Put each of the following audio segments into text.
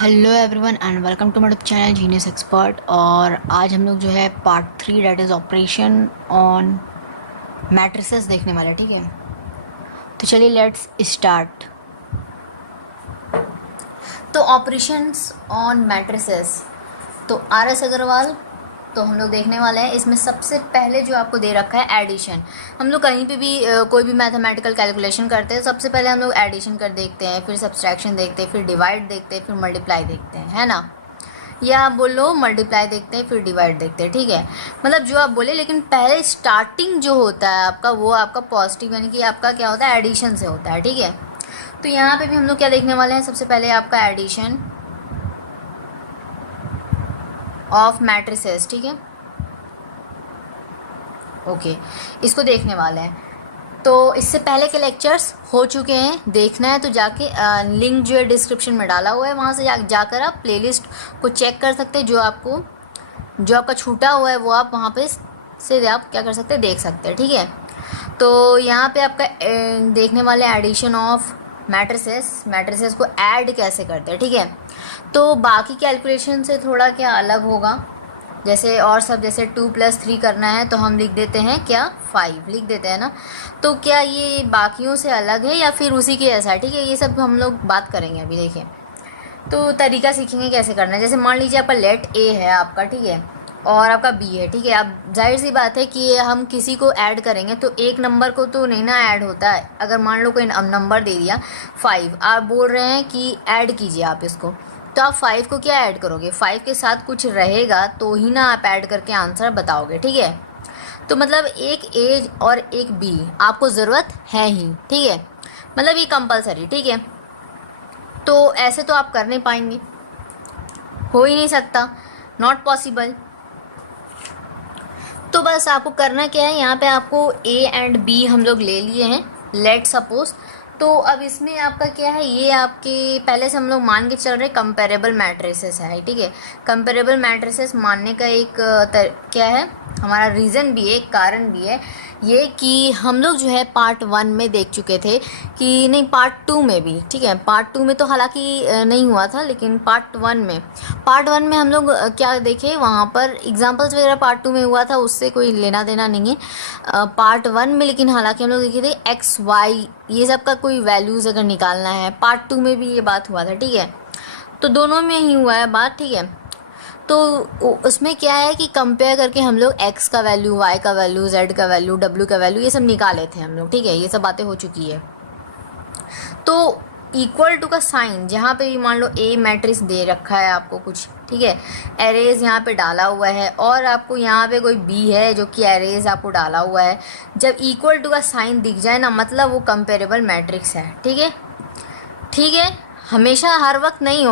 Hello everyone and welcome to my channel genius expert. और आज हम लोग जो है part 3 that is operation on matrices देखने वाले हैं। ठीक है, तो चलिए लेट्स स्टार्ट। तो ऑपरेशंस ऑन मैट्रिसेस, तो आर एस अग्रवाल तो हम लोग देखने वाले हैं। इसमें सबसे पहले जो आपको दे रखा है एडिशन। हम लोग कहीं पे भी कोई भी मैथमेटिकल कैलकुलेशन करते हैं, सबसे पहले हम लोग एडिशन कर देखते हैं, फिर सब्सट्रैक्शन देखते हैं, फिर डिवाइड देखते हैं, फिर मल्टीप्लाई देखते हैं, है ना। या आप बोलो मल्टीप्लाई देखते हैं फिर डिवाइड देखते हैं। ठीक है, मतलब जो आप बोले, लेकिन पहले स्टार्टिंग जो होता है आपका वो आपका पॉजिटिव यानी कि आपका क्या होता है, एडिशन से होता है। ठीक है, तो यहाँ पे भी हम लोग क्या देखने वाले हैं, सबसे पहले आपका एडिशन ऑफ मैट्रिसेस। ठीक है, ओके, इसको देखने वाले हैं। तो इससे पहले के लेक्चर्स हो चुके हैं, देखना है तो जाके लिंक जो है डिस्क्रिप्शन में डाला हुआ है, वहाँ से जाकर आप प्लेलिस्ट को चेक कर सकते हैं। जो आपका छूटा हुआ है वो आप वहाँ पे से आप क्या कर सकते हैं, देख सकते हैं। ठीक है, तो यहाँ पे आपका देखने वाले एडिशन ऑफ मैट्रिसेस को ऐड कैसे करते हैं। ठीक है, तो बाकी कैलकुलेशन से थोड़ा क्या अलग होगा। जैसे और सब, जैसे 2+3 करना है तो हम लिख देते हैं क्या, 5 लिख देते हैं ना। तो क्या ये बाकियों से अलग है या फिर उसी के जैसा है। ठीक है, ये सब हम लोग बात करेंगे अभी। देखिए, तो तरीका सीखेंगे कैसे करना है। जैसे मान लीजिए आपका लेट ए है आपका, ठीक है, और आपका बी है। ठीक है, अब जाहिर सी बात है कि हम किसी को ऐड करेंगे तो एक नंबर को तो नहीं ना ऐड होता है। अगर मान लो कोई नंबर दे दिया 5, आप बोल रहे हैं कि ऐड कीजिए आप इसको, तो आप 5 को क्या ऐड करोगे, 5 के साथ कुछ रहेगा तो ही ना आप ऐड करके आंसर बताओगे। ठीक है, तो मतलब एक ए और एक बी आपको ज़रूरत है ही। ठीक है, मतलब ये कंपलसरी। ठीक है, तो ऐसे तो आप कर नहीं पाएंगे, हो ही नहीं सकता, नॉट पॉसिबल। तो बस आपको करना क्या है, यहाँ पे आपको ए एंड बी हम लोग ले लिए हैं, लेट सपोज। तो अब इसमें आपका क्या है, ये आपके पहले से हम लोग मान के चल रहे कंपेरेबल मैट्रिसेस है। ठीक है, कंपेरेबल मैट्रिसेस मानने का एक क्या है, हमारा रीज़न भी है, एक कारण भी है ये कि हम लोग जो है पार्ट 1 में देख चुके थे कि नहीं, पार्ट 2 में भी। ठीक है, पार्ट 2 में तो हालांकि नहीं हुआ था, लेकिन पार्ट 1 में हम लोग क्या देखे, वहाँ पर एग्जांपल्स वगैरह पार्ट 2 में हुआ था, उससे कोई लेना देना नहीं है पार्ट 1 में। लेकिन हालांकि हम लोग देखे थे एक्स वाई ये सब का कोई वैल्यूज़ अगर निकालना है, पार्ट 2 में भी ये बात हुआ था। ठीक है, तो दोनों में ही हुआ है बात। ठीक है, तो उसमें क्या है कि कंपेयर करके हम लोग x का वैल्यू, y का वैल्यू, z का वैल्यू, w का वैल्यू ये सब निकाले थे हम लोग। ठीक है, ये सब बातें हो चुकी है। तो इक्वल टू का साइन जहाँ पे भी मान लो ए मैट्रिक्स दे रखा है आपको कुछ, ठीक है, एरेज यहाँ पे डाला हुआ है, और आपको यहाँ पे कोई बी है जो कि एरेज आपको डाला हुआ है, जब इक्वल टू का साइन दिख जाए ना, मतलब वो कंपेरेबल मैट्रिक्स है। ठीक है, ठीक है, हमेशा हर वक्त नहीं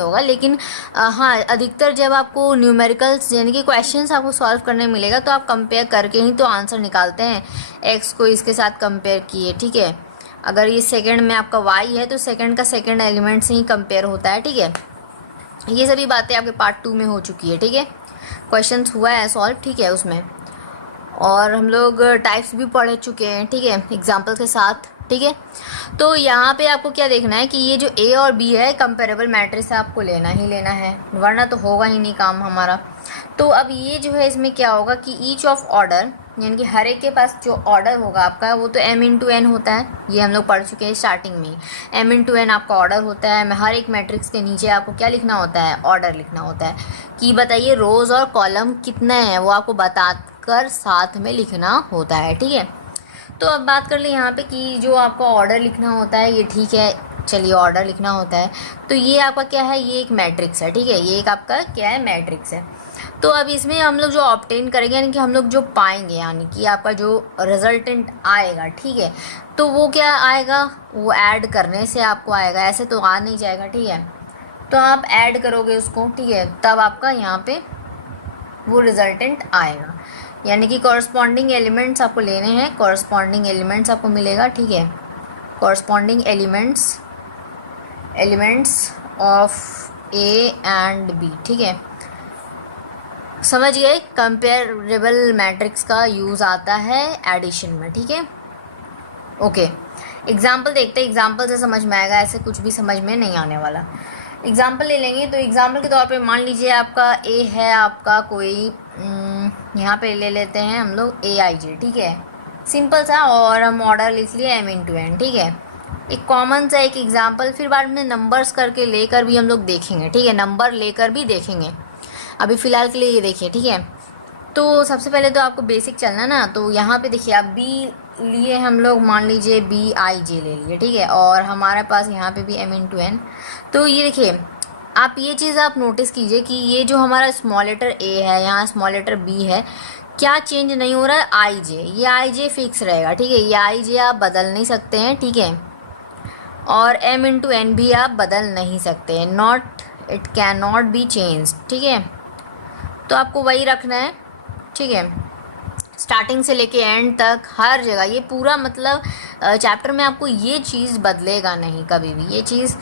होगा, लेकिन हाँ, अधिकतर जब आपको न्यूमेरिकल्स यानी कि क्वेश्चंस आपको सॉल्व करने मिलेगा तो आप कंपेयर करके ही तो आंसर निकालते हैं। एक्स को इसके साथ कंपेयर किए, ठीक है, अगर ये सेकंड में आपका वाई है तो सेकंड का सेकंड एलिमेंट से ही कंपेयर होता है। ठीक है, ये सभी बातें आपके पार्ट 2 में हो चुकी है। ठीक है, क्वेश्चंस हुआ है सॉल्व। ठीक है, उसमें और हम लोग टाइप्स भी पढ़ चुके हैं। ठीक है, एग्जाम्पल के साथ। ठीक है, तो यहाँ पे आपको क्या देखना है कि ये जो ए और बी है कंपेरेबल मैट्रिक्स आपको लेना ही लेना है, वरना तो होगा ही नहीं काम हमारा। तो अब ये जो है इसमें क्या होगा कि ईच ऑफ ऑर्डर यानी कि हर एक के पास जो ऑर्डर होगा आपका वो तो m×n होता है, ये हम लोग पढ़ चुके हैं स्टार्टिंग में। m×n आपका ऑर्डर होता है। हर एक मैट्रिक्स के नीचे आपको क्या लिखना होता है, ऑर्डर लिखना होता है कि बताइए रोज़ और कॉलम कितने हैं, वो आपको बताकर साथ में लिखना होता है। ठीक है, तो अब बात कर ले यहाँ पे कि जो आपको ऑर्डर लिखना होता है, ये ठीक है, चलिए ऑर्डर लिखना होता है, तो ये आपका क्या है, ये एक मैट्रिक्स है। ठीक है, ये एक आपका क्या है, मैट्रिक्स है। तो अब इसमें हम लोग जो ऑब्टेन करेंगे यानी कि हम लोग जो पाएंगे, यानी कि आपका जो रिजल्टेंट आएगा, ठीक है, तो वो क्या आएगा, वो ऐड करने से आपको आएगा, ऐसे तो आ नहीं जाएगा। ठीक है, तो आप ऐड करोगे उसको, ठीक है, तब आपका यहाँ पे वो रिजल्टेंट आएगा, यानी कि कॉरस्पॉन्डिंग एलिमेंट्स आपको लेने हैं, कॉरस्पॉन्डिंग एलिमेंट्स आपको मिलेगा। ठीक है, corresponding elements of A and B. ठीक है, समझ गए, कंपेरेबल मैट्रिक्स का यूज़ आता है एडिशन में। ठीक है, ओके, एग्जाम्पल देखते हैं, एग्जाम्पल से समझ में आएगा, ऐसे कुछ भी समझ में नहीं आने वाला। एग्जाम्पल ले लेंगे। तो एग्जाम्पल के तौर पे मान लीजिए आपका ए है, आपका कोई यहाँ पे ले लेते हैं हम लोग AIJ, ठीक है, सिंपल सा, और हम ऑर्डर लिख लिए M×N, ठीक है, एक कॉमन सा एक एग्जाम्पल। फिर बाद में नंबर्स करके लेकर भी हम लोग देखेंगे, ठीक है, नंबर लेकर भी देखेंगे। अभी फ़िलहाल के लिए ये देखिए, ठीक है। तो सबसे पहले तो आपको बेसिक चलना ना, तो यहाँ पे देखिए आप बी लिए हम लोग, मान लीजिए BIJ ले लिए, ठीक है, और हमारे पास यहाँ पे भी M×N। तो ये देखिए, आप ये चीज़ आप नोटिस कीजिए कि ये जो हमारा स्मॉल लेटर A है, यहाँ स्मॉल लेटर B है, क्या चेंज नहीं हो रहा है, IJ, ये IJ फिक्स रहेगा, ठीक है, ये IJ आप बदल नहीं सकते हैं, ठीक है, और M×N भी आप बदल नहीं सकते हैं, it can not be change, ठीक है। तो आपको वही रखना है, ठीक है, स्टार्टिंग से लेके एंड तक हर जगह ये पूरा, मतलब चैप्टर में आपको ये चीज़ बदलेगा नहीं कभी भी, ये चीज़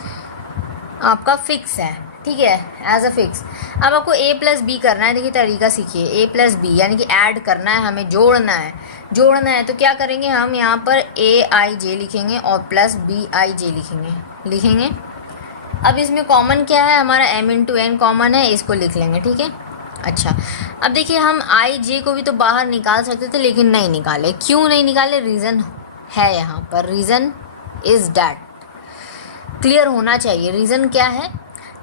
आपका फिक्स है, ठीक है, एज अ फिक्स। अब आपको A+B करना है। देखिए तरीका सीखिए, A+B यानी कि ऐड करना है, हमें जोड़ना है। तो क्या करेंगे, हम यहाँ पर AIJ लिखेंगे और प्लस BIJ लिखेंगे। अब इसमें कॉमन क्या है, हमारा M×N कॉमन है, इसको लिख लेंगे, ठीक है। अच्छा, अब देखिए हम IJ को भी तो बाहर निकाल सकते थे, लेकिन नहीं निकाले। क्यों नहीं निकाले, रीज़न है यहाँ पर, रीज़न इज़ डैट, क्लियर होना चाहिए। रीज़न क्या है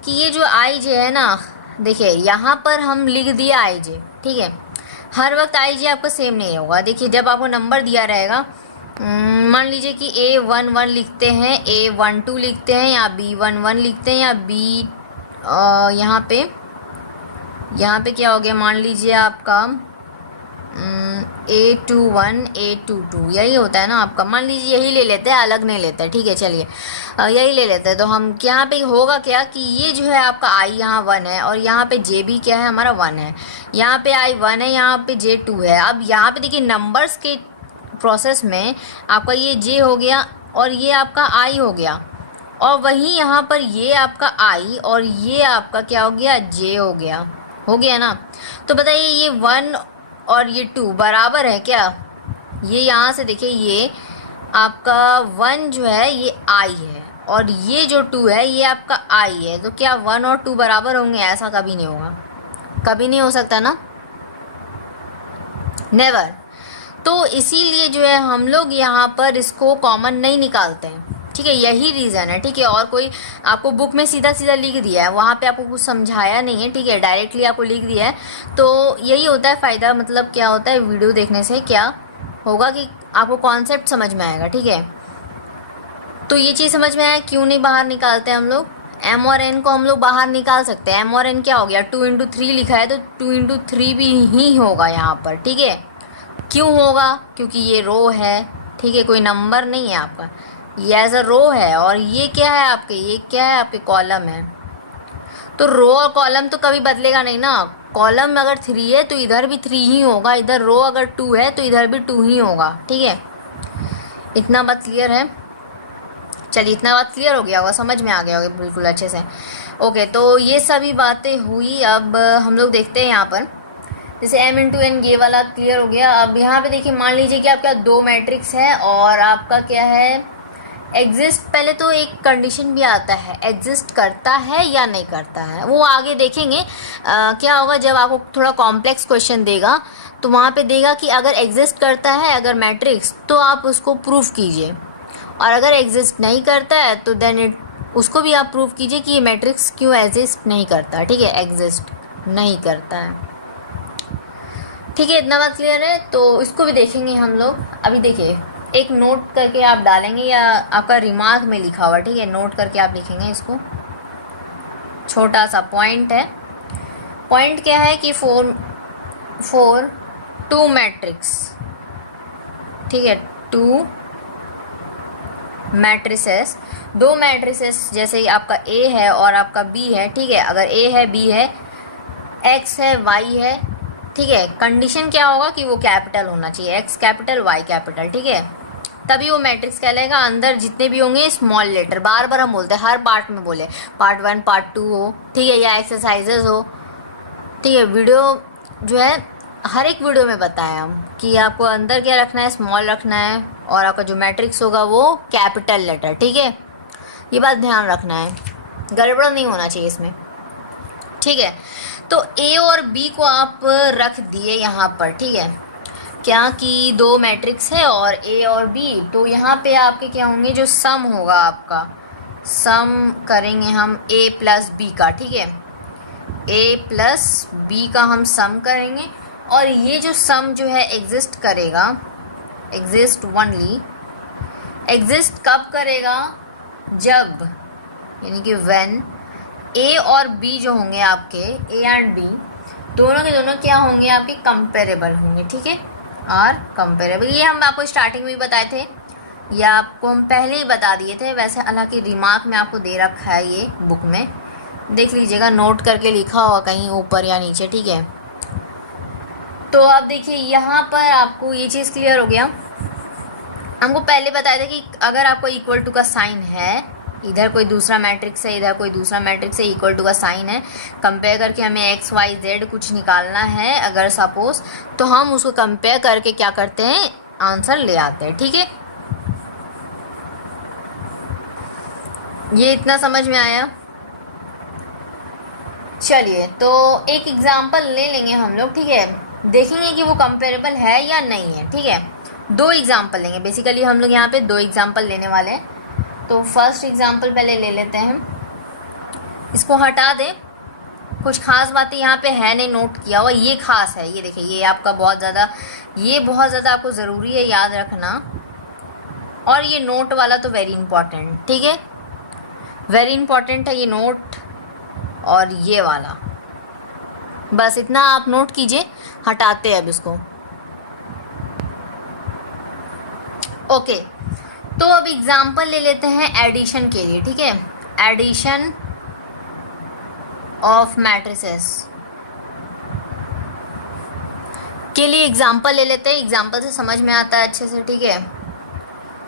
कि ये जो IJ है ना, देखिए यहाँ पर हम लिख दिया IJ, ठीक है, हर वक्त IJ आपका सेम नहीं होगा। देखिए जब आपको नंबर दिया रहेगा, मान लीजिए कि A11 लिखते हैं, A12 लिखते हैं, या B11 लिखते हैं, या B यहाँ पे क्या हो गया, मान लीजिए आपका A21 A22 यही होता है ना आपका, मान लीजिए यही ले लेते हैं, अलग नहीं लेते, ठीक है, चलिए यही ले लेते हैं। तो हम यहाँ पे होगा क्या कि ये जो है आपका I यहाँ 1 है, और यहाँ पे J भी क्या है, हमारा 1 है, यहाँ पे I 1 है, यहाँ पे J 2 है। अब यहाँ पे देखिए नंबर्स के प्रोसेस में आपका ये J हो गया और ये आपका I हो गया, और वहीं यहाँ पर ये आपका I और ये आपका क्या हो गया, J हो गया ना। तो बताइए ये 1 और ये 2 बराबर है क्या, ये यहाँ से देखिए, ये आपका 1 जो है ये I है, और ये जो 2 है ये आपका I है। तो क्या 1 और 2 बराबर होंगे, ऐसा कभी नहीं होगा, कभी नहीं हो सकता ना, नेवर। तो इसीलिए जो है हम लोग यहाँ पर इसको कॉमन नहीं निकालते हैं, ठीक है, यही रीज़न है, ठीक है। और कोई आपको बुक में सीधा सीधा लिख दिया है, वहाँ पे आपको कुछ समझाया नहीं है, ठीक है, डायरेक्टली आपको लिख दिया है। तो यही होता है फ़ायदा, मतलब क्या होता है, वीडियो देखने से क्या होगा कि आपको कॉन्सेप्ट समझ में आएगा, ठीक है। तो ये चीज़ समझ में आया क्यों नहीं बाहर निकालते हम लोग, M और N को हम लोग बाहर निकाल सकते हैं। M और N क्या हो गया, 2×3 लिखा है तो 2×3 भी ही होगा यहाँ पर, ठीक है। क्यों होगा, क्योंकि ये रो है, ठीक है, कोई नंबर नहीं है आपका, ये एज अ रो है, और ये क्या है आपके, ये क्या है आपके, कॉलम है। तो रो और कॉलम तो कभी बदलेगा नहीं ना, कॉलम अगर 3 है तो इधर भी 3 ही होगा, इधर रो अगर 2 है तो इधर भी 2 ही होगा, ठीक है। इतना बात क्लियर है, चलिए इतना बात क्लियर हो गया होगा, समझ में आ गया होगा बिल्कुल अच्छे से। ओके, तो ये सभी बातें हुई। अब हम लोग देखते हैं यहाँ पर, जैसे M×N ये वाला क्लियर हो गया। अब यहाँ पे देखिए, मान लीजिए कि आपका 2 मैट्रिक्स है और आपका क्या है, एग्जिस्ट, पहले तो एक कंडीशन भी आता है, एग्जिस्ट करता है या नहीं करता है, वो आगे देखेंगे। क्या होगा जब आपको थोड़ा कॉम्प्लेक्स क्वेश्चन देगा, तो वहाँ पे देगा कि अगर एग्जिस्ट करता है अगर मैट्रिक्स, तो आप उसको प्रूफ कीजिए, और अगर एग्जिस्ट नहीं करता है तो देन उसको भी आप प्रूफ कीजिए कि ये मैट्रिक्स क्यों एग्जिस्ट नहीं करता, ठीक है, एग्जिस्ट नहीं करता है, ठीक है। इतना बात क्लियर है, तो इसको भी देखेंगे हम लोग। अभी देखिए, एक नोट करके आप डालेंगे, या आपका रिमार्क में लिखा हुआ, ठीक है, नोट करके आप लिखेंगे इसको, छोटा सा पॉइंट है। पॉइंट क्या है कि फोर 2 मैट्रिक्स, ठीक है, 2 मैट्रिसेस, 2 मैट्रिसेस, जैसे आपका A है और आपका B है, ठीक है, अगर A है, B है, X है, Y है, ठीक है, कंडीशन क्या होगा कि वो कैपिटल होना चाहिए, X कैपिटल, Y कैपिटल, ठीक है, तभी वो मैट्रिक्स कहलाएगा। अंदर जितने भी होंगे स्मॉल लेटर, बार बार हम बोलते हैं, हर पार्ट में बोले, पार्ट 1 पार्ट 2 हो, ठीक है, या एक्सरसाइजेज हो, ठीक है, वीडियो जो है हर एक वीडियो में बताएं हम कि आपको अंदर क्या रखना है, स्मॉल रखना है, और आपका जो मैट्रिक्स होगा वो कैपिटल लेटर, ठीक है, ये बात ध्यान रखना है। गड़बड़ नहीं होना चाहिए इसमें, ठीक है। तो ए और बी को आप रख दिए यहाँ पर, ठीक है। क्या कि दो मैट्रिक्स है और ए और बी, तो यहाँ पे आपके क्या होंगे, जो सम होगा आपका, सम करेंगे हम ए प्लस बी का, ठीक है। ए प्लस बी का हम सम करेंगे और ये जो सम जो है एग्जिस्ट करेगा, एग्जिस्ट ओनली, एग्जिस्ट कब करेगा, जब, यानी कि व्हेन ए और बी जो होंगे आपके, ए एंड बी दोनों के दोनों क्या होंगे आपके, कंपेरेबल होंगे, ठीक है। और कंपेरेबल, ये हम आपको स्टार्टिंग में भी बताए थे या आपको हम पहले ही बता दिए थे, वैसे हालांकि रिमार्क में आपको दे रखा है, ये बुक में देख लीजिएगा, नोट करके लिखा होगा कहीं ऊपर या नीचे, ठीक है। तो अब देखिए यहाँ पर आपको ये चीज़ क्लियर हो गया। हमको पहले बताया था कि अगर आपको इक्वल टू का साइन है, इधर कोई दूसरा मैट्रिक्स है, इधर कोई दूसरा मैट्रिक्स है, इक्वल टू का साइन है, कंपेयर करके हमें एक्स वाई जेड कुछ निकालना है अगर सपोज, तो हम उसको कंपेयर करके क्या करते हैं, आंसर ले आते हैं, ठीक है। ये इतना समझ में आया। चलिए तो एक एग्जांपल ले लेंगे हम लोग, ठीक है, देखेंगे कि वो कंपेरेबल है या नहीं है, ठीक है। दो एग्जांपल लेंगे, बेसिकली हम लोग यहाँ पे दो एग्जांपल लेने वाले हैं। तो फर्स्ट एग्जांपल पहले ले लेते हैं, इसको हटा दें, कुछ खास बातें यहाँ पे है नहीं, नोट किया हुआ, ये खास है, ये देखिए, ये आपका बहुत ज़्यादा आपको ज़रूरी है याद रखना। और ये नोट वाला तो वेरी इंपॉर्टेंट, ठीक है, वेरी इंपॉर्टेंट है ये नोट, और ये वाला बस इतना आप नोट कीजिए। हटाते हैं अब इसको। ओके, तो अब एग्जांपल ले लेते हैं एडिशन के लिए, ठीक है, एडिशन ऑफ मैट्रिसेस के लिए एग्जांपल ले लेते हैं, एग्जांपल से समझ में आता है अच्छे से, ठीक है।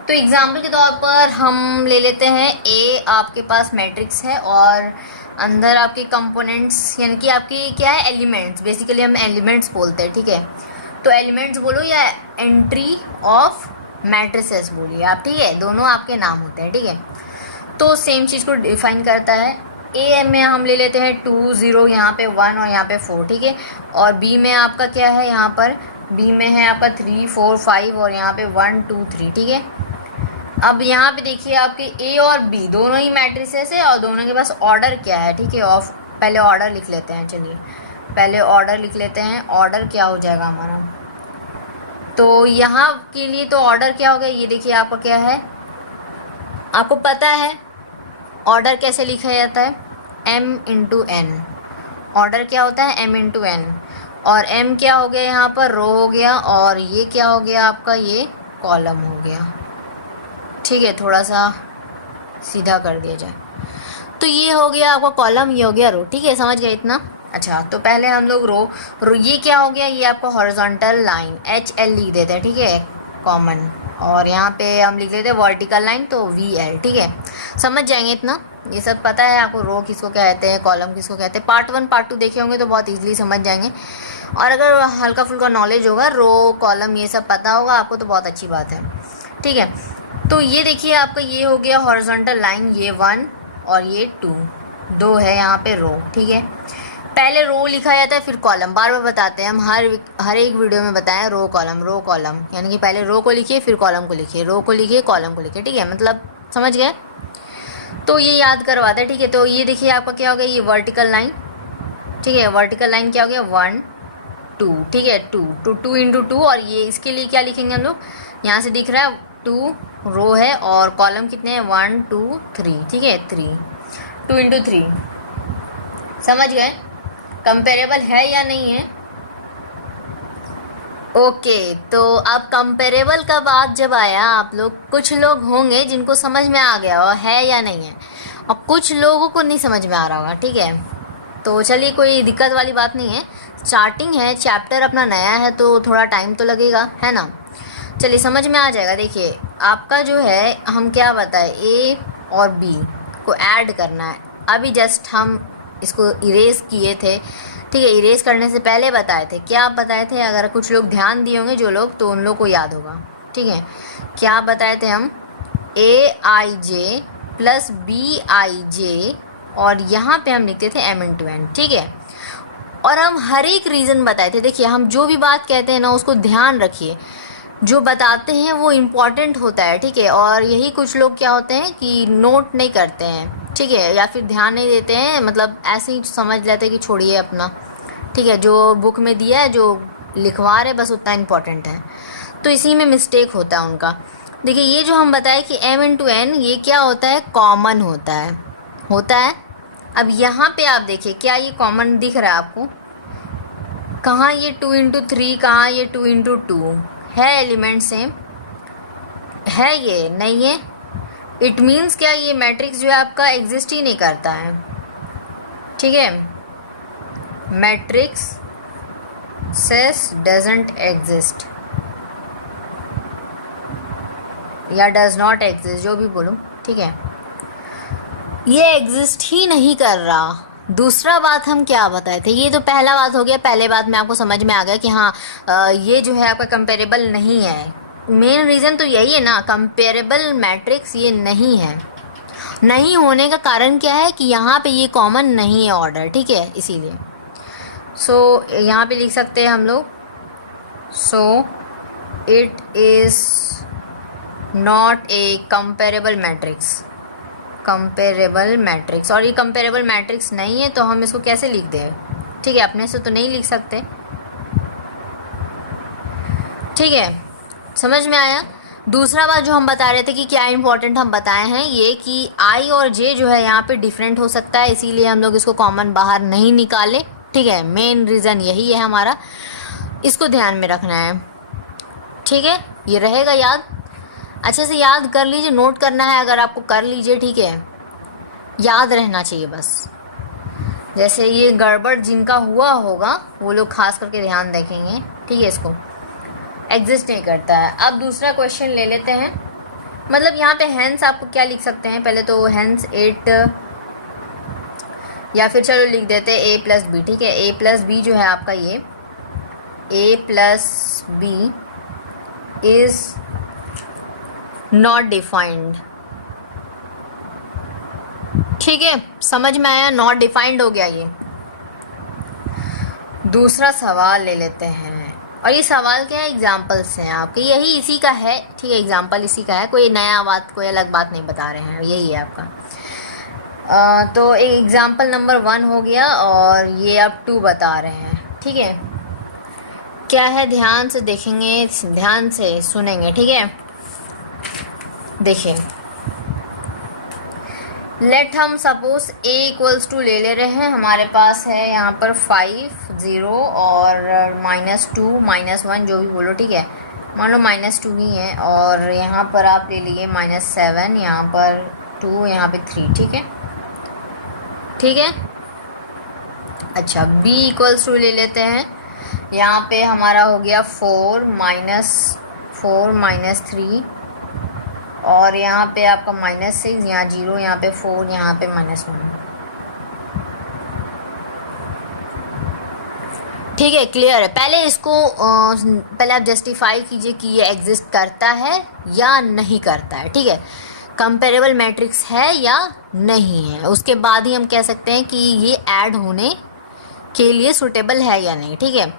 तो एग्जांपल के तौर पर हम ले लेते हैं ए आपके पास मैट्रिक्स है और अंदर आपके कंपोनेंट्स, यानी कि आपकी क्या है, एलिमेंट्स, बेसिकली हम एलिमेंट्स बोलते हैं, ठीक है। तो एलिमेंट्स बोलो या एंट्री ऑफ मैट्रिसेस बोलिए आप, ठीक है, दोनों आपके नाम होते हैं, ठीक है। तो सेम चीज़ को डिफाइन करता है। ए में हम ले लेते हैं 2 0, यहाँ पे 1 और यहाँ पे 4, ठीक है। और बी में आपका क्या है, यहाँ पर बी में है आपका 3 4 5 और यहाँ पे 1 2 3, ठीक है। अब यहाँ पे देखिए आपके ए और बी दोनों ही मैट्रिसेस है और दोनों के पास ऑर्डर क्या है, ठीक है। ऑफ पहले ऑर्डर लिख लेते हैं, चलिए पहले ऑर्डर लिख लेते हैं। ऑर्डर क्या हो जाएगा हमारा, तो यहाँ के लिए तो ऑर्डर क्या हो गया, ये देखिए आपका क्या है, आपको पता है ऑर्डर कैसे लिखा जाता है, m इंटू n। ऑर्डर क्या होता है, m इंटू n, और m क्या हो गया यहाँ पर, रो हो गया, और ये क्या हो गया आपका, ये कॉलम हो गया, ठीक है। थोड़ा सा सीधा कर दिया जाए, तो ये हो गया आपका कॉलम, ये हो गया रो, ठीक है, समझ गए इतना। अच्छा, तो पहले हम लोग रो ये क्या हो गया, ये आपका हॉरिजॉन्टल लाइन HL लिख देते हैं, ठीक है, कॉमन, और यहाँ पे हम लिख देते हैं वर्टिकल लाइन, तो VL, ठीक है, समझ जाएंगे इतना। ये सब पता है आपको, रो किसको कहते हैं, कॉलम किसको कहते हैं, पार्ट 1 पार्ट 2 देखे होंगे तो बहुत ईजिली समझ जाएंगे, और अगर हल्का फुल्का नॉलेज होगा, रो कॉलम ये सब पता होगा आपको तो बहुत अच्छी बात है, ठीक है। तो ये देखिए आपका ये हो गया हॉरिजॉन्टल लाइन, ये 1 और ये 2 है यहाँ पे रो, ठीक है। पहले रो लिखा जाता है फिर कॉलम, बार बार बताते हैं हम, हर एक वीडियो में बताएं रो कॉलम, यानी कि पहले रो को लिखिए फिर कॉलम को लिखिए, रो को लिखिए कॉलम को लिखिए, ठीक है, मतलब समझ गए। तो ये याद करवाते हैं, ठीक है। तो ये देखिए आपका क्या हो गया, ये वर्टिकल लाइन, ठीक है, वर्टिकल लाइन क्या हो गया, 1 2, ठीक है, 2 इंटू 2, और ये इसके लिए क्या लिखेंगे हम लोग, यहाँ से दिख रहा है 2 रो है और कॉलम कितने हैं, 1 2 3, ठीक है, 2 इंटू 3, समझ गए, कंपेरेबल है या नहीं है। ओके, तो अब कंपेरेबल का बात जब आया, आप लोग कुछ लोग होंगे जिनको समझ में आ गया हो है या नहीं है, और कुछ लोगों को नहीं समझ में आ रहा होगा, ठीक है। तो चलिए कोई दिक्कत वाली बात नहीं है, स्टार्टिंग है, चैप्टर अपना नया है तो थोड़ा टाइम तो लगेगा, है ना। चलिए समझ में आ जाएगा। देखिए आपका जो है, हम क्या बताए, ए और बी को ऐड करना है, अभी जस्ट हम इसको इरेज किए थे, ठीक है। इरेज करने से पहले बताए थे, क्या बताए थे, अगर कुछ लोग ध्यान दिए होंगे जो लोग, तो उन लोग को याद होगा, ठीक है। क्या बताए थे हम, AIJ प्लस BIJ और यहाँ पे हम लिखते थे m/n, ठीक है। और हम हर एक रीज़न बताए थे। देखिए, हम जो भी बात कहते हैं ना उसको ध्यान रखिए, जो बताते हैं वो इम्पॉर्टेंट होता है, ठीक है। और यही कुछ लोग क्या होते हैं कि नोट नहीं करते हैं, ठीक है, या फिर ध्यान नहीं देते हैं, मतलब ऐसे ही समझ लेते हैं कि छोड़िए अपना, ठीक है, जो बुक में दिया है, जो लिखवा रहे बस उतना इम्पॉर्टेंट है, तो इसी में मिस्टेक होता है उनका। देखिए, ये जो हम बताए कि m/n ये क्या होता है, कॉमन होता है। अब यहाँ पे आप देखिए, क्या ये कॉमन दिख रहा है आपको? कहाँ ये 2×3, कहाँ ये 2×2 है, एलिमेंट सेम है, ये नहीं है। इट मीन्स क्या, ये मैट्रिक्स जो है आपका एग्जिस्ट ही नहीं करता है, ठीक है। मैट्रिक्स सेस डजंट एग्जिस्ट या डज नॉट एग्जिस्ट, जो भी बोलो, ठीक है, ये एग्जिस्ट ही नहीं कर रहा। दूसरा बात हम क्या बताए थे, ये तो पहला बात हो गया, पहले बात में आपको समझ में आ गया कि हाँ ये जो है आपका कंपेरेबल नहीं है। मेन रीज़न तो यही है ना, कंपेरेबल मैट्रिक्स ये नहीं है। नहीं होने का कारण क्या है कि यहाँ पे ये कॉमन नहीं है ऑर्डर, ठीक है, इसीलिए। सो यहाँ पे लिख सकते हैं हम लोग, so it is not a comparable matrix. और ये कंपेरेबल मैट्रिक्स नहीं है तो हम इसको कैसे लिख दें, ठीक है, अपने से तो नहीं लिख सकते, ठीक है, समझ में आया। दूसरा बात जो हम बता रहे थे कि क्या इंपॉर्टेंट हम बताए हैं, ये कि आई और जे जो है यहाँ पे डिफरेंट हो सकता है, इसीलिए हम लोग इसको कॉमन बाहर नहीं निकाले, ठीक है। मेन रीज़न यही है हमारा, इसको ध्यान में रखना है, ठीक है। ये रहेगा याद, अच्छे से याद कर लीजिए, नोट करना है अगर आपको, कर लीजिए, ठीक है, याद रहना चाहिए बस। जैसे ये गड़बड़ जिनका हुआ होगा वो लोग खास करके ध्यान रखेंगे, ठीक है, इसको एग्जिस्ट नहीं करता है। अब दूसरा क्वेश्चन ले लेते हैं, मतलब यहाँ पे हेंस आपको क्या लिख सकते हैं, पहले तो हेंस 8, या फिर चलो लिख देते हैं a+b, ठीक है। a+b जो है आपका, ये a+b इज नॉट डिफाइंड, ठीक है, समझ में आया, नॉट डिफाइंड हो गया ये। दूसरा सवाल ले लेते हैं, और ये सवाल क्या है, एग्जाम्पल्स हैं आपके, यही इसी का है, ठीक है, एग्जाम्पल इसी का है, कोई नया बात, कोई अलग बात नहीं बता रहे हैं, यही है आपका। तो एग्जाम्पल नंबर 1 हो गया, और ये अब 2 बता रहे हैं, ठीक है। क्या है, ध्यान से देखेंगे, ध्यान से सुनेंगे, ठीक है। देखिए, लेट हम सपोज a = ले रहे हैं, हमारे पास है यहाँ पर 5, 0 और -2, -1, जो भी बोलो, ठीक है, मान लो -2 ही है, और यहाँ पर आप ले लिए -7, यहाँ पर 2, यहाँ पे 3, ठीक है, ठीक है। अच्छा, b = ले लेते हैं, यहाँ पे हमारा हो गया 4, -3, और यहाँ पे आपका -6, यहाँ 0, यहाँ पे 4, यहाँ पे -1, ठीक है, क्लियर है। पहले इसको पहले आप जस्टिफाई कीजिए कि ये एग्जिस्ट करता है या नहीं करता है, ठीक है, कंपेरेबल मैट्रिक्स है या नहीं है, उसके बाद ही हम कह सकते हैं कि ये ऐड होने के लिए सूटेबल है या नहीं, ठीक है।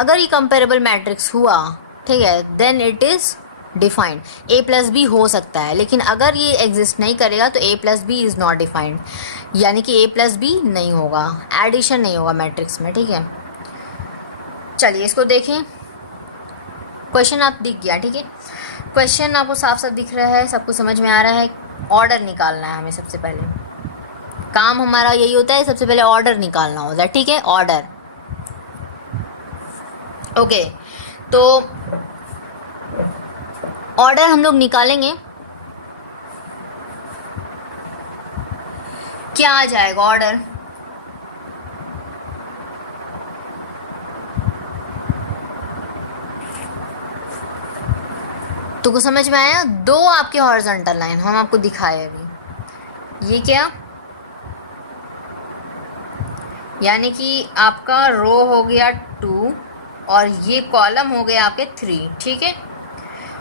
अगर ये कंपेरेबल मैट्रिक्स हुआ, ठीक है, then it is defined, a+b हो सकता है, लेकिन अगर ये एग्जिस्ट नहीं करेगा तो a+b इज़ नॉट डिफाइंड, यानी कि a+b नहीं होगा, एडिशन नहीं होगा मैट्रिक्स में, ठीक है। चलिए इसको देखें, क्वेश्चन आप दिख गया, ठीक है, क्वेश्चन आपको साफ साफ दिख रहा है, सबको समझ में आ रहा है। ऑर्डर निकालना है हमें, सबसे पहले काम हमारा यही होता है, सबसे पहले ऑर्डर निकालना होता है, ठीक है, ऑर्डर। ओके, तो ऑर्डर हम लोग निकालेंगे, क्या आ जाएगा ऑर्डर, तो को समझ में आया। 2 आपके हॉरिजॉन्टल लाइन हम आपको दिखाए अभी, ये क्या, यानी कि आपका रो हो गया 2 और ये कॉलम हो गया आपके 3, ठीक है।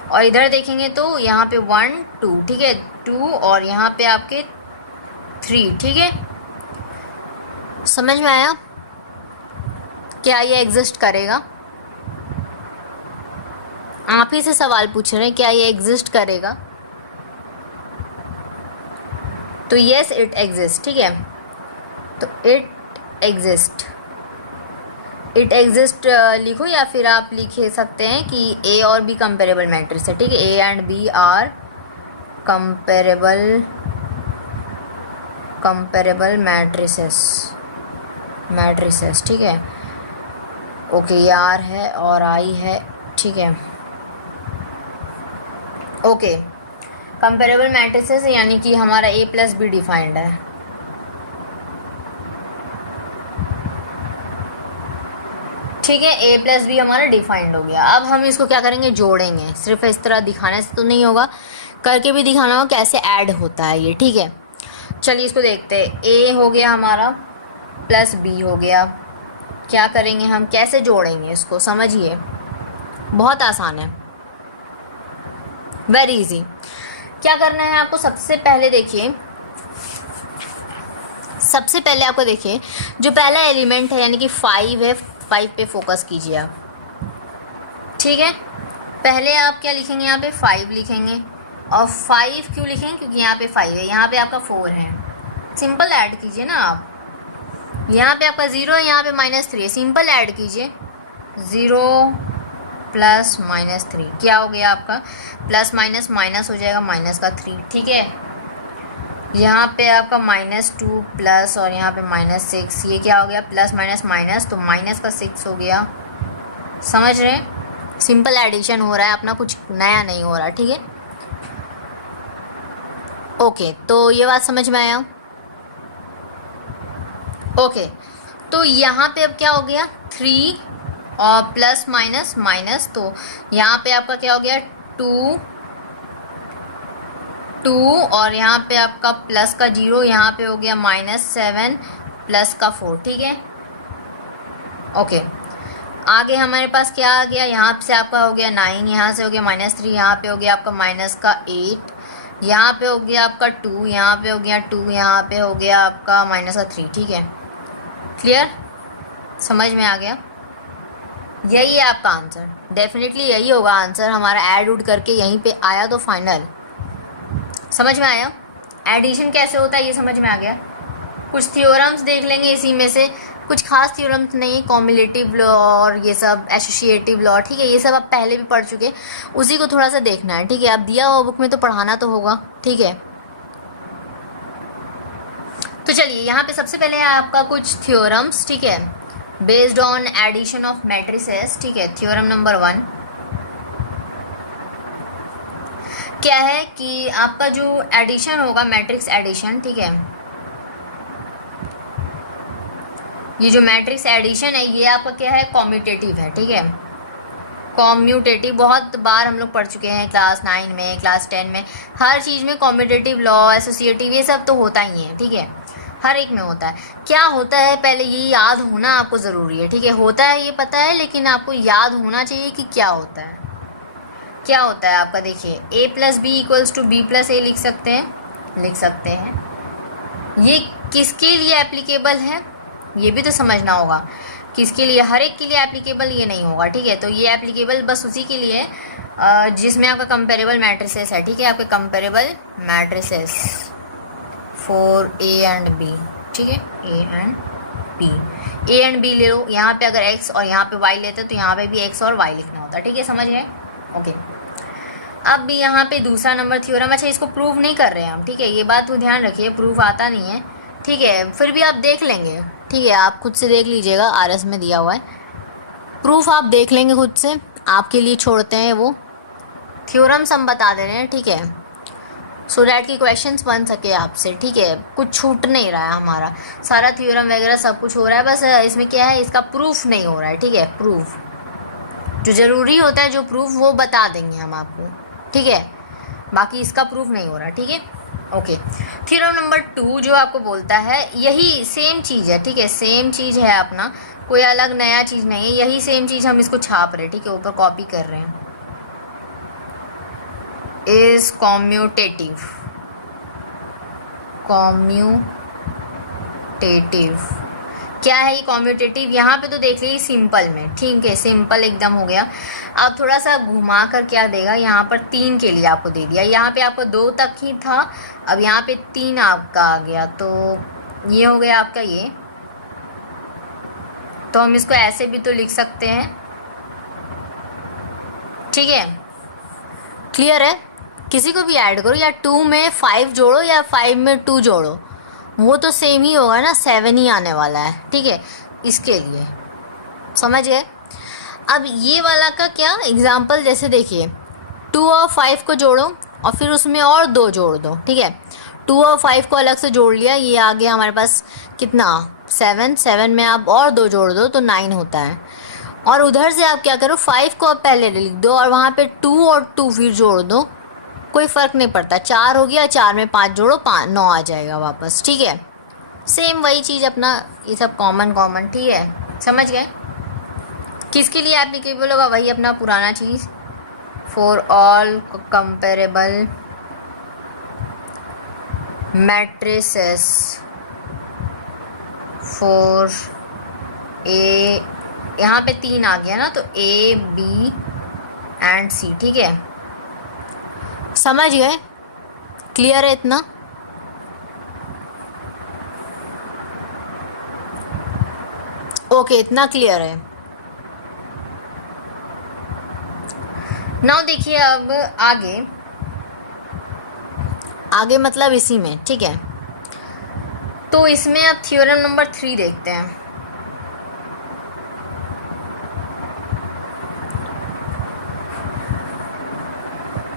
और इधर देखेंगे तो यहाँ पे 1, 2, ठीक है, 2 और यहाँ पे आपके 3, ठीक है। समझ में आया? क्या ये एग्जिस्ट करेगा? आप ही से सवाल पूछ रहे हैं, क्या ये एग्जिस्ट करेगा? तो यस इट एग्जिस्ट, ठीक है। तो इट एग्जिस्ट लिखो, या फिर आप लिख सकते हैं कि ए और बी कंपेरेबल मैट्रिक्स है, ठीक है। A and B are comparable matrices, ठीक है। ओके, ये आर है और आई है, ठीक है। ओके, कंपेरेबल मैट्रिसेस यानी कि हमारा ए प्लस बी डिफाइंड है, ठीक है। ए प्लस बी हमारा डिफाइंड हो गया। अब हम इसको क्या करेंगे, जोड़ेंगे। सिर्फ इस तरह दिखाने से तो नहीं होगा, करके भी दिखाना होगा कैसे ऐड होता है ये, ठीक है। चलिए इसको देखते हैं। ए हो गया हमारा प्लस बी हो गया, क्या करेंगे हम, कैसे जोड़ेंगे इसको, समझिए। बहुत आसान है, वेरी इजी। क्या करना है आपको, सबसे पहले देखिए, आपको देखिए जो पहला एलिमेंट है यानी कि 5 है, 5 पे फोकस कीजिए आप, ठीक है। पहले आप क्या लिखेंगे, यहाँ पे 5 लिखेंगे। और 5 क्यों लिखेंगे, क्योंकि यहाँ पे 5 है, यहाँ पे आपका 4 है। सिंपल ऐड कीजिए ना आप, यहाँ पे आपका 0 है, यहाँ पे -3 है, सिंपल ऐड कीजिए। 0 प्लस -3 क्या हो गया आपका, प्लस माइनस माइनस हो जाएगा, -3, ठीक है। यहाँ पे आपका -2 प्लस और यहाँ पे -6, ये क्या हो गया, प्लस माइनस माइनस, तो -6 हो गया। समझ रहे हैं, सिंपल एडिशन हो रहा है अपना, कुछ नया नहीं हो रहा, ठीक है। ओके, तो ये बात समझ में आया। ओके, तो यहाँ पे अब क्या हो गया, 3 और प्लस माइनस माइनस, तो यहाँ पे आपका क्या हो गया, 2 और यहाँ पे आपका प्लस का 0, यहाँ पे हो गया -7 प्लस का 4, ठीक है। ओके, आगे हमारे पास क्या आ गया, यहाँ से आपका हो गया 9, यहाँ से हो गया -3, यहाँ पे हो गया आपका -8, यहाँ पे हो गया आपका 2, यहाँ पे हो गया 2, यहाँ पे हो गया आपका -3, ठीक है। क्लियर, समझ में आ गया? यही है आपका आंसर, डेफिनेटली यही होगा आंसर हमारा। ऐड उड करके यहीं पे आया तो फाइनल। समझ में आया एडिशन कैसे होता है, ये समझ में आ गया। कुछ थ्योरम्स देख लेंगे इसी में से, कुछ खास थ्योरम्स नहीं, कॉम्युलेटिव लॉ और ये सब, एसोसिएटिव लॉ, ठीक है। ये सब आप पहले भी पढ़ चुके, उसी को थोड़ा सा देखना है, ठीक है। आप दिया हुआ बुक में तो पढ़ाना तो होगा, ठीक है। तो चलिए यहाँ पे सबसे पहले आपका कुछ थ्योरम्स, ठीक है, based on addition of matrices, ठीक है। थ्योरम नंबर 1 क्या है कि आपका जो एडिशन होगा, मैट्रिक्स एडिशन, ठीक है, ये जो मैट्रिक्स एडिशन है ये आपका क्या है, कॉम्यूटेटिव है, ठीक है। कॉम्यूटेटिव बहुत बार हम लोग पढ़ चुके हैं, क्लास 9 में, क्लास 10 में, हर चीज़ में कॉम्यूटेटिव लॉ, एसोसिएटिव, ये सब तो होता ही है, ठीक है। हर एक में होता है। क्या होता है पहले ये याद होना आपको ज़रूरी है, ठीक है। होता है ये पता है, लेकिन आपको याद होना चाहिए कि क्या होता है। क्या होता है आपका, देखिए, a plus B equals to B plus A लिख सकते हैं। ये किसके लिए एप्लीकेबल है, ये भी तो समझना होगा, किसके लिए, हर एक के लिए एप्लीकेबल ये नहीं होगा, ठीक है। तो ये एप्लीकेबल बस उसी के लिए जिसमें आपका कंपेरेबल मैट्रिसेस है, ठीक है। आपके comparable matrices for A and B, ठीक है, ए एंड बी ले लो। यहाँ पे अगर x और यहाँ पे y लेते तो यहाँ पे भी x और y लिखना होता है, ठीक है, समझ गए। ओके, अब भी यहाँ पे दूसरा नंबर थ्योरम, अच्छा इसको प्रूव नहीं कर रहे हैं हम, ठीक है, ये बात तो ध्यान रखिए, प्रूफ आता नहीं है, ठीक है, फिर भी आप देख लेंगे, ठीक है, आप खुद से देख लीजिएगा, आरएस में दिया हुआ है, प्रूफ आप देख लेंगे खुद से, आपके लिए छोड़ते हैं वो थ्योरम्स हम बता दे रहे हैं, ठीक है, सो डैट की क्वेश्चंस बन सके आपसे, ठीक है। कुछ छूट नहीं रहा है, हमारा सारा थ्योरम वगैरह सब कुछ हो रहा है, बस इसमें क्या है, इसका प्रूफ नहीं हो रहा है, ठीक है। प्रूफ जो ज़रूरी होता है, जो प्रूफ वो बता देंगे हम आपको, ठीक है, बाकी इसका प्रूफ नहीं हो रहा, ठीक है। ओके, थ्योरम नंबर 2 जो आपको बोलता है, यही सेम चीज़ है, ठीक है, सेम चीज़ है अपना, कोई अलग नया चीज़ नहीं है, यही सेम चीज़ हम इसको छाप रहे हैं, ठीक है, ऊपर कॉपी कर रहे हैं। इज कॉम्यूटेटिव क्या है ये कॉम्यूटेटिव। यहाँ पे तो देख लीजिए सिंपल में, ठीक है, सिंपल एकदम हो गया। अब थोड़ा सा घुमा कर क्या देगा, यहाँ पर 3 के लिए आपको दे दिया, यहाँ पे आपको 2 तक ही था, अब यहाँ पे 3 आपका आ गया, तो ये हो गया आपका ये। तो हम इसको ऐसे भी तो लिख सकते हैं, ठीक है, क्लियर है। किसी को भी ऐड करो, या 2 में 5 जोड़ो या 5 में 2 जोड़ो, वो तो सेम ही होगा ना, 7 ही आने वाला है, ठीक है, इसके लिए समझ गए। अब ये वाला का क्या एग्जाम्पल, जैसे देखिए 2 और 5 को जोड़ो और फिर उसमें और 2 जोड़ दो, ठीक है, 2 और 5 को अलग से जोड़ लिया, ये आ गया हमारे पास कितना 7, 7 में आप और 2 जोड़ दो तो 9 होता है। और उधर से आप क्या करो, 5 को आप पहले लिख दो और वहाँ पे 2 और 2 फिर जोड़ दो, कोई फ़र्क नहीं पड़ता, 4 हो गया, 4 में 5 जोड़ो, 9 आ जाएगा वापस, ठीक है। सेम वही चीज़ अपना, ये सब कॉमन, ठीक है, समझ गए। किसके लिए एप्लीकेबल होगा, वही अपना पुराना चीज़, for all comparable matrices for A, यहाँ पे 3 आ गया ना, तो A, B एंड C, ठीक है, समझ गए, क्लियर है इतना। ओके, इतना क्लियर है। नाउ देखिए अब आगे मतलब इसी में, ठीक है, तो इसमें अब थ्योरम नंबर 3 देखते हैं।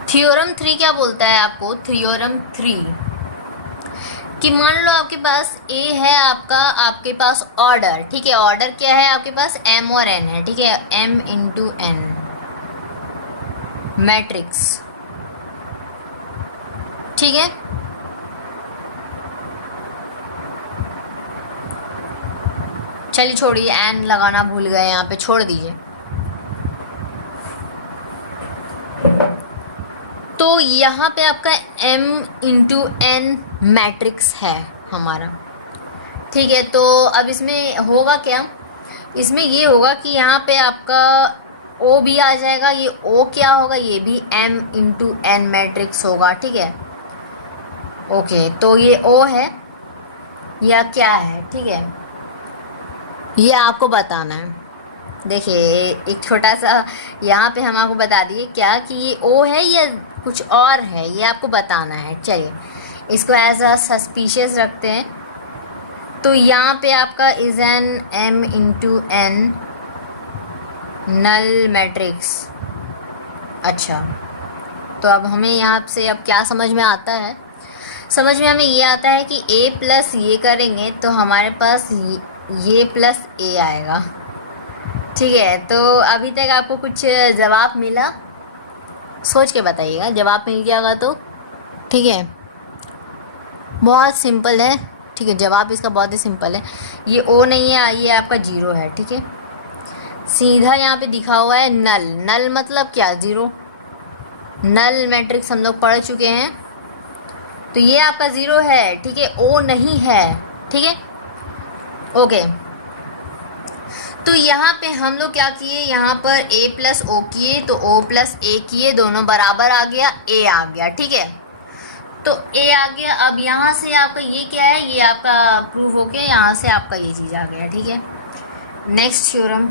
थ्योरम 3 क्या बोलता है आपको, थ्योरम 3 कि मान लो आपके पास A है आपके पास ऑर्डर, ठीक है, ऑर्डर क्या है आपके पास, M और N है, ठीक है, M इंटू N मैट्रिक्स, ठीक है। चलिए छोड़िए, N लगाना भूल गए यहाँ पे, छोड़ दीजिए। तो यहाँ पे आपका M इंटू N मैट्रिक्स है हमारा, ठीक है। तो अब इसमें होगा क्या, इसमें ये होगा कि यहाँ पे आपका O भी आ जाएगा, ये O क्या होगा, ये भी M इंटू N मैट्रिक्स होगा, ठीक है। ओके, तो ये O है या क्या है, ठीक है, ये आपको बताना है। देखिए एक छोटा सा यहाँ पे हम आपको बता दिए क्या कि ये O है या कुछ और है, ये आपको बताना है। चलिए इसको एज अ सस्पिशियस रखते हैं। तो यहाँ पे आपका is an M into N null matrix. अच्छा, तो अब हमें यहाँ से अब क्या समझ में आता है, समझ में हमें ये आता है कि A प्लस ये करेंगे तो हमारे पास ये प्लस A आएगा, ठीक है। तो अभी तक आपको कुछ जवाब मिला, सोच के बताइएगा, जवाब मिल गया होगा तो ठीक है, बहुत सिंपल है, ठीक है, जवाब इसका बहुत ही सिंपल है। ये O नहीं है, ये आपका 0 है, ठीक है। सीधा यहाँ पे दिखा हुआ है नल, नल मतलब क्या, 0, नल मैट्रिक्स हम लोग पढ़ चुके हैं, तो ये आपका 0 है, ठीक है, O नहीं है, ठीक है, ओके। तो यहाँ पे हम लोग क्या किए, यहाँ पर A प्लस O किए, तो O प्लस A किए, दोनों बराबर आ गया, A आ गया, ठीक है। तो A आ गया, अब यहाँ से आपका ये क्या है, ये आपका प्रूफ हो गया, यहाँ से आपका ये चीज़ आ गया, ठीक है। नेक्स्ट थ्योरम,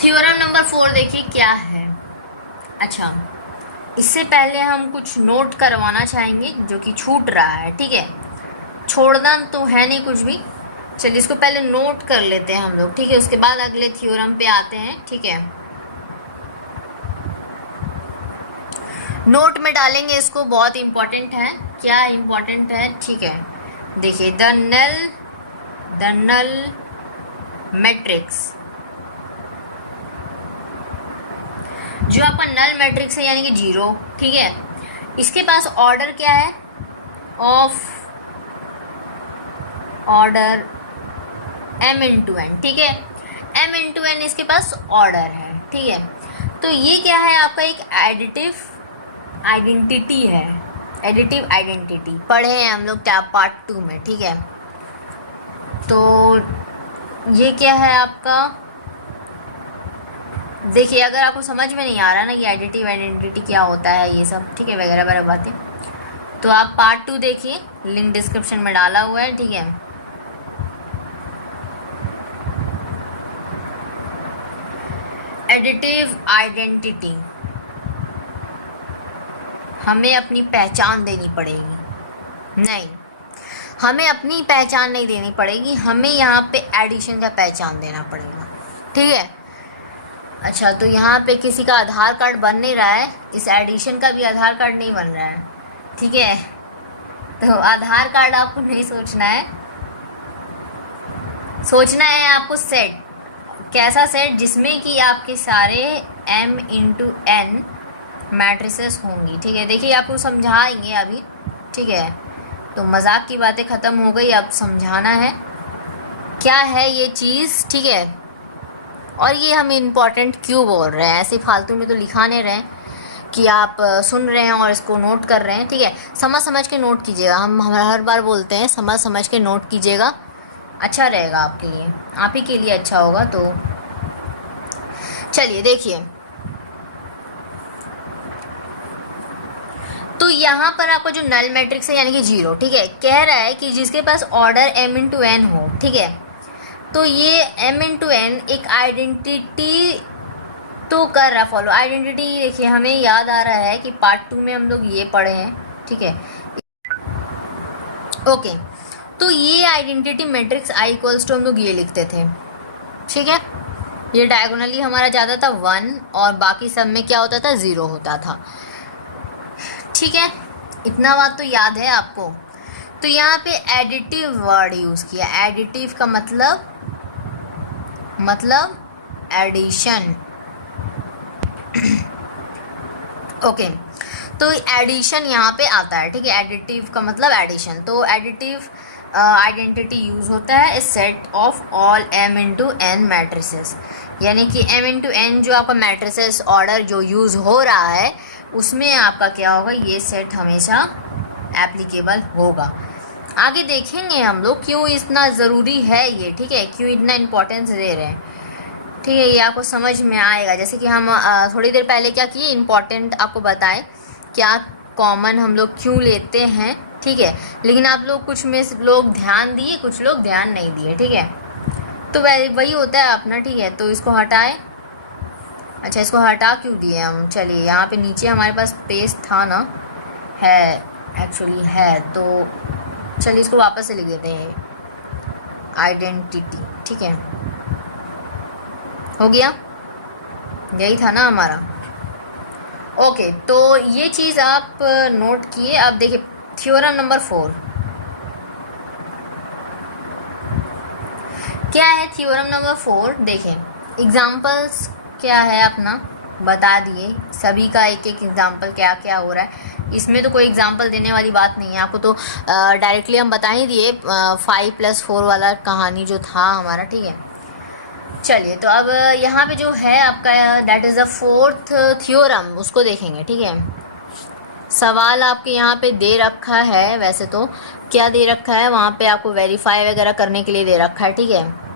थ्योरम नंबर 4 देखिए क्या है। अच्छा, इससे पहले हम कुछ नोट करवाना चाहेंगे जो कि छूट रहा है, ठीक है, छोड़ना तो है नहीं कुछ भी। चलिए इसको पहले नोट कर लेते हैं हम लोग, ठीक है, उसके बाद अगले थ्योरम पे आते हैं, ठीक है। नोट में डालेंगे इसको, बहुत इम्पोर्टेंट है, क्या इम्पोर्टेंट है, ठीक है। देखिए द नल मैट्रिक्स, जो आपका नल मैट्रिक्स है यानी कि 0, ठीक है, इसके पास ऑर्डर क्या है, of order M into N, ठीक है, M इंटू N इसके पास ऑर्डर है, ठीक है। तो ये क्या है, आपका एक एडिटिव आइडेंटिटी है, एडिटिव आइडेंटिटी पढ़े हैं हम लोग टैब पार्ट 2 में, ठीक है। तो ये क्या है आपका, देखिए अगर आपको समझ में नहीं आ रहा ना कि एडिटिव आइडेंटिटी क्या होता है ये सब, ठीक है, वगैरह वगैरह बातें, तो आप पार्ट 2 देखिए, लिंक डिस्क्रिप्शन में डाला हुआ है, ठीक है। एडिटिव आइडेंटिटी, हमें अपनी पहचान देनी पड़ेगी, नहीं हमें अपनी पहचान नहीं देनी पड़ेगी, हमें यहाँ पे एडिशन का पहचान देना पड़ेगा, ठीक है। अच्छा, तो यहाँ पे किसी का आधार कार्ड बन नहीं रहा है, इस एडिशन का भी आधार कार्ड नहीं बन रहा है, ठीक है। तो आधार कार्ड आपको नहीं सोचना है, सोचना है आपको सेट, कैसा सेट, जिसमें कि आपके सारे m×n मैट्रिसेस होंगी, ठीक है। देखिए आपको समझाएंगे अभी, ठीक है। तो मजाक की बातें ख़त्म हो गई, अब समझाना है क्या है ये चीज़, ठीक है। और ये हम इम्पॉर्टेंट क्यों बोल रहे हैं, ऐसे फालतू में तो लिखा नहीं रहे हैं कि आप सुन रहे हैं और इसको नोट कर रहे हैं, ठीक है। समझ समझ के नोट कीजिएगा, हम हर बार बोलते हैं समझ समझ के नोट कीजिएगा, अच्छा रहेगा आपके लिए, आप ही के लिए अच्छा होगा। तो चलिए देखिए, तो यहाँ पर आपका जो नल मैट्रिक्स है यानी कि 0, ठीक है, कह रहा है कि जिसके पास ऑर्डर m×n हो, ठीक है। तो ये m×n एक आइडेंटिटी तो कर रहा फॉलो, आइडेंटिटी देखिए हमें याद आ रहा है कि पार्ट 2 में हम लोग ये पढ़े हैं, ठीक है। ओके, तो ये आइडेंटिटी मैट्रिक्स I = हम लोग ये लिखते थे, ठीक है। ये डायगोनली हमारा जाता था 1 और बाकी सब में क्या होता था, 0 होता था, ठीक है। इतना बात तो याद है आपको। तो यहाँ पे एडिटिव वर्ड यूज़ किया, एडिटिव का मतलब एडिशन, ओके। तो एडिशन यहाँ पे आता है, ठीक है, एडिटिव का मतलब एडिशन। तो एडिटिव आइडेंटिटी यूज़ होता है set of all m×n matrices, यानी कि m×n जो आपका मैट्रिसेस ऑर्डर जो यूज़ हो रहा है उसमें आपका क्या होगा, ये सेट हमेशा एप्लीकेबल होगा। आगे देखेंगे हम लोग क्यों इतना ज़रूरी है ये, ठीक है, क्यों इतना इम्पोर्टेंस दे रहे हैं, ठीक है। ये आपको समझ में आएगा, जैसे कि हम थोड़ी देर पहले क्या किए, इम्पोर्टेंट आपको बताएं क्या कॉमन हम लोग क्यों लेते हैं, ठीक है। लेकिन आप लोग कुछ में लोग ध्यान दिए, कुछ लोग ध्यान नहीं दिए, ठीक है। तो वही होता है अपना, ठीक है। तो इसको हटाएं, अच्छा इसको हटा क्यों दिए हम, चलिए यहाँ पे नीचे हमारे पास स्पेस था ना, है एक्चुअली है, तो चलिए इसको वापस से लिख देते हैं, आइडेंटिटी, ठीक है, हो गया, यही था ना हमारा। ओके, तो ये चीज़ आप नोट किए। अब देखिए थ्योरम नंबर 4 क्या है, थ्योरम नंबर 4 देखें, एग्जाम्पल्स क्या है अपना बता दिए, सभी का एक एक एग्जाम्पल क्या क्या हो रहा है, इसमें तो कोई एग्जाम्पल देने वाली बात नहीं है आपको, तो डायरेक्टली हम बता ही दिए 5+4 वाला कहानी जो था हमारा, ठीक है। चलिए, तो अब यहाँ पे जो है आपका that is the 4th theorem, उसको देखेंगे, ठीक है। सवाल आपके यहाँ पे दे रखा है, वैसे तो क्या दे रखा है वहाँ पे आपको वेरीफाई वगैरह करने के लिए दे रखा है, ठीक है।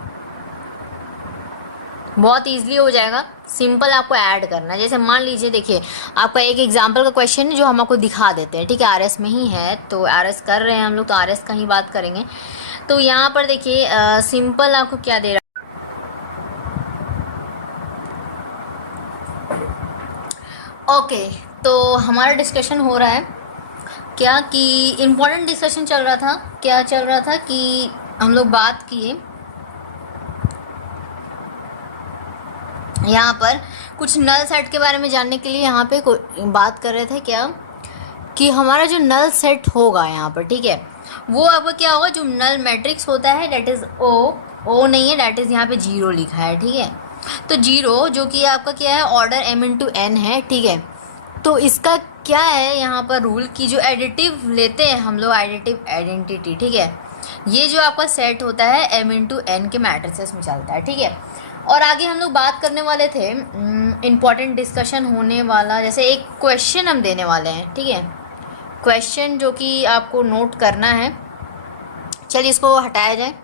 बहुत ईजिली हो जाएगा, सिंपल आपको ऐड करना, जैसे मान लीजिए देखिए आपका एक एग्जांपल का क्वेश्चन है जो हम आपको दिखा देते हैं, ठीक है, आरएस में ही है, तो आरएस कर रहे हैं हम लोग, तो आरएस का ही बात करेंगे। तो यहाँ पर देखिए सिंपल आपको क्या दे रहा है, ओके। तो हमारा डिस्कशन हो रहा है क्या कि इम्पोर्टेंट डिस्कशन चल रहा था, क्या चल रहा था कि हम लोग बात किए यहाँ पर कुछ नल सेट के बारे में जानने के लिए, यहाँ पे बात कर रहे थे क्या कि हमारा जो नल सेट होगा यहाँ पर, ठीक है, वो आपका क्या होगा, जो नल मैट्रिक्स होता है डेट इज़ ओ नहीं है, डेट इज़ यहाँ पे 0 लिखा है, ठीक है। तो 0 जो कि आपका क्या है, ऑर्डर m×n है, ठीक है। तो इसका क्या है यहाँ पर रूल कि जो एडिटिव लेते हैं हम लोग, एडिटिव आइडेंटिटी, ठीक है, ये जो आपका सेट होता है m×n के मैट्रिसेस में चलता है, ठीक है। और आगे हम लोग बात करने वाले थे, इम्पॉर्टेंट डिस्कशन होने वाला, जैसे एक क्वेश्चन हम देने वाले हैं, ठीक है, क्वेश्चन जो कि आपको नोट करना है, चलिए इसको हटाया जाए।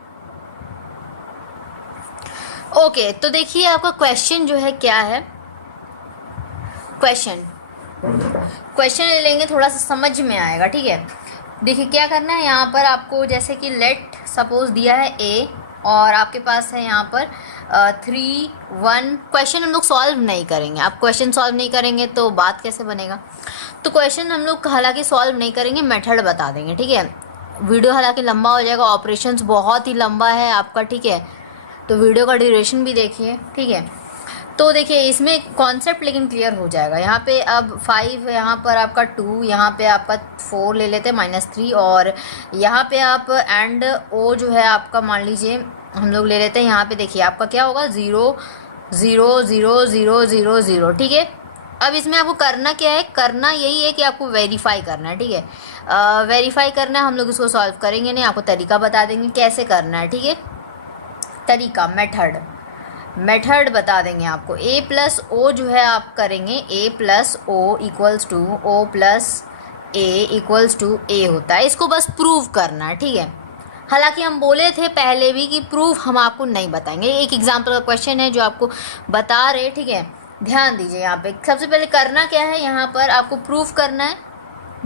ओके, तो देखिए आपका क्वेश्चन जो है क्या है, क्वेश्चन ले लेंगे, थोड़ा सा समझ में आएगा, ठीक है। देखिए क्या करना है यहाँ पर आपको, जैसे कि लेट सपोज दिया है ए और आपके पास है यहाँ पर 3 1। क्वेश्चन हम लोग सॉल्व नहीं करेंगे, आप क्वेश्चन सॉल्व नहीं करेंगे तो बात कैसे बनेगा। तो क्वेश्चन हम लोग हालांकि सॉल्व नहीं करेंगे, मेथड बता देंगे, ठीक है। वीडियो हालांकि लंबा हो जाएगा, ऑपरेशंस बहुत ही लंबा है आपका, ठीक है, तो वीडियो का ड्यूरेशन भी देखिए, ठीक है। तो देखिए इसमें कॉन्सेप्ट लेकिन क्लियर हो जाएगा। यहाँ पे अब 5, यहाँ पर आपका 2, यहाँ पे आपका 4 ले लेते हैं -3, और यहाँ पे आप एंड ओ जो है आपका मान लीजिए हम लोग ले लेते हैं। यहाँ पे देखिए आपका क्या होगा 0 0 0 0 0 0, ठीक है। अब इसमें आपको करना क्या है, करना यही है कि आपको वेरीफाई करना है, ठीक है। वेरीफाई करना है, हम लोग इसको सॉल्व करेंगे नहीं, आपको तरीका बता देंगे कैसे करना है, ठीक है। तरीका, मेथड बता देंगे आपको। a प्लस ओ जो है आप करेंगे, a plus O equals to O plus A equals to A होता है, इसको बस प्रूव करना है, ठीक है। हालांकि हम बोले थे पहले भी कि प्रूफ हम आपको नहीं बताएंगे, एक एग्जाम्पल का क्वेश्चन है जो आपको बता रहे, ठीक है। ध्यान दीजिए यहाँ पे सबसे पहले करना क्या है, यहाँ पर आपको प्रूफ करना है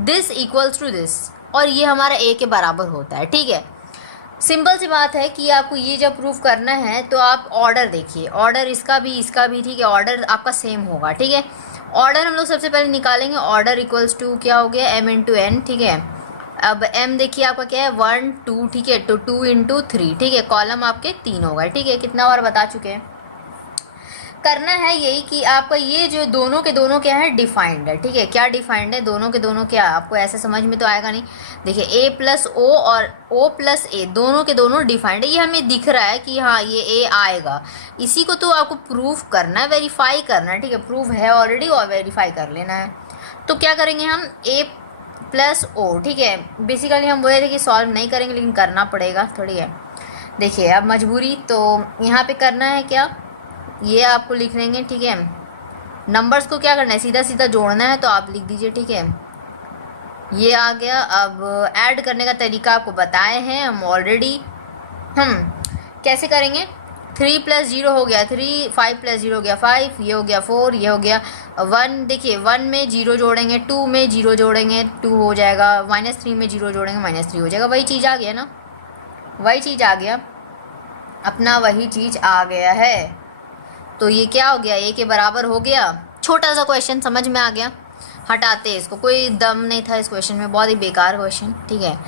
दिस इक्वल्स टू दिस, और ये हमारा a के बराबर होता है, ठीक है। सिंपल सी बात है कि आपको ये जब प्रूफ करना है तो आप ऑर्डर देखिए, ऑर्डर इसका भी, ठीक है, ऑर्डर आपका सेम होगा, ठीक है। ऑर्डर हम लोग सबसे पहले निकालेंगे, ऑर्डर इक्वल्स टू क्या हो गया m इंटू एन, ठीक है। अब m देखिए आपका क्या है 1 2, ठीक है, तो 2 इंटू 3, ठीक है, कॉलम आपके 3 होगा, ठीक है। कितना बार बता चुके हैं, करना है यही कि आपका ये जो दोनों के दोनों क्या है डिफाइंड है, ठीक है। क्या डिफाइंड है, दोनों के दोनों क्या, आपको ऐसे समझ में तो आएगा नहीं। देखिए a प्लस ओ और o प्लस ए दोनों के दोनों डिफाइंड है, ये हमें दिख रहा है कि हाँ ये a आएगा, इसी को तो आपको प्रूफ करना है, वेरीफाई करना है, ठीक है। प्रूफ है ऑलरेडी और वेरीफाई कर लेना है। तो क्या करेंगे हम a प्लस ओ, ठीक है। बेसिकली हम बोले थे कि सॉल्व नहीं करेंगे लेकिन करना पड़ेगा थोड़ी है, देखिए अब मजबूरी। तो यहाँ पे करना है क्या, ये आपको लिख लेंगे, ठीक है। नंबर्स को क्या करना है, सीधा सीधा जोड़ना है, तो आप लिख दीजिए, ठीक है। ये आ गया। अब ऐड करने का तरीका आपको बताए हैं हम ऑलरेडी, हम कैसे करेंगे। 3 प्लस 0 हो गया 3, 5 प्लस 0 हो गया 5, ये हो गया 4, ये हो गया 1। देखिए 1 में 0 जोड़ेंगे, 2 में 0 जोड़ेंगे 2 हो जाएगा, -3 में 0 जोड़ेंगे -3 हो जाएगा। वही चीज़ आ गया ना, वही चीज़ आ गया अपना, वही चीज़ आ गया है। तो ये क्या हो गया, a के बराबर हो गया। छोटा सा क्वेश्चन समझ में आ गया, हटाते हैं इसको, कोई दम नहीं था इस क्वेश्चन में, बहुत ही बेकार क्वेश्चन, ठीक है।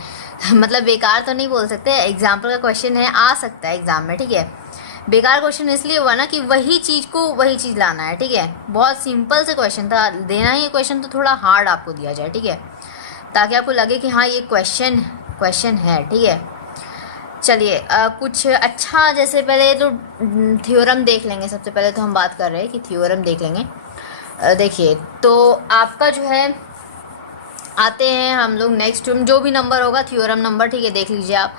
मतलब बेकार तो नहीं बोल सकते, एग्जाम्पल का क्वेश्चन है, आ सकता है एग्जाम में, ठीक है। बेकार क्वेश्चन इसलिए हुआ ना कि वही चीज़ को वही चीज़ लाना है, ठीक है। बहुत सिंपल से क्वेश्चन था, देना ही क्वेश्चन तो थोड़ा हार्ड आपको दिया जाए, ठीक है, ताकि आपको लगे कि हाँ ये क्वेश्चन है, ठीक है। चलिए कुछ अच्छा, जैसे पहले तो थ्योरम देख लेंगे। सबसे पहले तो हम बात कर रहे हैं कि थ्योरम देख लेंगे। देखिए तो आपका जो है आते हैं हम लोग नेक्स्ट जो भी नंबर होगा थ्योरम नंबर, ठीक है, देख लीजिए आप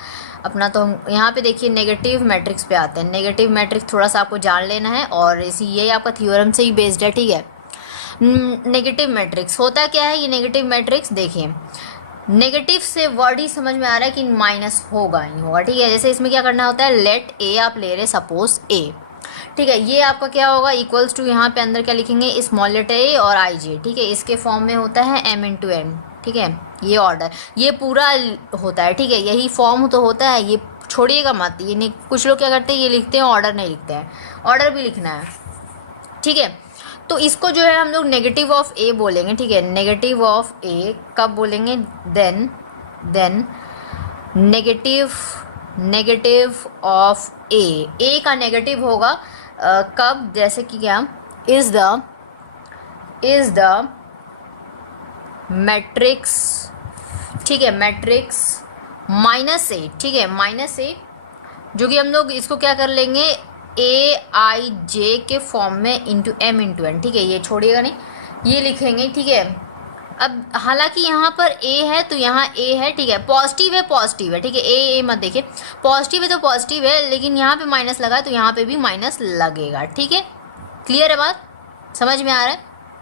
अपना। तो हम यहाँ पे देखिए नेगेटिव मैट्रिक्स पे आते हैं। नेगेटिव मैट्रिक्स थोड़ा सा आपको जान लेना है, और इसी ये आपका थ्योरम से ही बेस्ड है, ठीक है। नेगेटिव मैट्रिक्स होता क्या है, ये नेगेटिव मैट्रिक्स देखिए, नेगेटिव से वर्ड ही समझ में आ रहा है कि माइनस होगा ही होगा, ठीक है। जैसे इसमें क्या करना होता है, लेट ए आप ले रहे सपोज ए, ठीक है। ये आपका क्या होगा इक्वल्स टू, यहाँ पे अंदर क्या लिखेंगे स्मॉल लेटर ए और आई जे, ठीक है। इसके फॉर्म में होता है m इंटू एन, ठीक है। ये ऑर्डर ये पूरा होता है, ठीक है, यही फॉर्म तो होता है, ये छोड़िएगा मत। ये नहीं, कुछ लोग क्या करते हैं ये लिखते हैं, ऑर्डर नहीं लिखते हैं, ऑर्डर भी लिखना है, ठीक है। तो इसको जो है हम लोग नेगेटिव ऑफ ए बोलेंगे, ठीक है। नेगेटिव ऑफ ए कब बोलेंगे, देन नेगेटिव ऑफ ए का नेगेटिव होगा कब, जैसे कि क्या, इज द मैट्रिक्स, ठीक है, मैट्रिक्स -a, ठीक है, -a, जो कि हम लोग इसको क्या कर लेंगे aij के फॉर्म में इंटू m इंटू n, ठीक है। ये छोड़िएगा नहीं, ये लिखेंगे, ठीक है। अब हालांकि यहाँ पर a है तो यहाँ a है, ठीक है, पॉजिटिव है, ठीक है। a मत देखिए, पॉजिटिव है तो पॉजिटिव है, लेकिन यहाँ पे माइनस लगा है तो यहाँ पे भी माइनस लगेगा, ठीक है। क्लियर है बात, समझ में आ रहा है,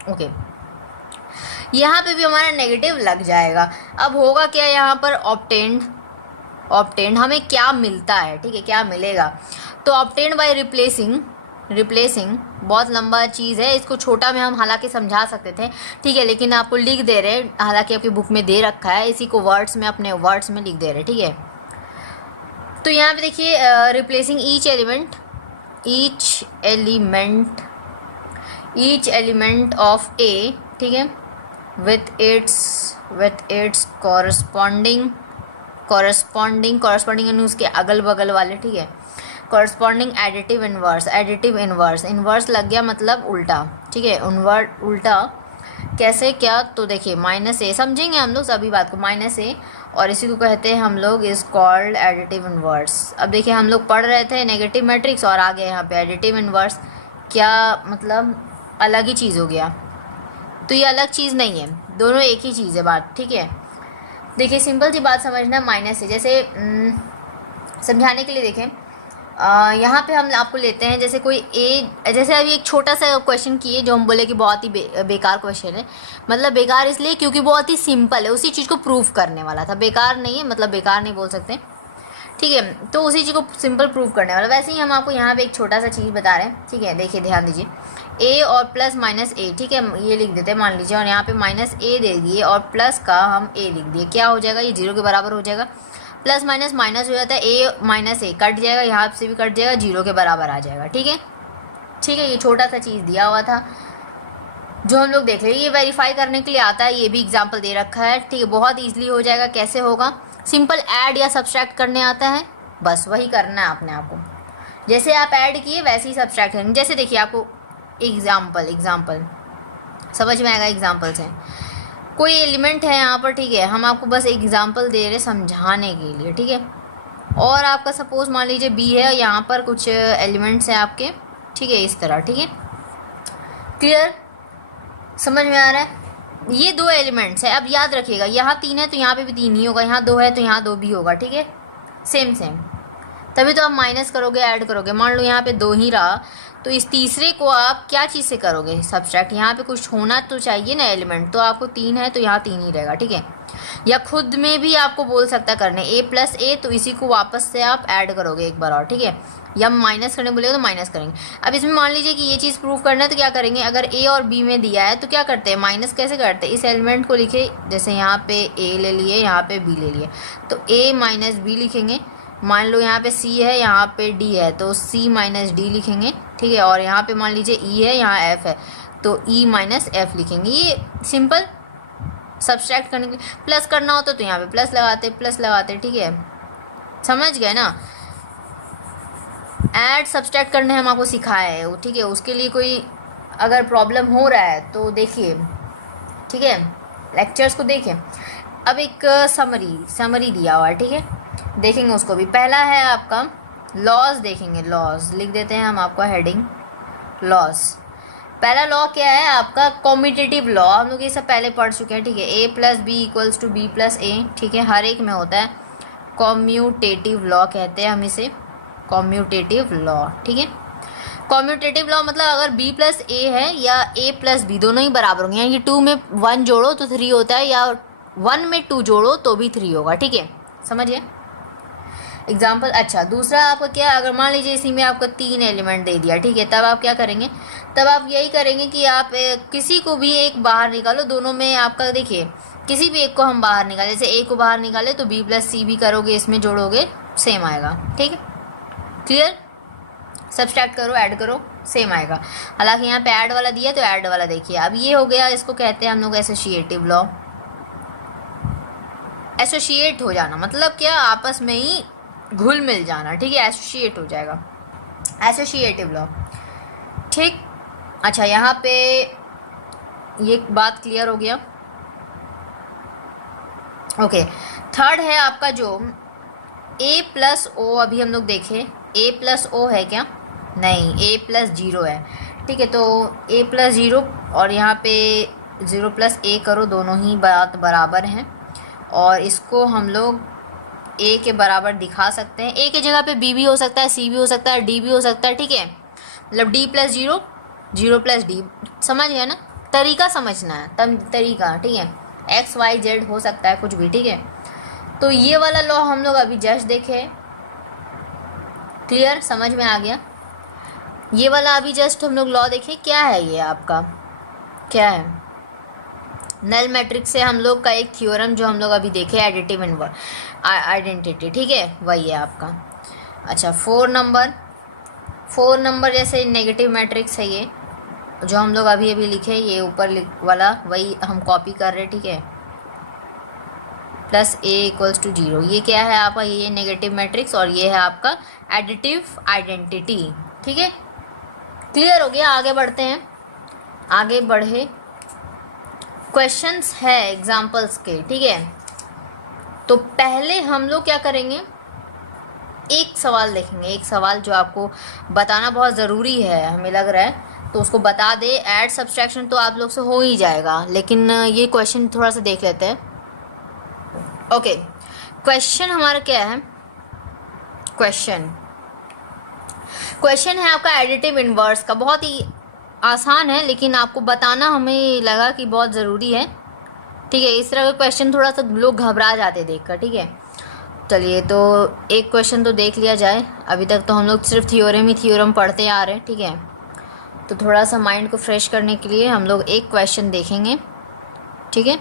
ओके। यहाँ पे भी हमारा नेगेटिव लग जाएगा। अब होगा क्या यहाँ पर, ऑब्टेन्ड हमें क्या मिलता है, ठीक है, क्या मिलेगा। तो ऑब्टेन्ड बाय रिप्लेसिंग बहुत लंबा चीज़ है, इसको छोटा में हम हालांकि समझा सकते थे, ठीक है, लेकिन आपको लिख दे रहे हैं, हालांकि आपकी बुक में दे रखा है, इसी को वर्ड्स में अपने वर्ड्स में लिख दे रहे हैं, ठीक है। तो यहाँ पे देखिए रिप्लेसिंग ईच एलिमेंट ऑफ ए, ठीक है, विथ इट्स कॉरस्पॉन्डिंग यानी उसके अगल बगल वाले, ठीक है, कॉरस्पॉन्डिंग एडिटिव इन्वर्स लग गया मतलब उल्टा, ठीक है, उल्टा कैसे क्या, तो देखिए -a समझेंगे हम लोग सभी बात को, -a, और इसी को कहते हैं हम लोग इज कॉल्ड एडिटिव इन्वर्स। अब देखिए हम लोग पढ़ रहे थे नेगेटिव मैट्रिक्स और आ गए यहाँ पे एडिटिव इन्वर्स, क्या मतलब अलग ही चीज़ हो गया। तो ये अलग चीज़ नहीं है, दोनों एक ही चीज़ है बात, ठीक है। देखिए सिंपल सी बात समझना, -a जैसे समझाने के लिए देखें, यहाँ पे हम आपको लेते हैं जैसे कोई जैसे अभी एक छोटा सा क्वेश्चन किए जो हम बोले कि बहुत ही बेकार क्वेश्चन है, मतलब बेकार इसलिए क्योंकि बहुत ही सिंपल है, उसी चीज़ को प्रूव करने वाला था, बेकार नहीं है, मतलब बेकार नहीं बोल सकते, ठीक है, तो उसी चीज़ को सिंपल प्रूव करने वाला। वैसे ही हम आपको यहाँ पे एक छोटा सा चीज़ बता रहे हैं, ठीक है, देखिए ध्यान दीजिए, a और प्लस -a, ठीक है, ये लिख देते हैं मान लीजिए, और यहाँ पे -a दे दिए और प्लस का हम a लिख दिए, क्या हो जाएगा, ये 0 के बराबर हो जाएगा, प्लस माइनस माइनस हो जाता है, a कट जाएगा, यहाँ से भी कट जाएगा, 0 के बराबर आ जाएगा, ठीक है, ठीक है। ये छोटा सा चीज़ दिया हुआ था जो हम लोग देख लेंगे, ये वेरीफाई करने के लिए आता है, ये भी एग्जाम्पल दे रखा है, ठीक है, बहुत ईजिली हो जाएगा। कैसे होगा, सिंपल ऐड या सब्सट्रैक्ट करने आता है, बस वही करना है अपने आप को, जैसे आप ऐड किए वैसे ही सब्सट्रैक्ट करेंगे। जैसे देखिए आपको एग्जाम्पल समझ में आएगा, एग्जाम्पल से कोई एलिमेंट है यहाँ पर, ठीक है, हम आपको बस एग्जाम्पल दे रहे समझाने के लिए, ठीक है, और आपका सपोज मान लीजिए b है, यहाँ पर कुछ एलिमेंट्स हैं आपके, ठीक है, इस तरह, ठीक है, क्लियर, समझ में आ रहा है। ये 2 एलिमेंट्स है, अब याद रखिएगा, यहाँ 3 है तो यहाँ पे भी 3 ही होगा, यहाँ 2 है तो यहाँ 2 भी होगा, ठीक है, सेम, तभी तो आप माइनस करोगे, ऐड करोगे। मान लो यहाँ पे 2 ही रहा, तो इस तीसरे को आप क्या चीज़ से करोगे, सब्सट्रैक्ट, यहाँ पे कुछ होना तो चाहिए ना एलिमेंट, तो आपको 3 है तो यहाँ 3 ही रहेगा, ठीक है, या खुद में भी आपको बोल सकता करने a + a, तो इसी को वापस से आप ऐड करोगे एक बार और, ठीक है, या माइनस करने बोलेगा तो माइनस करेंगे। अब इसमें मान लीजिए कि ये चीज़ प्रूव करना है तो क्या करेंगे, अगर a और b में दिया है तो क्या करते हैं, माइनस कैसे करते हैं, इस एलिमेंट को लिखे, जैसे यहाँ पे a ले लिए, यहाँ पे b ले लिए, तो a - b लिखेंगे। मान लो यहाँ पे c है, यहाँ पे d है, तो c - d लिखेंगे, ठीक है, और यहाँ पे मान लीजिए e है, यहाँ f है, तो e - f लिखेंगे। ये सिंपल सब्सट्रैक्ट करने के लिए, प्लस करना होता तो यहाँ पे प्लस लगाते, ठीक है, समझ गए ना। ऐड सब्सट्रैक्ट करने हम आपको सिखाए हैं, ठीक है, उसके लिए कोई अगर प्रॉब्लम हो रहा है तो देखिए, ठीक है, लेक्चर्स को देखिए। अब एक समरी दिया हुआ है, ठीक है, देखेंगे उसको भी। पहला है आपका लॉज, देखेंगे लॉज, लिख देते हैं हम आपका हेडिंग लॉज। पहला लॉ क्या है आपका, कॉम्यूटेटिव लॉ, हम लोग ये सब पहले पढ़ चुके हैं, ठीक है, a + b = b + a, ठीक है, हर एक में होता है, कॉम्यूटेटिव लॉ कहते हैं हम इसे, कॉम्यूटेटिव लॉ, ठीक है। कॉम्यूटेटिव लॉ मतलब अगर b + a है या a + b दोनों ही बराबर होंगे, यानी कि 2 में 1 जोड़ो तो 3 होता है, या 1 में 2 जोड़ो तो भी 3 होगा, ठीक है, समझिए एग्जाम्पल। अच्छा, दूसरा आपका क्या, अगर मान लीजिए इसी में आपको 3 एलिमेंट दे दिया, ठीक है, तब आप क्या करेंगे, तब आप यही करेंगे कि आप किसी को भी एक बाहर निकालो, दोनों में आपका देखिए किसी भी एक को हम बाहर निकाले, जैसे a को बाहर निकाले तो b + c भी करोगे, इसमें जोड़ोगे सेम आएगा, ठीक है, क्लियर, सब्सट्रैक्ट करो, ऐड करो, सेम आएगा। हालांकि यहाँ पे ऐड वाला दिया तो ऐड वाला देखिए। अब ये हो गया, इसको कहते हैं हम लोग एसोसिएटिव लॉ। एसोसिएट हो जाना मतलब क्या, आपस में ही घुल मिल जाना, ठीक है, एसोसिएट हो जाएगा, एसोसिएटिव लॉ, ठीक। अच्छा, यहाँ पे ये बात क्लियर हो गया, ओके। थर्ड है आपका जो a + o, अभी हम लोग देखें a + o है क्या, नहीं, a + 0 है, ठीक है, तो a + 0 और यहाँ पे 0 + a करो, दोनों ही बात बराबर हैं, और इसको हम लोग a के बराबर दिखा सकते हैं। a की जगह पे b भी हो सकता है, c भी हो सकता है, d भी हो सकता है, ठीक है, मतलब d + 0 0 + d, समझ गया ना। तरीका समझना है, तब तरीका, ठीक है। एक्स वाई जेड हो सकता है कुछ भी, ठीक है। तो ये वाला लॉ हम लोग अभी जस्ट देखे, क्लियर, समझ में आ गया। ये वाला अभी जस्ट हम लोग लॉ देखे, क्या है ये आपका, क्या है, नल मैट्रिक्स से हम लोग का एक थ्योरम जो हम लोग अभी देखे, एडिटिव आइडेंटिटी, ठीक है, वही है आपका। अच्छा, 4 नंबर जैसे नेगेटिव मैट्रिक्स है ये जो हम लोग अभी अभी लिखे, ये ऊपर वाला वही हम कॉपी कर रहे हैं, ठीक है। प्लस a इक्वल्स टू 0, ये क्या है आपका, ये नेगेटिव मैट्रिक्स, और ये है आपका एडिटिव आइडेंटिटी, ठीक है। क्लियर हो गया, आगे बढ़ते हैं, आगे बढ़े। क्वेश्चंस है एग्जाम्पल्स के, ठीक है। तो पहले हम लोग क्या करेंगे, एक सवाल देखेंगे, एक सवाल जो आपको बताना बहुत ज़रूरी है हमें लग रहा है, तो उसको बता दे। ऐड सब्सट्रैक्शन तो आप लोग से हो ही जाएगा, लेकिन ये क्वेश्चन थोड़ा सा देख लेते हैं। ओके, क्वेश्चन हमारा क्या है, क्वेश्चन है आपका एडिटिव इनवर्स का। बहुत ही आसान है, लेकिन आपको बताना हमें लगा कि बहुत ज़रूरी है, ठीक है। इस तरह का क्वेश्चन थोड़ा सा लोग घबरा जाते देखकर, ठीक है। चलिए, तो एक क्वेश्चन तो देख लिया जाए। अभी तक तो हम लोग सिर्फ थ्योरम पढ़ते आ रहे हैं, ठीक है। तो थोड़ा सा माइंड को फ्रेश करने के लिए हम लोग एक क्वेश्चन देखेंगे, ठीक है।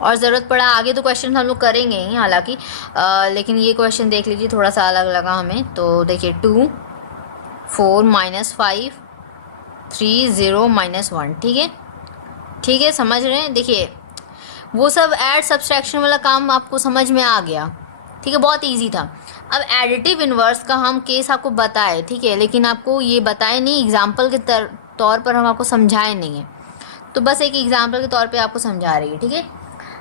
और ज़रूरत पड़ा आगे तो क्वेश्चन हम लोग करेंगे ही हालांकि, लेकिन ये क्वेश्चन देख लीजिए, थोड़ा सा अलग लगा हमें। तो देखिए, 2 4 -5 3 0 -1, ठीक है, ठीक है, समझ रहे हैं। देखिए, वो सब ऐड सब्सट्रैक्शन वाला काम आपको समझ में आ गया, ठीक है, बहुत इजी था। अब एडिटिव इन्वर्स का हम केस आपको बताए, ठीक है, लेकिन आपको ये बताए नहीं, एग्जाम्पल के तौर पर हम आपको समझाए नहीं है, तो बस एक एग्जाम्पल के तौर पे आपको समझा रही है, ठीक है।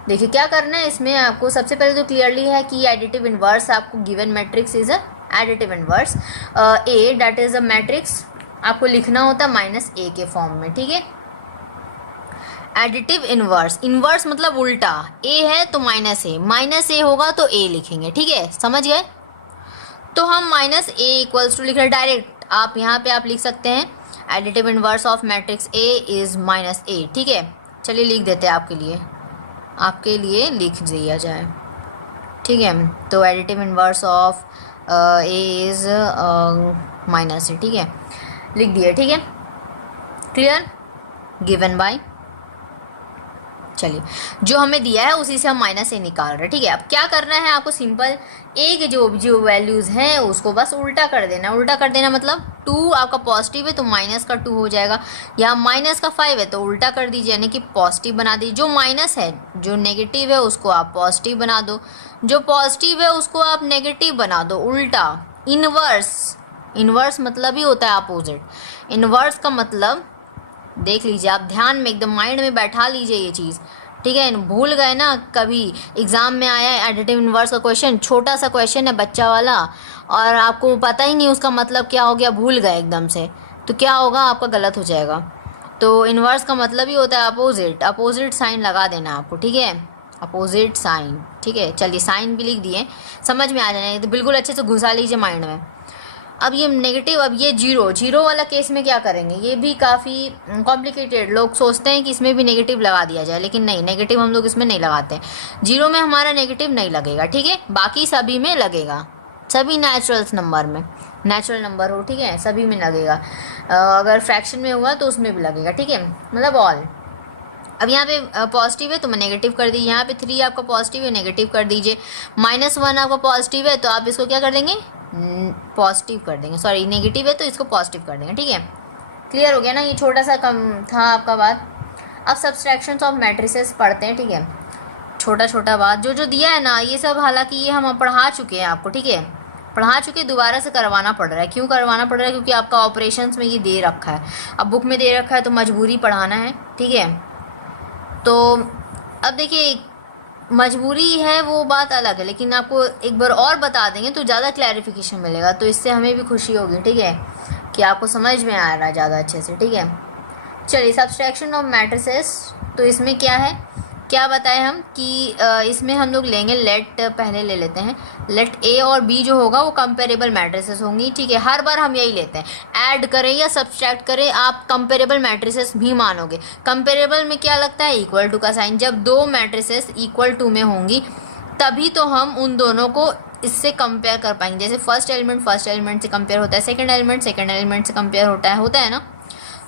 देखिए क्या करना है इसमें, आपको सबसे पहले तो क्लियरली है कि एडिटिव इन्वर्स आपको given matrix is a additive inverse A, that is a matrix आपको लिखना होता है -a के फॉर्म में, ठीक है। एडिटिव इन्वर्स, इन्वर्स मतलब उल्टा, a है तो -a होगा तो a लिखेंगे, ठीक है, समझ गए। तो हम -a इक्वल्स टू लिख रहे डायरेक्ट, आप यहाँ पे आप लिख सकते हैं additive inverse of matrix a is -a, ठीक है। चलिए लिख देते हैं, आपके लिए लिख दिया जाए, ठीक है। तो additive inverse of a is -a, ठीक है, लिख दिया, ठीक है, क्लियर, गिवन बाय, चलिए जो हमें दिया है उसी से हम -a निकाल रहे हैं, ठीक है। अब क्या करना है आपको, सिंपल a के जो वैल्यूज़ हैं उसको बस उल्टा कर देना, मतलब 2 आपका पॉजिटिव है तो माइनस का 2 हो जाएगा, या -5 है तो उल्टा कर दीजिए, यानी कि पॉजिटिव बना दीजिए। जो माइनस है, जो नेगेटिव है उसको आप पॉजिटिव बना दो, जो पॉजिटिव है उसको आप नेगेटिव बना दो, उल्टा। इन्वर्स मतलब ही होता है अपोजिट। इन्वर्स का मतलब देख लीजिए, आप ध्यान में एकदम माइंड में बैठा लीजिए ये चीज़, ठीक है। भूल गए ना, कभी एग्जाम में आया है एडिटिव इन्वर्स का क्वेश्चन, छोटा सा क्वेश्चन है बच्चा वाला, और आपको पता ही नहीं उसका मतलब क्या हो गया, भूल गए एकदम से, तो क्या होगा, आपका गलत हो जाएगा। तो इन्वर्स का मतलब ही होता है अपोजिट साइन लगा देना आपको, ठीक है, अपोजिट साइन, ठीक है। चलिए साइन भी लिख दिए, समझ में आ जाना, तो बिल्कुल अच्छे से घुसा लीजिए माइंड में। अब ये नेगेटिव, अब ये जीरो वाला केस में क्या करेंगे, ये भी काफ़ी कॉम्प्लिकेटेड, लोग सोचते हैं कि इसमें भी नेगेटिव लगा दिया जाए, लेकिन नहीं, नेगेटिव हम लोग इसमें नहीं लगाते। जीरो में हमारा नेगेटिव नहीं लगेगा, ठीक है, बाकी सभी में लगेगा, सभी नेचुरल नंबर हो, ठीक है, सभी में लगेगा। अगर फ्रैक्शन में हुआ तो उसमें भी लगेगा, ठीक है, मतलब ऑल। अब यहाँ पे पॉजिटिव है तो मैं नेगेटिव कर दीजिए, यहाँ पे 3 आपका पॉजिटिव है, नेगेटिव कर दीजिए। -1 आपका पॉजिटिव है तो आप इसको क्या कर देंगे, पॉजिटिव कर देंगे, सॉरी नेगेटिव है तो इसको पॉजिटिव कर देंगे, ठीक है। क्लियर हो गया ना, ये छोटा सा कम था आपका बात। अब सब्सट्रैक्शंस ऑफ मैट्रिसेस पढ़ते हैं, ठीक है, छोटा बात जो दिया है ना, ये सब हालांकि ये हम पढ़ा चुके हैं आपको, ठीक है, दोबारा से करवाना पड़ रहा है। क्यों करवाना पड़ रहा है, क्योंकि आपका ऑपरेशंस में ये दे रखा है, अब बुक में दे रखा है तो मजबूरी पढ़ाना है, ठीक है। तो अब देखिए, मजबूरी है वो बात अलग है, लेकिन आपको एक बार और बता देंगे तो ज़्यादा क्लैरिफिकेशन मिलेगा, तो इससे हमें भी खुशी होगी, ठीक है, कि आपको समझ में आ रहा है ज़्यादा अच्छे से, ठीक है। चलिए, सब्सट्रैक्शन ऑफ मैट्रिसेस, तो इसमें क्या है क्या बताए हम कि इसमें हम लोग लेंगे लेट, पहले ले लेते हैं लेट ए और बी जो होगा वो कंपेरेबल मैट्रिसेस होंगी, ठीक है। हर बार हम यही लेते हैं, ऐड करें या सब्सट्रैक्ट करें आप कंपेरेबल मैट्रिसेस भी मानोगे। कंपेरेबल में क्या लगता है, इक्वल टू का साइन। जब दो मैट्रिसेस इक्वल टू में होंगी तभी तो हम उन दोनों को इससे कंपेयर कर पाएंगे। जैसे फर्स्ट एलिमेंट से कंपेयर होता है, सेकंड एलिमेंट से कंपेयर होता है ना।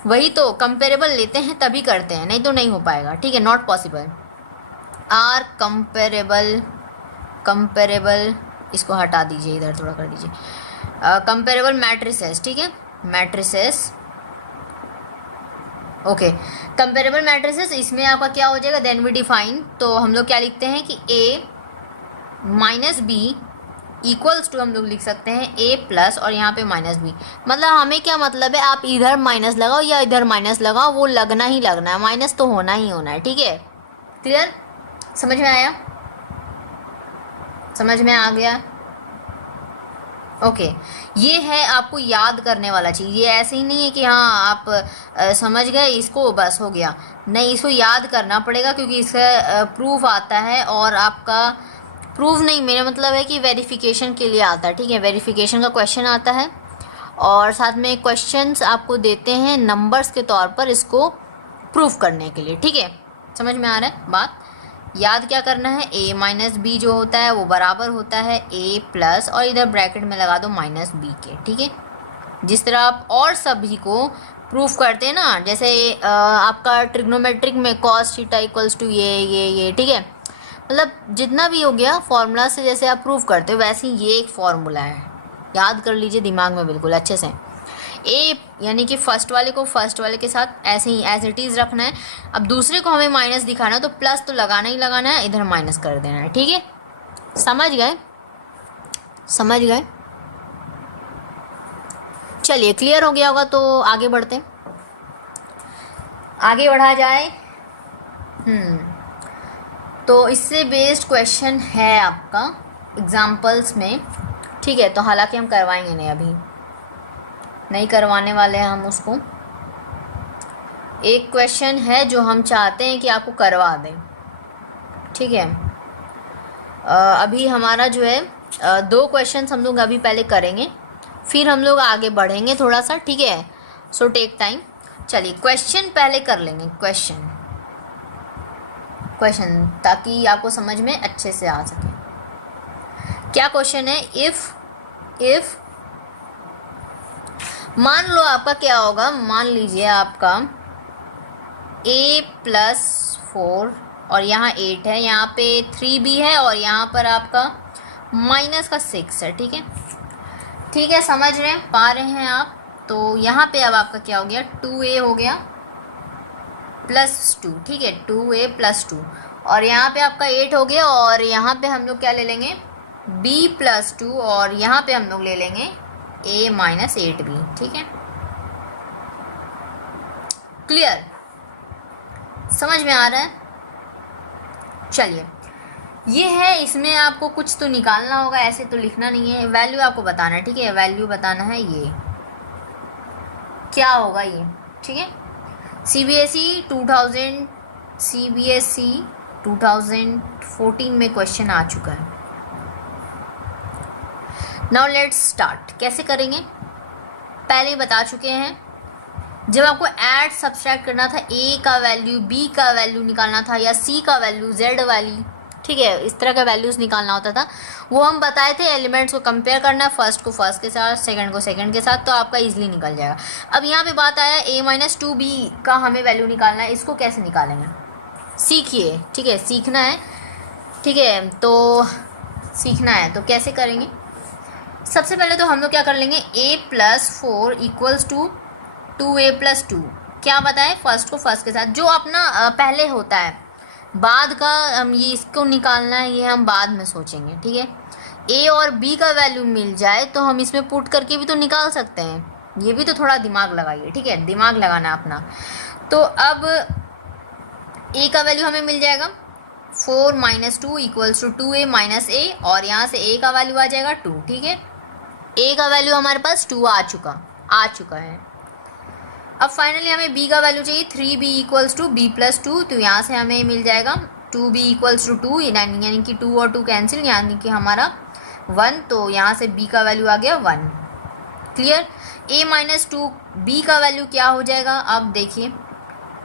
वही तो कंपेरेबल लेते हैं तभी करते हैं, नहीं तो नहीं हो पाएगा, ठीक है। Not possible. आर कंपेरेबल इसको हटा दीजिए, इधर थोड़ा कर दीजिए। कंपेरेबल मैट्रिसेस, ठीक है, मैट्रिसेस, ओके। कंपेरेबल मैट्रिसेस, इसमें आपका क्या हो जाएगा, देन वी डिफाइन। तो हम लोग क्या लिखते हैं कि ए माइनस बी इक्वल्स टू, हम लोग लिख सकते हैं ए प्लस और यहाँ पे माइनस बी। मतलब हमें क्या मतलब है, आप इधर माइनस लगाओ या इधर माइनस लगाओ, वो लगना ही लगना है, माइनस तो होना ही होना है, ठीक है। क्लियर, समझ में आया, समझ में आ गया, ओके। ये है आपको याद करने वाला चीज़। ये ऐसे ही नहीं है कि हाँ आप समझ गए इसको बस हो गया, नहीं, इसको याद करना पड़ेगा क्योंकि इसका प्रूफ आता है। और आपका प्रूफ नहीं, मेरा मतलब है कि वेरिफिकेशन के लिए आता है, ठीक है। वेरिफिकेशन का क्वेश्चन आता है और साथ में क्वेश्चंस आपको देते हैं नंबर्स के तौर पर इसको प्रूफ करने के लिए, ठीक है। समझ में आ रहा है बात। याद क्या करना है, a माइनस बी जो होता है वो बराबर होता है a प्लस, और इधर ब्रैकेट में लगा दो माइनस बी के, ठीक है। जिस तरह आप और सभी को प्रूफ करते हैं ना, जैसे आपका ट्रिग्नोमेट्रिक में कॉस थीटा इक्वल्स टू ये, ठीक है। मतलब जितना भी हो गया फॉर्मूला से जैसे आप प्रूफ करते हो वैसे ही ये एक फॉर्मूला है, याद कर लीजिए दिमाग में बिल्कुल अच्छे से। ए यानी कि फर्स्ट वाले को फर्स्ट वाले के साथ ऐसे ही एज इट इज़ रखना है। अब दूसरे को हमें माइनस दिखाना है तो प्लस तो लगाना ही लगाना है, इधर माइनस कर देना है, ठीक है। समझ गए, समझ गए, चलिए क्लियर हो गया होगा तो आगे बढ़ते हैं, आगे बढ़ा जाए। तो इससे बेस्ड क्वेश्चन है आपका एग्जाम्पल्स में, ठीक है। तो हालांकि हम करवाएंगे नहीं, अभी नहीं करवाने वाले हैं हम उसको। एक क्वेश्चन है जो हम चाहते हैं कि आपको करवा दें, ठीक है। अभी हमारा जो है दो क्वेश्चंस हम लोग अभी पहले करेंगे, फिर हम लोग आगे बढ़ेंगे थोड़ा सा, ठीक है। So take time. चलिए क्वेश्चन पहले कर लेंगे, क्वेश्चन ताकि आपको समझ में अच्छे से आ सके। क्या क्वेश्चन है, इफ मान लो आपका क्या होगा, मान लीजिए आपका a प्लस 4 और यहाँ 8 है, यहाँ पे 3b है और यहाँ पर आपका माइनस का 6 है, ठीक है, ठीक है। समझ रहे पा रहे हैं आप। तो यहाँ पे अब आपका क्या हो गया, 2a हो गया प्लस 2, ठीक है, 2a प्लस 2 और यहाँ पे आपका 8 हो गया और यहाँ पे हम लोग क्या ले लेंगे, b प्लस 2 और यहाँ पे हम लोग ले लेंगे a माइनस 8b, ठीक है। क्लियर, समझ में आ रहा है। चलिए ये है, इसमें आपको कुछ तो निकालना होगा, ऐसे तो लिखना नहीं है, वैल्यू आपको बताना है, ठीक है। वैल्यू बताना है, ये क्या होगा ये, ठीक है। CBSE 2014 में क्वेश्चन आ चुका है। Now let's start. कैसे करेंगे पहले ही बता चुके हैं। जब आपको ऐड सब्सट्रैक्ट करना था, a का वैल्यू b का वैल्यू निकालना था या c का वैल्यू z वाली, ठीक है, इस तरह का वैल्यूज़ निकालना होता था। वो हम बताए थे, एलिमेंट्स को कंपेयर करना है, फर्स्ट को फर्स्ट के साथ, सेकंड को सेकंड के साथ, तो आपका इजीली निकल जाएगा। अब यहाँ पे बात आया a माइनस 2b का हमें वैल्यू निकालना है, इसको कैसे निकालेंगे सीखिए, ठीक है, सीखना है, ठीक है। तो सीखना है तो कैसे करेंगे, सबसे पहले तो हम लोग क्या कर लेंगे, a plus 4 equals to 2a plus 2, क्या बताएं, फर्स्ट को फर्स्ट के साथ, जो अपना पहले होता है, बाद का हम ये इसको निकालना है, ये हम बाद में सोचेंगे, ठीक है। a और b का वैल्यू मिल जाए तो हम इसमें पुट करके भी तो निकाल सकते हैं, ये भी तो थोड़ा दिमाग लगाइए, ठीक है, दिमाग लगाना अपना। तो अब a का वैल्यू हमें मिल जाएगा 4 minus 2 equals to 2a minus a और यहाँ से a का वैल्यू आ जाएगा 2, ठीक है। a का वैल्यू हमारे पास 2 आ चुका है। अब फाइनली हमें b का वैल्यू चाहिए 3b equals to b plus 2, तो यहाँ से हमें मिल जाएगा टू बी इक्वल्स टू 2, यानी कि 2 और 2 कैंसिल, यानी कि हमारा 1, तो यहाँ से b का वैल्यू आ गया 1। क्लियर। a माइनस 2 b का वैल्यू क्या हो जाएगा, अब देखिए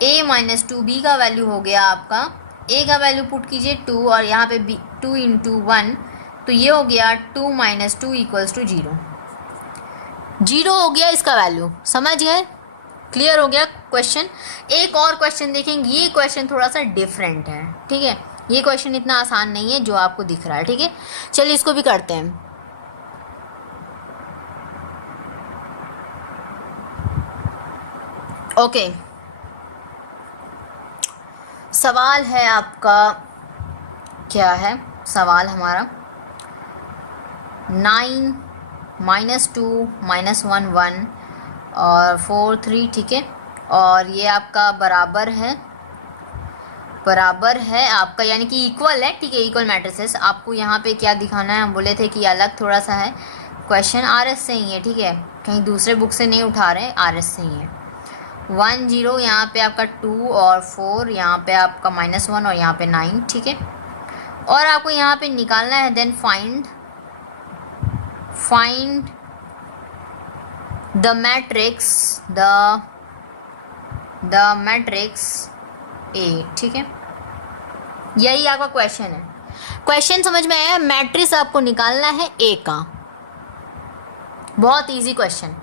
a माइनस 2 b का वैल्यू हो गया आपका, a का वैल्यू पुट कीजिए 2 और यहाँ पे b 2 इंटू 1, तो ये हो गया 2 माइनस 2 इक्वल्स टू 0। 0 हो गया इसका वैल्यू, समझ गए। क्लियर हो गया क्वेश्चन। एक और क्वेश्चन देखेंगे, ये क्वेश्चन थोड़ा सा डिफरेंट है, ठीक है। ये क्वेश्चन इतना आसान नहीं है जो आपको दिख रहा है, ठीक है। चलिए इसको भी करते हैं। ओके, सवाल है आपका, क्या है सवाल हमारा, 9 माइनस 2 माइनस 1 1 और 4 3, ठीक है। और ये आपका बराबर है आपका, यानी कि इक्वल है, ठीक है। इक्वल मैट्रिसेस आपको यहाँ पे क्या दिखाना है, हम बोले थे कि अलग थोड़ा सा है क्वेश्चन, आरएस से ही है, ठीक है। कहीं दूसरे बुक से नहीं उठा रहे, आरएस से ही है। 1 0 यहाँ पे आपका 2 और 4, यहाँ पे आपका -1 और यहाँ पे 9, ठीक है। और आपको यहाँ पे निकालना है, then find the matrix A, ठीक है। यही आपका क्वेश्चन है। क्वेश्चन समझ में आया, मैट्रिक्स आपको निकालना है ए का, बहुत इजी क्वेश्चन।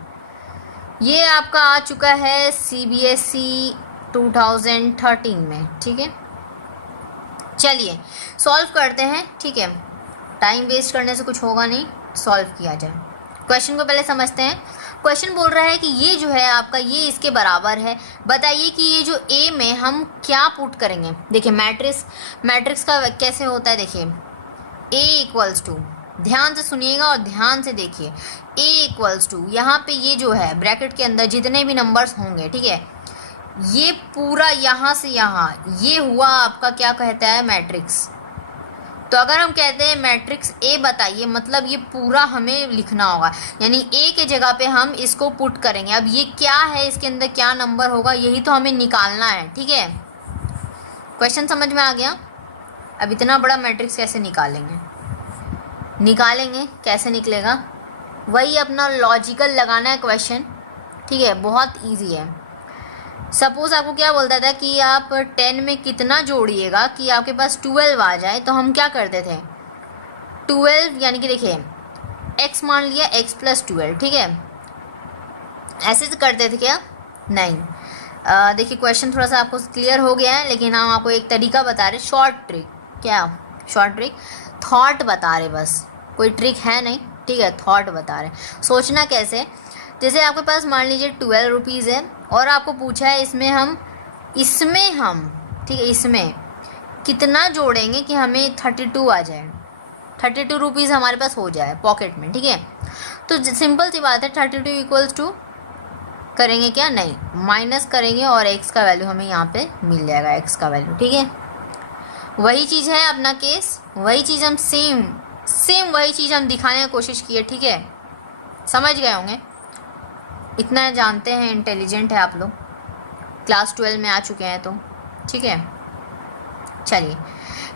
ये आपका आ चुका है CBSE 2013 में, ठीक है। चलिए सॉल्व करते हैं, ठीक है। टाइम वेस्ट करने से कुछ होगा नहीं, सॉल्व किया जाए। क्वेश्चन को पहले समझते हैं। क्वेश्चन बोल रहा है कि ये जो है आपका, ये इसके बराबर है। बताइए कि ये जो ए में हम क्या पुट करेंगे। देखिए मैट्रिक्स का कैसे होता है, देखिए ए इक्वल्स टू, ध्यान से सुनिएगा और ध्यान से देखिए, ए इक्वल्स टू, यहाँ पे ये जो है ब्रैकेट के अंदर जितने भी नंबर्स होंगे, ठीक है, ये पूरा यहाँ से यहाँ, ये हुआ आपका क्या कहता है, मैट्रिक्स। तो अगर हम कहते हैं मैट्रिक्स ए बताइए, मतलब ये पूरा हमें लिखना होगा, यानी ए के जगह पे हम इसको पुट करेंगे। अब ये क्या है, इसके अंदर क्या नंबर होगा, यही तो हमें निकालना है, ठीक है। क्वेश्चन समझ में आ गया। अब इतना बड़ा मैट्रिक्स कैसे निकालेंगे, कैसे निकलेगा, वही अपना लॉजिकल लगाना है क्वेश्चन, ठीक है। बहुत ईजी है। सपोज आपको क्या बोलता था कि आप 10 में कितना जोड़िएगा कि आपके पास 12 आ जाए, तो हम क्या करते थे, 12 यानी कि देखिए x मान लिया, x प्लस 12, ठीक है। ऐसे तो करते थे क्या, नहीं। देखिए क्वेश्चन थोड़ा सा आपको क्लियर हो गया है, लेकिन हम आपको एक तरीका बता रहे, शॉर्ट ट्रिक, थॉट बता रहे, बस कोई ट्रिक है नहीं, ठीक है, थॉट बता रहे। सोचना कैसे, जैसे आपके पास मान लीजिए 12 रुपीज़ है और आपको पूछा है इसमें हम ठीक है, इसमें कितना जोड़ेंगे कि हमें 32 आ जाए, 32 रुपीज़ हमारे पास हो जाए पॉकेट में, ठीक है। तो सिंपल सी बात है, 32 इक्वल्स टू करेंगे क्या, नहीं, माइनस करेंगे और x का वैल्यू हमें यहाँ पे मिल जाएगा, x का वैल्यू, ठीक है। वही चीज़ है अपना केस, वही चीज़ हम सेम वही चीज़ हम दिखाने की कोशिश की है, ठीक है। समझ गए होंगे, इतना जानते हैं, इंटेलिजेंट है आप लोग, क्लास 12 में आ चुके हैं तो, ठीक है। चलिए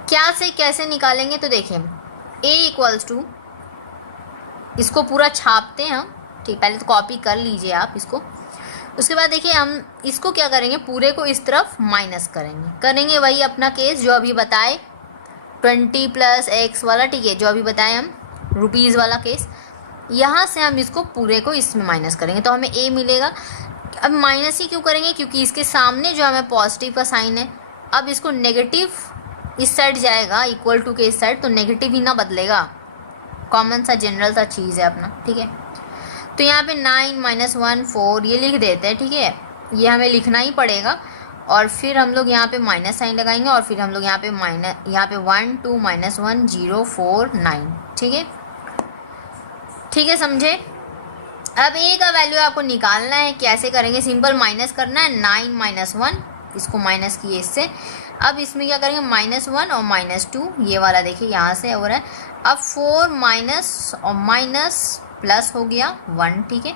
क्या से कैसे निकालेंगे, तो देखिए a इक्वल्स टू, इसको पूरा छापते हैं हम, ठीक, पहले तो कॉपी कर लीजिए आप इसको। उसके बाद देखिए हम इसको क्या करेंगे, पूरे को इस तरफ माइनस करेंगे वही अपना केस जो अभी बताए, 20 प्लस x वाला, ठीक है, जो अभी बताए हम, रुपीज़ वाला केस। यहाँ से हम इसको पूरे को इसमें माइनस करेंगे तो हमें a मिलेगा। अब माइनस ही क्यों करेंगे, क्योंकि इसके सामने जो हमें पॉजिटिव का साइन है, अब इसको नेगेटिव इस साइड जाएगा, इक्वल टू के इस साइड, तो नेगेटिव ही ना बदलेगा, कॉमन सा जनरल सा चीज़ है अपना, ठीक है। तो यहाँ पे 9 माइनस 1 4 ये लिख देते हैं, ठीक है, ये हमें लिखना ही पड़ेगा। और फिर हम लोग यहाँ पे माइनस साइन लगाएंगे और फिर हम लोग यहाँ पे 1 2 माइनस 1 0 4 9, ठीक है, समझे। अब a का वैल्यू आपको निकालना है, कैसे करेंगे, सिंपल माइनस करना है, 9 माइनस 1, इसको माइनस किए इससे। अब इसमें क्या करेंगे, -1 और -2, ये वाला देखिए यहाँ से हो रहा है। अब 4 माइनस और माइनस प्लस हो गया 1, ठीक है।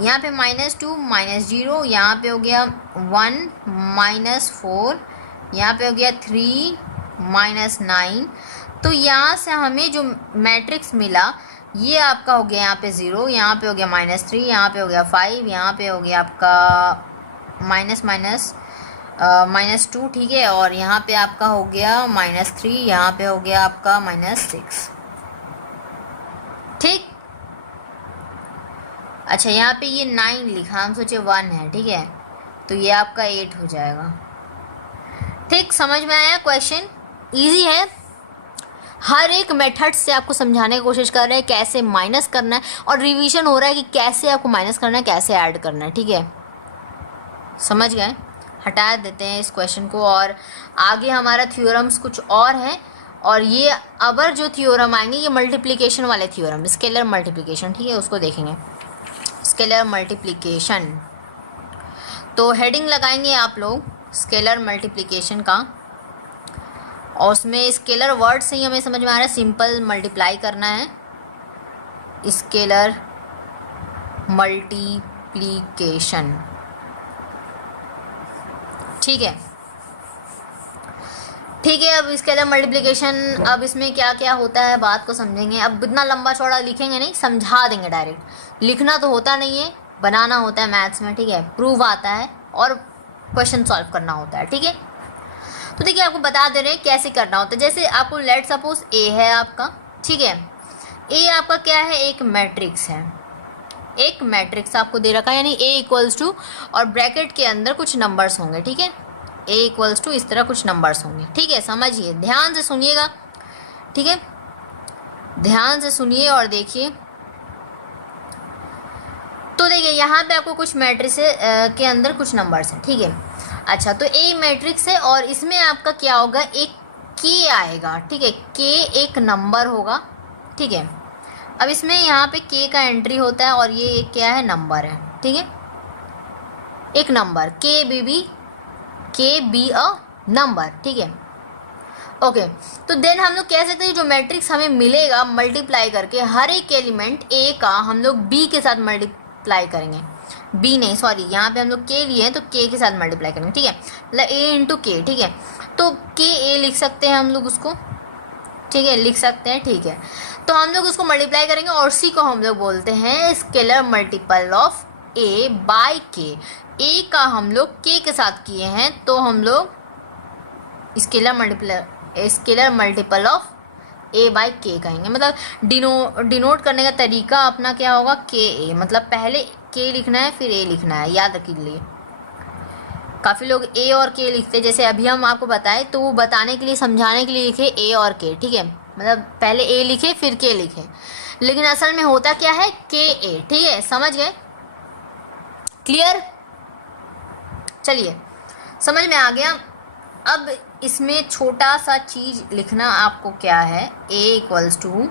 यहाँ पे -2 -0, यहाँ पे हो गया 1 -4, यहाँ पे हो गया 3 -9। तो यहाँ से हमें जो मैट्रिक्स मिला ये आपका हो गया यहाँ पे 0, यहाँ पे हो गया -3, यहाँ पे हो गया 5, यहाँ पे हो गया आपका -2, ठीक है, और यहाँ पे आपका हो गया -3, यहाँ पे हो गया आपका -6, ठीक। अच्छा, यहाँ पे ये 9 लिखा, हम सोचे 1 है, ठीक है, तो ये आपका 8 हो जाएगा, ठीक। समझ में आया? क्वेश्चन इजी है, हर एक मेथड से आपको समझाने की कोशिश कर रहे हैं कैसे माइनस करना है, और रिवीजन हो रहा है कि कैसे आपको माइनस करना है, कैसे ऐड करना है, ठीक है। समझ गए? हटा देते हैं इस क्वेश्चन को, और आगे हमारा थ्योरम्स कुछ और हैं, और ये अबर जो थ्योरम आएंगे ये मल्टीप्लिकेशन वाले थ्योरम, स्केलर मल्टीप्लिकेशन, ठीक है, उसको देखेंगे, स्केलर मल्टीप्लिकेशन। तो हेडिंग लगाएंगे आप लोग स्केलर मल्टीप्लिकेशन का, और उसमें स्केलर वर्ड से ही हमें समझ में आ रहा है सिंपल मल्टीप्लाई करना है, स्केलर मल्टीप्लिकेशन, ठीक है, ठीक है। अब स्केलर मल्टीप्लिकेशन, अब इसमें क्या क्या होता है बात को समझेंगे। अब इतना लंबा चौड़ा लिखेंगे नहीं, समझा देंगे डायरेक्ट, लिखना तो होता नहीं है, बनाना होता है मैथ्स में, ठीक है, प्रूव आता है और क्वेश्चन सॉल्व करना होता है, ठीक है। तो देखिए आपको बता दे रहे हैं कैसे करना होता है। जैसे आपको लेट सपोज ए है आपका, ठीक है, ए आपका क्या है, एक मैट्रिक्स है, एक मैट्रिक्स आपको दे रखा है, यानी ए इक्वल्स टू, और ब्रैकेट के अंदर कुछ नंबर्स होंगे, ठीक है, ए इक्वल्स टू इस तरह कुछ नंबर्स होंगे, ठीक है। समझिए, ध्यान से सुनिएगा, ठीक है, ध्यान से सुनिए और देखिए। तो देखिए यहाँ पे आपको कुछ मैट्रिक्स के अंदर कुछ नंबर्स हैं, ठीक है। अच्छा, तो ए मैट्रिक्स है और इसमें आपका क्या होगा, एक के आएगा, ठीक है, के एक नंबर होगा, ठीक है। अब इसमें यहाँ पे के का एंट्री होता है और ये एक क्या है, नंबर है, ठीक है, एक नंबर, के बी अ नंबर, ठीक है, ओके। तो देन हम लोग कह सकते हैं जो मैट्रिक्स हमें मिलेगा मल्टीप्लाई करके, हर एक एलिमेंट ए का हम लोग बी के साथ मल्टीप्लाई करेंगे, बी नहीं सॉरी, यहाँ पे हम लोग के लिए हैं तो के के साथ मल्टीप्लाई करेंगे, ठीक है, मतलब ए इंटू के, ठीक है। तो के ए लिख सकते हैं हम लोग उसको, ठीक है, लिख सकते हैं, ठीक है। तो हम लोग उसको मल्टीप्लाई करेंगे और उसी को हम लोग बोलते हैं scalar multiple of A by K. A का हम लोग के के साथ किए हैं तो हम लोग scalar multiple of A by K कहेंगे। मतलब डिनोट करने का तरीका अपना क्या होगा, के ए, मतलब पहले के लिखना है फिर ए लिखना है, याद रख लीजिए। काफ़ी लोग ए और के लिखते हैं, जैसे अभी हम आपको बताएं तो वो बताने के लिए, समझाने के लिए लिखे ए और के, ठीक है, मतलब पहले ए लिखे फिर के लिखे, लेकिन असल में होता क्या है, के ए, ठीक है, समझ गए? क्लियर? चलिए, समझ में आ गया। अब इसमें छोटा सा चीज़ लिखना आपको क्या है, ए इक्वल्स टू,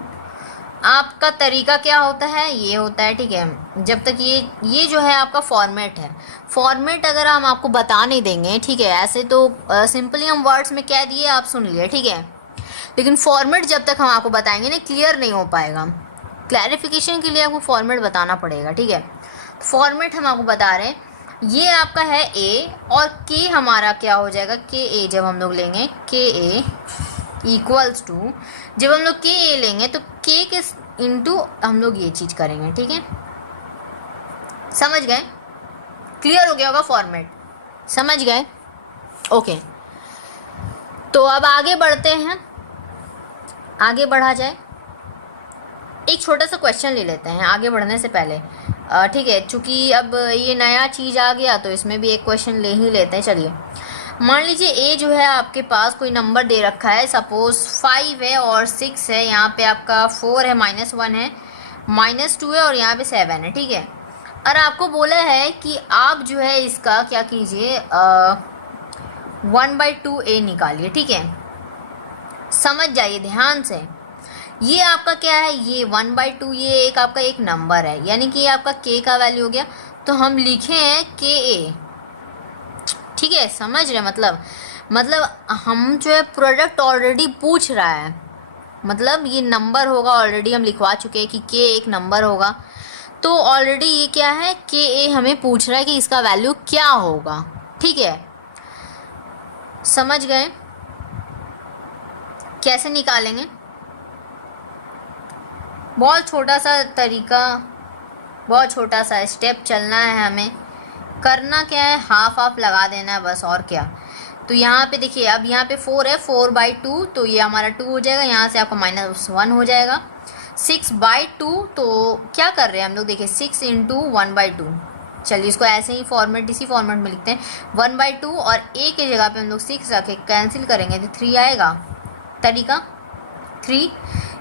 आपका तरीका क्या होता है, ये होता है, ठीक है। जब तक ये जो है आपका फॉर्मेट है, फॉर्मेट अगर हम आपको बता नहीं देंगे, ठीक है, ऐसे तो सिंपली हम वर्ड्स में कह दिए, आप सुन लिए, ठीक है, लेकिन फॉर्मेट जब तक हम आपको बताएंगे ना, क्लियर नहीं हो पाएगा। क्लैरिफिकेशन के लिए आपको फॉर्मेट बताना पड़ेगा, ठीक है। फॉर्मेट हम आपको बता रहे हैं, ये आपका है ए और के हमारा क्या हो जाएगा, के ए, जब हम लोग लेंगे के ए इक्वल्स टू, जब हम लोग के ए लेंगे तो के इंटू हम लोग ये चीज़ करेंगे, ठीक है, समझ गए? क्लियर हो गया होगा फॉर्मेट, समझ गए? ओके, तो अब आगे बढ़ते हैं, आगे बढ़ा जाए। एक छोटा सा क्वेश्चन ले लेते हैं आगे बढ़ने से पहले, ठीक है, चूँकि अब ये नया चीज़ आ गया तो इसमें भी एक क्वेश्चन ले ही लेते हैं। चलिए, मान लीजिए ए जो है आपके पास कोई नंबर दे रखा है, सपोज 5 है और 6 है, यहाँ पे आपका 4 है, -1 है, -2 है और यहाँ पे 7 है, ठीक है। और आपको बोला है कि आप जो है इसका क्या कीजिए, 1/2 ए निकालिए, ठीक है। समझ जाइए ध्यान से, ये आपका क्या है, ये 1/2, ये एक आपका एक नंबर है, यानी कि ये आपका के का वैल्यू हो गया, तो हम लिखे हैं के ए, ठीक है, समझ रहे? मतलब हम जो है प्रोडक्ट ऑलरेडी पूछ रहा है, मतलब ये नंबर होगा, ऑलरेडी हम लिखवा चुके हैं कि के एक नंबर होगा, तो ऑलरेडी ये क्या है, के ए हमें पूछ रहा है कि इसका वैल्यू क्या होगा, ठीक है, समझ गए? कैसे निकालेंगे? बहुत छोटा सा तरीका, बहुत छोटा सा स्टेप चलना है हमें। करना क्या है, हाफ हाफ लगा देना है बस, और क्या। तो यहाँ पे देखिए, अब यहाँ पे 4 है, 4/2, तो ये हमारा 2 हो जाएगा, यहाँ से आपका -1 हो जाएगा। 6/2, तो क्या कर रहे हैं हम लोग, देखिए 6 × 1/2। चलिए इसको ऐसे ही फॉर्मेट, इसी फॉर्मेट में लिखते हैं, 1/2, और a की जगह पे हम लोग 6 रखे, कैंसिल करेंगे तो 3 आएगा। तरीका 3,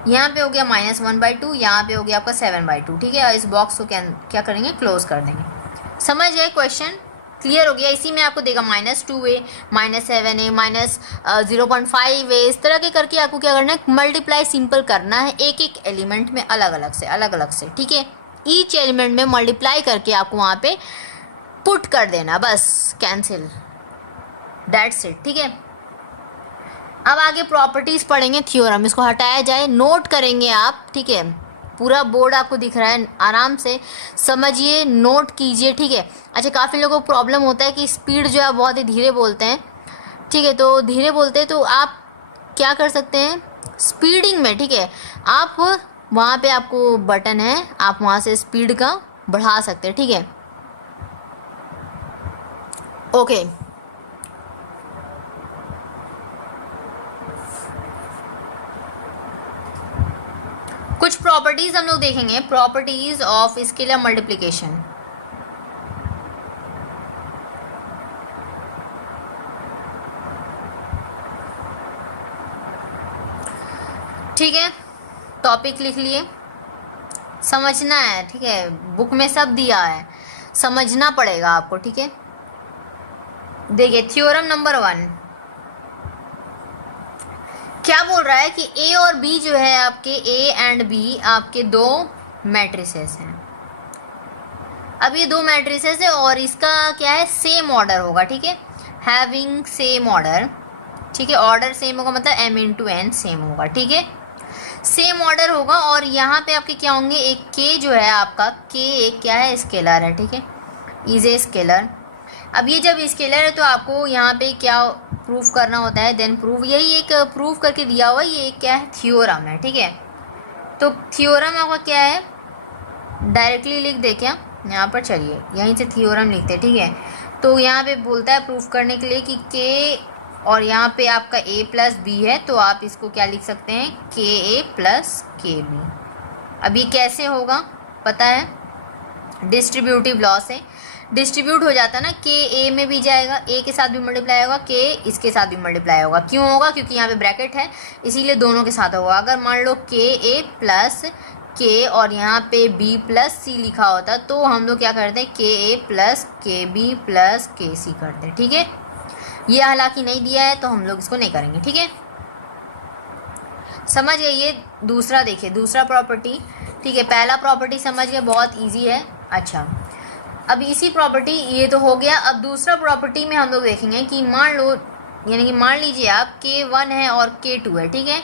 यहाँ पे हो गया -1/2, यहाँ पे हो गया आपका 7/2, ठीक है। इस बॉक्स को क्या करेंगे, क्लोज कर देंगे। समझ गए, क्वेश्चन क्लियर हो गया। इसी में आपको देगा -2a, -7a, -0.5a, इस तरह के करके आपको क्या करना है, मल्टीप्लाई सिंपल करना है एक एक एलिमेंट में, अलग अलग से, ठीक है। ईच एलिमेंट में मल्टीप्लाई करके आपको वहाँ पे पुट कर देना, बस कैंसिल, दैट्स इट, ठीक है। अब आगे प्रॉपर्टीज़ पढ़ेंगे, थ्योरम, इसको हटाया जाए, नोट करेंगे आप, ठीक है। पूरा बोर्ड आपको दिख रहा है, आराम से समझिए, नोट कीजिए, ठीक है। अच्छा, काफ़ी लोगों को प्रॉब्लम होता है कि स्पीड जो है बहुत ही धीरे बोलते हैं, ठीक है। तो धीरे बोलते हैं तो आप क्या कर सकते हैं, स्पीडिंग में, ठीक है, आप वहाँ पे आपको बटन है, आप वहाँ से स्पीड का बढ़ा सकते हैं, ठीक है। ओके, कुछ प्रॉपर्टीज हम लोग देखेंगे, प्रॉपर्टीज ऑफ स्केलर मल्टीप्लिकेशन। ठीक है, टॉपिक लिख लिए, समझना है, ठीक है। बुक में सब दिया है, समझना पड़ेगा आपको, ठीक है। देखिए थ्योरम नंबर 1 क्या बोल रहा है कि ए और बी जो है आपके, ए एंड बी आपके दो मैट्रिसेस हैं। अब ये दो मैट्रिसेस है और इसका क्या है, सेम ऑर्डर होगा, ठीक है, हैविंग सेम ऑर्डर, ठीक है। ऑर्डर सेम होगा मतलब m×n सेम होगा, ठीक है, सेम ऑर्डर होगा। और यहाँ पे आपके क्या होंगे, एक k जो है आपका, k एक क्या है, स्केलर है, ठीक है, इज ए स्केलर। अब ये जब स्केलर है तो आपको यहाँ पे क्या प्रूफ करना होता है, देन प्रूफ, यही एक प्रूफ करके दिया हुआ, ये क्या है, थ्योरम है, ठीक है। तो थ्योरम आपका क्या है, डायरेक्टली लिख दे क्या यहाँ पर, चलिए यहीं से थ्योरम लिखते हैं, ठीक है। तो यहाँ पे बोलता है प्रूफ करने के लिए कि k और यहाँ पे आपका a + b है, तो आप इसको क्या लिख सकते हैं, ka + kb। अब ये कैसे होगा पता है, डिस्ट्रीब्यूटिव लॉ से डिस्ट्रीब्यूट हो जाता है ना, के ए में भी जाएगा, ए के साथ भी मल्टीप्लाई होगा, के इसके साथ भी मल्टीप्लाई होगा। क्यों होगा, क्योंकि यहाँ पे ब्रैकेट है, इसीलिए दोनों के साथ होगा। अगर मान लो के ए प्लस के और यहाँ पे बी प्लस सी लिखा होता तो हम लोग क्या करते हैं, के ए प्लस के बी प्लस के सी करते हैं, ठीक है। ये हालांकि नहीं दिया है तो हम लोग इसको नहीं करेंगे, ठीक है, समझ गए। ये दूसरा देखिए, दूसरा प्रॉपर्टी, ठीक है। पहला प्रॉपर्टी समझ गए, बहुत ईजी है। अच्छा, अब इसी प्रॉपर्टी, ये तो हो गया। अब दूसरा प्रॉपर्टी में हम लोग देखेंगे कि मान लो, यानी कि मान लीजिए आप k1 है और k2 है, ठीक है।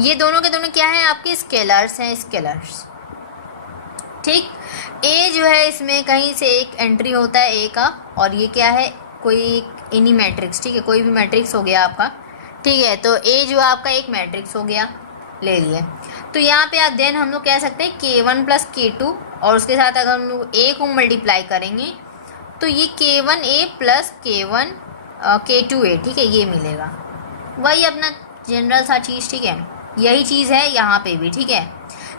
ये दोनों के दोनों क्या है, आपके स्केलर्स हैं, स्केलर्स, ठीक। a जो है इसमें कहीं से एक एंट्री होता है a का, और ये क्या है, कोई एनी मैट्रिक्स, ठीक है, कोई भी मैट्रिक्स हो गया आपका, ठीक है। तो a जो आपका एक मैट्रिक्स हो गया, ले लिए। तो यहाँ पे आप देन हम लोग कह सकते हैं k1 + k2, और उसके साथ अगर हम लोग a को मल्टीप्लाई करेंगे तो ये k1a + k1 k2a, ठीक है, ये मिलेगा। वही अपना जनरल सा चीज़, ठीक है, यही चीज़ है यहाँ पे भी, ठीक है।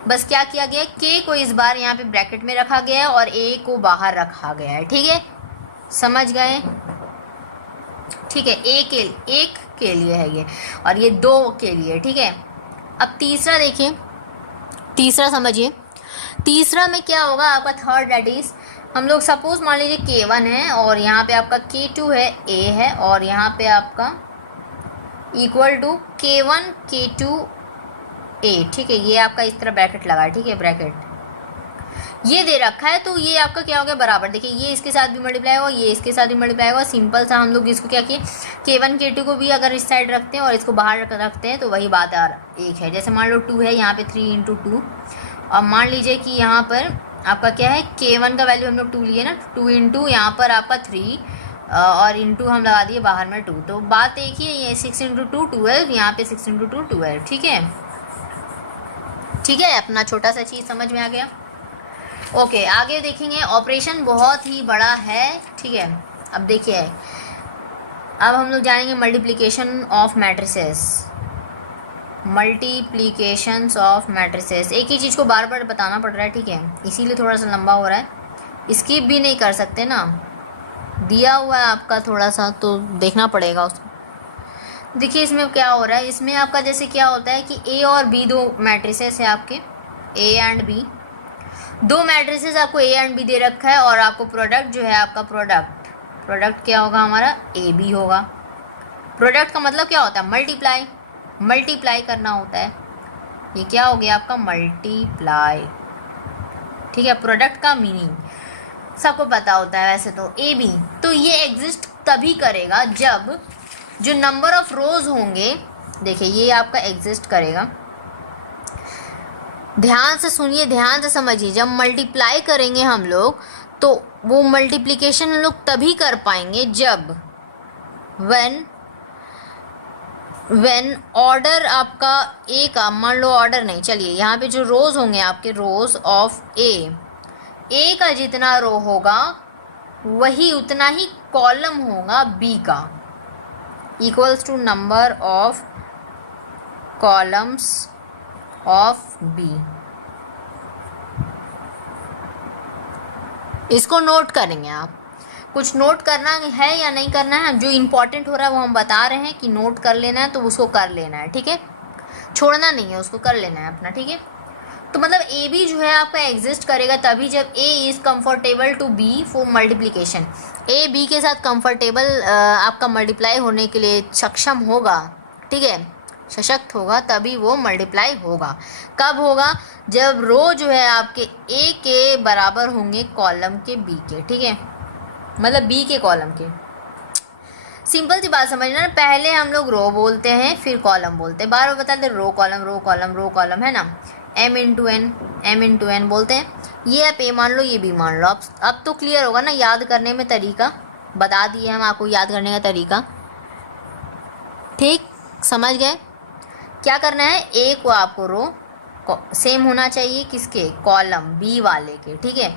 बस क्या किया गया, k को इस बार यहाँ पे ब्रैकेट में रखा गया है और a को बाहर रखा गया है, ठीक है, समझ गए, ठीक है। एक के लिए है ये, और ये 2 के लिए, ठीक है। अब तीसरा देखिए, तीसरा समझिए, तीसरा में क्या होगा आपका, थर्ड दैट इज, हम लोग सपोज मान लीजिए k1 है और यहाँ पे आपका k2 है, a है, और यहाँ पे आपका equal to k1 k2 a, ठीक है। ये आपका इस तरह ब्रैकेट लगा है, ठीक है, ब्रैकेट ये दे रखा है, तो ये आपका क्या हो गया, बराबर। देखिए ये इसके साथ भी मल्टीप्लाई होगा, ये इसके साथ भी मल्टीप्लाई होगा। सिंपल सा हम लोग इसको क्या किए, k1 k2 को भी अगर इस साइड रखते हैं और इसको बाहर रखते हैं तो वही बात एक है। जैसे मान लो 2 है, यहाँ पे 3 × 2, और मान लीजिए कि यहाँ पर आपका क्या है, k1 का वैल्यू हम लोग 2 लिए ना, 2 × यहाँ पर आपका 3, और इंटू हम लगा दिए बाहर में 2, तो बात एक ही है, ये 6 इंटू 2 12, यहाँ पे 6 इंटू 2 12। ठीक है, ठीक है, अपना छोटा सा चीज़ समझ में आ गया। ओके, आगे देखेंगे, ऑपरेशन बहुत ही बड़ा है। ठीक है, अब देखिए, अब हम लोग जानेंगे multiplication of matrices, multiplications of matrices. एक ही चीज़ को बार बार बताना पड़ रहा है, ठीक है, इसीलिए थोड़ा सा लंबा हो रहा है। स्किप भी नहीं कर सकते ना, दिया हुआ है आपका थोड़ा सा, तो देखना पड़ेगा उसको। देखिए इसमें क्या हो रहा है, इसमें आपका जैसे क्या होता है कि ए और बी दो मैट्रिसेस है आपके, ए एंड बी, दो मैट्रिसेस आपको ए एंड बी दे रखा है, और आपको प्रोडक्ट जो है आपका प्रोडक्ट क्या होगा हमारा, ए बी होगा। प्रोडक्ट का मतलब क्या होता है, मल्टीप्लाई करना होता है। ये क्या हो गया आपका, मल्टीप्लाई। ठीक है, प्रोडक्ट का मीनिंग सबको पता होता है वैसे तो, ए बी। तो ये एग्जिस्ट तभी करेगा जब जो नंबर ऑफ रोज होंगे, देखिए ये आपका एग्जिस्ट करेगा, ध्यान से सुनिए, ध्यान से समझिए, जब मल्टीप्लाई करेंगे हम लोग तो वो मल्टीप्लिकेशन हम लोग तभी कर पाएंगे जब व्हेन ऑर्डर आपका ए का, मान लो ऑर्डर नहीं, चलिए यहाँ पे जो रोज होंगे आपके, रोज ऑफ ए का जितना रो होगा वही उतना ही कॉलम होगा बी का, equals to number of columns of B. इसको नोट करेंगे आप, कुछ नोट करना है या नहीं करना है, जो इम्पोर्टेंट हो रहा है वो हम बता रहे हैं कि नोट कर लेना है, तो उसको कर लेना है। ठीक है, छोड़ना नहीं है, उसको कर लेना है अपना। ठीक है, तो मतलब ए बी जो है आपका एग्जिस्ट करेगा तभी जब A is comfortable to be for multiplication, A B के साथ कंफर्टेबल आपका मल्टीप्लाई होने के लिए सक्षम होगा। ठीक है, सशक्त होगा, तभी वो मल्टीप्लाई होगा। कब होगा, जब रो जो है आपके ए के बराबर होंगे कॉलम के बी के। ठीक है, मतलब बी के कॉलम के। सिंपल सी बात समझना ना, पहले हम लोग रो बोलते हैं फिर कॉलम बोलते हैं, बार बार बताते row column row column row column, है ना, एम इंटू एन बोलते हैं। ये आप ए मान लो, ये बी मान लो। अब तो क्लियर होगा ना, याद करने में तरीका बता दिए हम आपको, याद करने का तरीका। ठीक, समझ गए क्या करना है, ए को आपको रो सेम होना चाहिए किसके, कॉलम बी वाले के। ठीक है,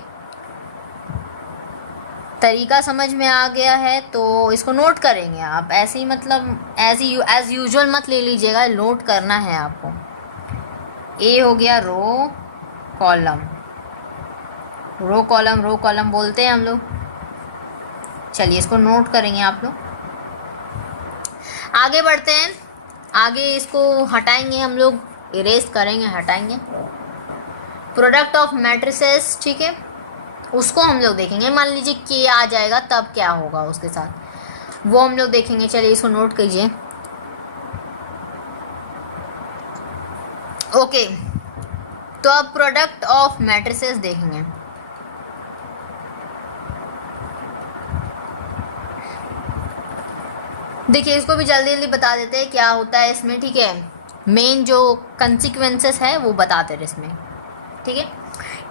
तरीका समझ में आ गया है, तो इसको नोट करेंगे आप ऐसे ही, मतलब एज यूजुअल मत ले लीजिएगा, नोट करना है आपको। ए हो गया रो कॉलम, रो कॉलम बोलते हैं हम लोग। चलिए इसको नोट करेंगे आप लोग, आगे बढ़ते हैं। आगे इसको हटाएंगे हम लोग, इरेज करेंगे, हटाएंगे। प्रोडक्ट ऑफ मैट्रिसेस, ठीक है, उसको हम लोग देखेंगे। मान लीजिए के आ जाएगा तब क्या होगा उसके साथ, वो हम लोग देखेंगे। चलिए इसको नोट कीजिए। ओके, तो अब प्रोडक्ट ऑफ मैट्रिसेस देखेंगे। देखिए इसको भी जल्दी जल्दी बता देते हैं क्या होता है इसमें। ठीक है, मेन जो कंसिक्वेंसेस है वो बताते हैं इसमें। ठीक है,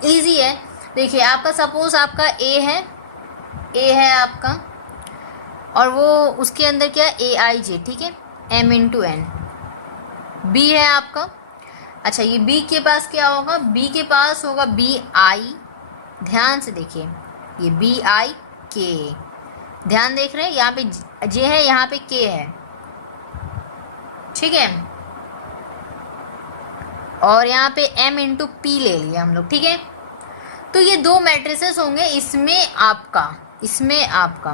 इजी है। देखिए आपका सपोज आपका ए है आपका, और वो उसके अंदर क्या है, ए आई जे। ठीक है, एम इंटू एन। बी है आपका, अच्छा ये बी के पास क्या होगा, बी के पास होगा बी आई, ध्यान से देखिए, ये बी आई के, ध्यान देख रहे हैं, यहाँ पे जे है, यहाँ पे के है। ठीक है, और यहाँ पे m इंटू पी ले लिया हम लोग। ठीक है, तो ये दो मैट्रिसेस होंगे। इसमें आपका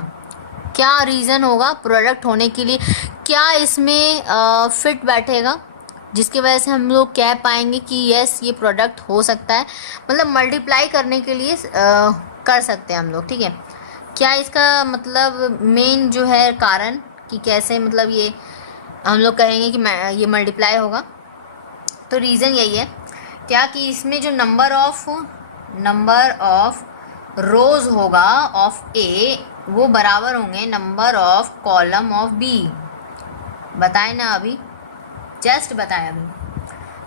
क्या रीज़न होगा प्रोडक्ट होने के लिए, क्या इसमें फिट बैठेगा जिसकी वजह से हम लोग कह पाएंगे कि यस ये प्रोडक्ट हो सकता है, मतलब मल्टीप्लाई करने के लिए कर सकते हैं हम लोग। ठीक है, क्या इसका मतलब मेन जो है कारण कि कैसे मतलब ये हम लोग कहेंगे कि ये मल्टीप्लाई होगा, तो रीज़न यही है क्या कि इसमें जो नंबर ऑफ रोज होगा ऑफ ए वो बराबर होंगे number of column of B. बताए ना अभी, जस्ट बताया अभी।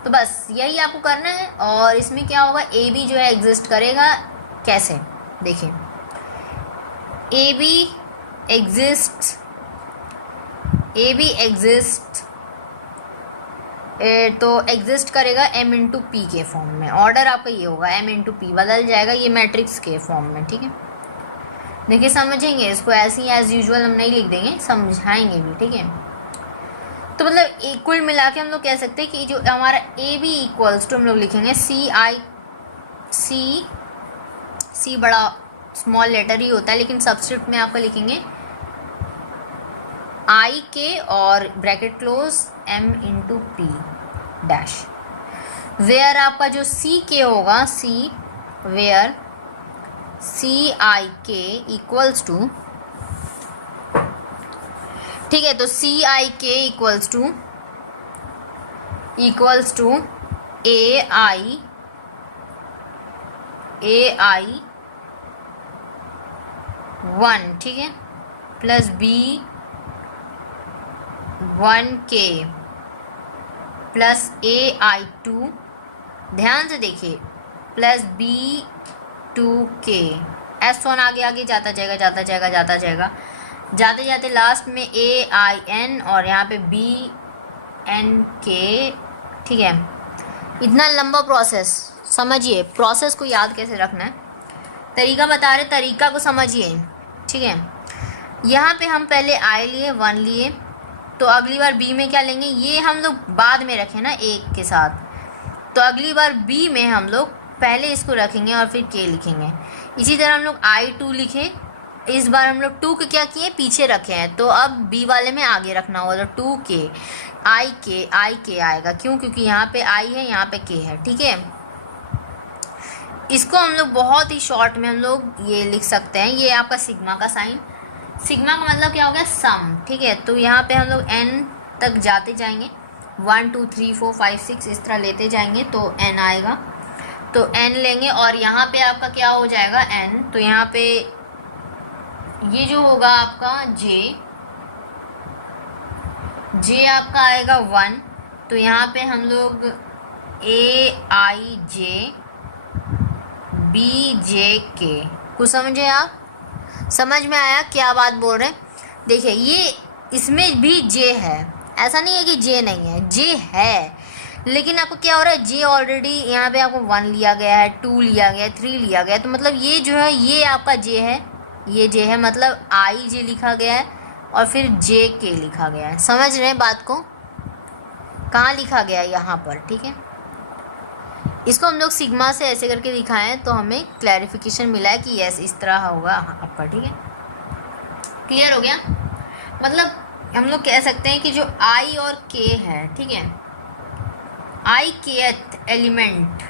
तो बस यही आपको करना है। और इसमें क्या होगा, ए बी जो है एग्जिस्ट करेगा। कैसे, देखिए A be exist, A be exist, तो एग्जिस्ट करेगा m इंटू पी के फॉर्म में। ऑर्डर आपका ये होगा, m इंटू पी बदल जाएगा ये मैट्रिक्स के फॉर्म में, ठीक है। देखिए समझेंगे इसको, ऐसे ही एज यूजुअल हम नहीं लिख देंगे, समझाएंगे भी, ठीक है। तो मतलब कुल मिला के हम लोग कह सकते हैं कि जो हमारा ए बी इक्वल्स टू हम लोग लिखेंगे सी बड़ा स्मॉल लेटर ही होता है, लेकिन सबस्क्रिप्ट में आपका लिखेंगे आई के और bracket close m into P dash. Where आपका जो सी के होगा, सी वेयर सी आई के इक्वल्स टू, ठीक है। तो सी आई के इक्वल्स टू ए आई 1, ठीक है, plus B 1k plus AI2, ध्यान से देखिए, प्लस B2k। S1 आगे आगे जाते जाते लास्ट में AIN और यहाँ पे BNK, ठीक है। इतना लंबा प्रोसेस समझिए, प्रोसेस को याद कैसे रखना है, तरीका बता रहे, तरीका को समझिए, ठीक है। यहाँ पे हम पहले I लिए 1 लिए, तो अगली बार B में क्या लेंगे, ये हम लोग बाद में रखें ना 1 के साथ, तो अगली बार B में हम लोग पहले इसको रखेंगे और फिर K लिखेंगे। इसी तरह हम लोग I2 लिखे, इस बार हम लोग 2 के क्या किए, पीछे रखे हैं, तो अब B वाले में आगे रखना होगा, तो 2K I K आएगा, क्यों, क्योंकि यहाँ पे I है, यहाँ पे K है, ठीक है। इसको हम लोग बहुत ही शॉर्ट में हम लोग ये लिख सकते हैं, ये आपका सिग्मा का साइन, सिग्मा का मतलब क्या हो गया, सम, ठीक है। तो यहाँ पे हम लोग n तक जाते जाएंगे, 1 2 3 4 5 6 इस तरह लेते जाएंगे, तो n आएगा, तो n लेंगे और यहाँ पे आपका क्या हो जाएगा n, तो यहाँ पे ये जो होगा आपका j आपका आएगा 1, तो यहाँ पे हम लोग AIJ BJK, कुछ समझे आप, समझ में आया क्या बात बोल रहे हैं। देखिए ये इसमें भी J है, ऐसा नहीं है कि J नहीं है, J है, लेकिन आपको क्या हो रहा है, J ऑलरेडी यहाँ पे आपको 1 लिया गया है, 2 लिया गया है, 3 लिया गया है, तो मतलब ये जो है ये आपका J है, ये J है, मतलब IJ लिखा गया है और फिर JK लिखा गया है। समझ रहे हैं बात को, कहाँ लिखा गया है, यहाँ पर, ठीक है। इसको हम लोग सिग्मा से ऐसे करके दिखाएं तो हमें क्लैरिफिकेशन मिला है कि यस इस तरह होगा यहाँ पर, ठीक है। क्लियर हो गया, मतलब हम लोग कह सकते हैं कि जो I और K है, ठीक है, I kth element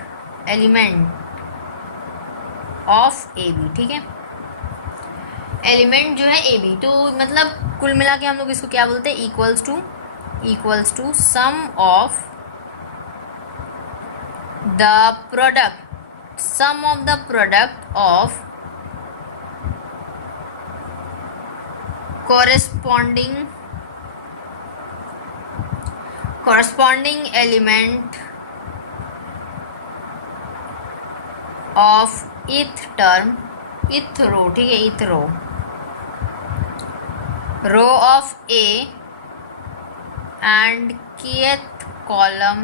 of AB, ठीक है, एलिमेंट जो है AB, तो मतलब कुल मिला के हम लोग इसको क्या बोलते हैं, equals to sum of the sum of the product of corresponding element of ith row, ठीक है, ith row of A and kth column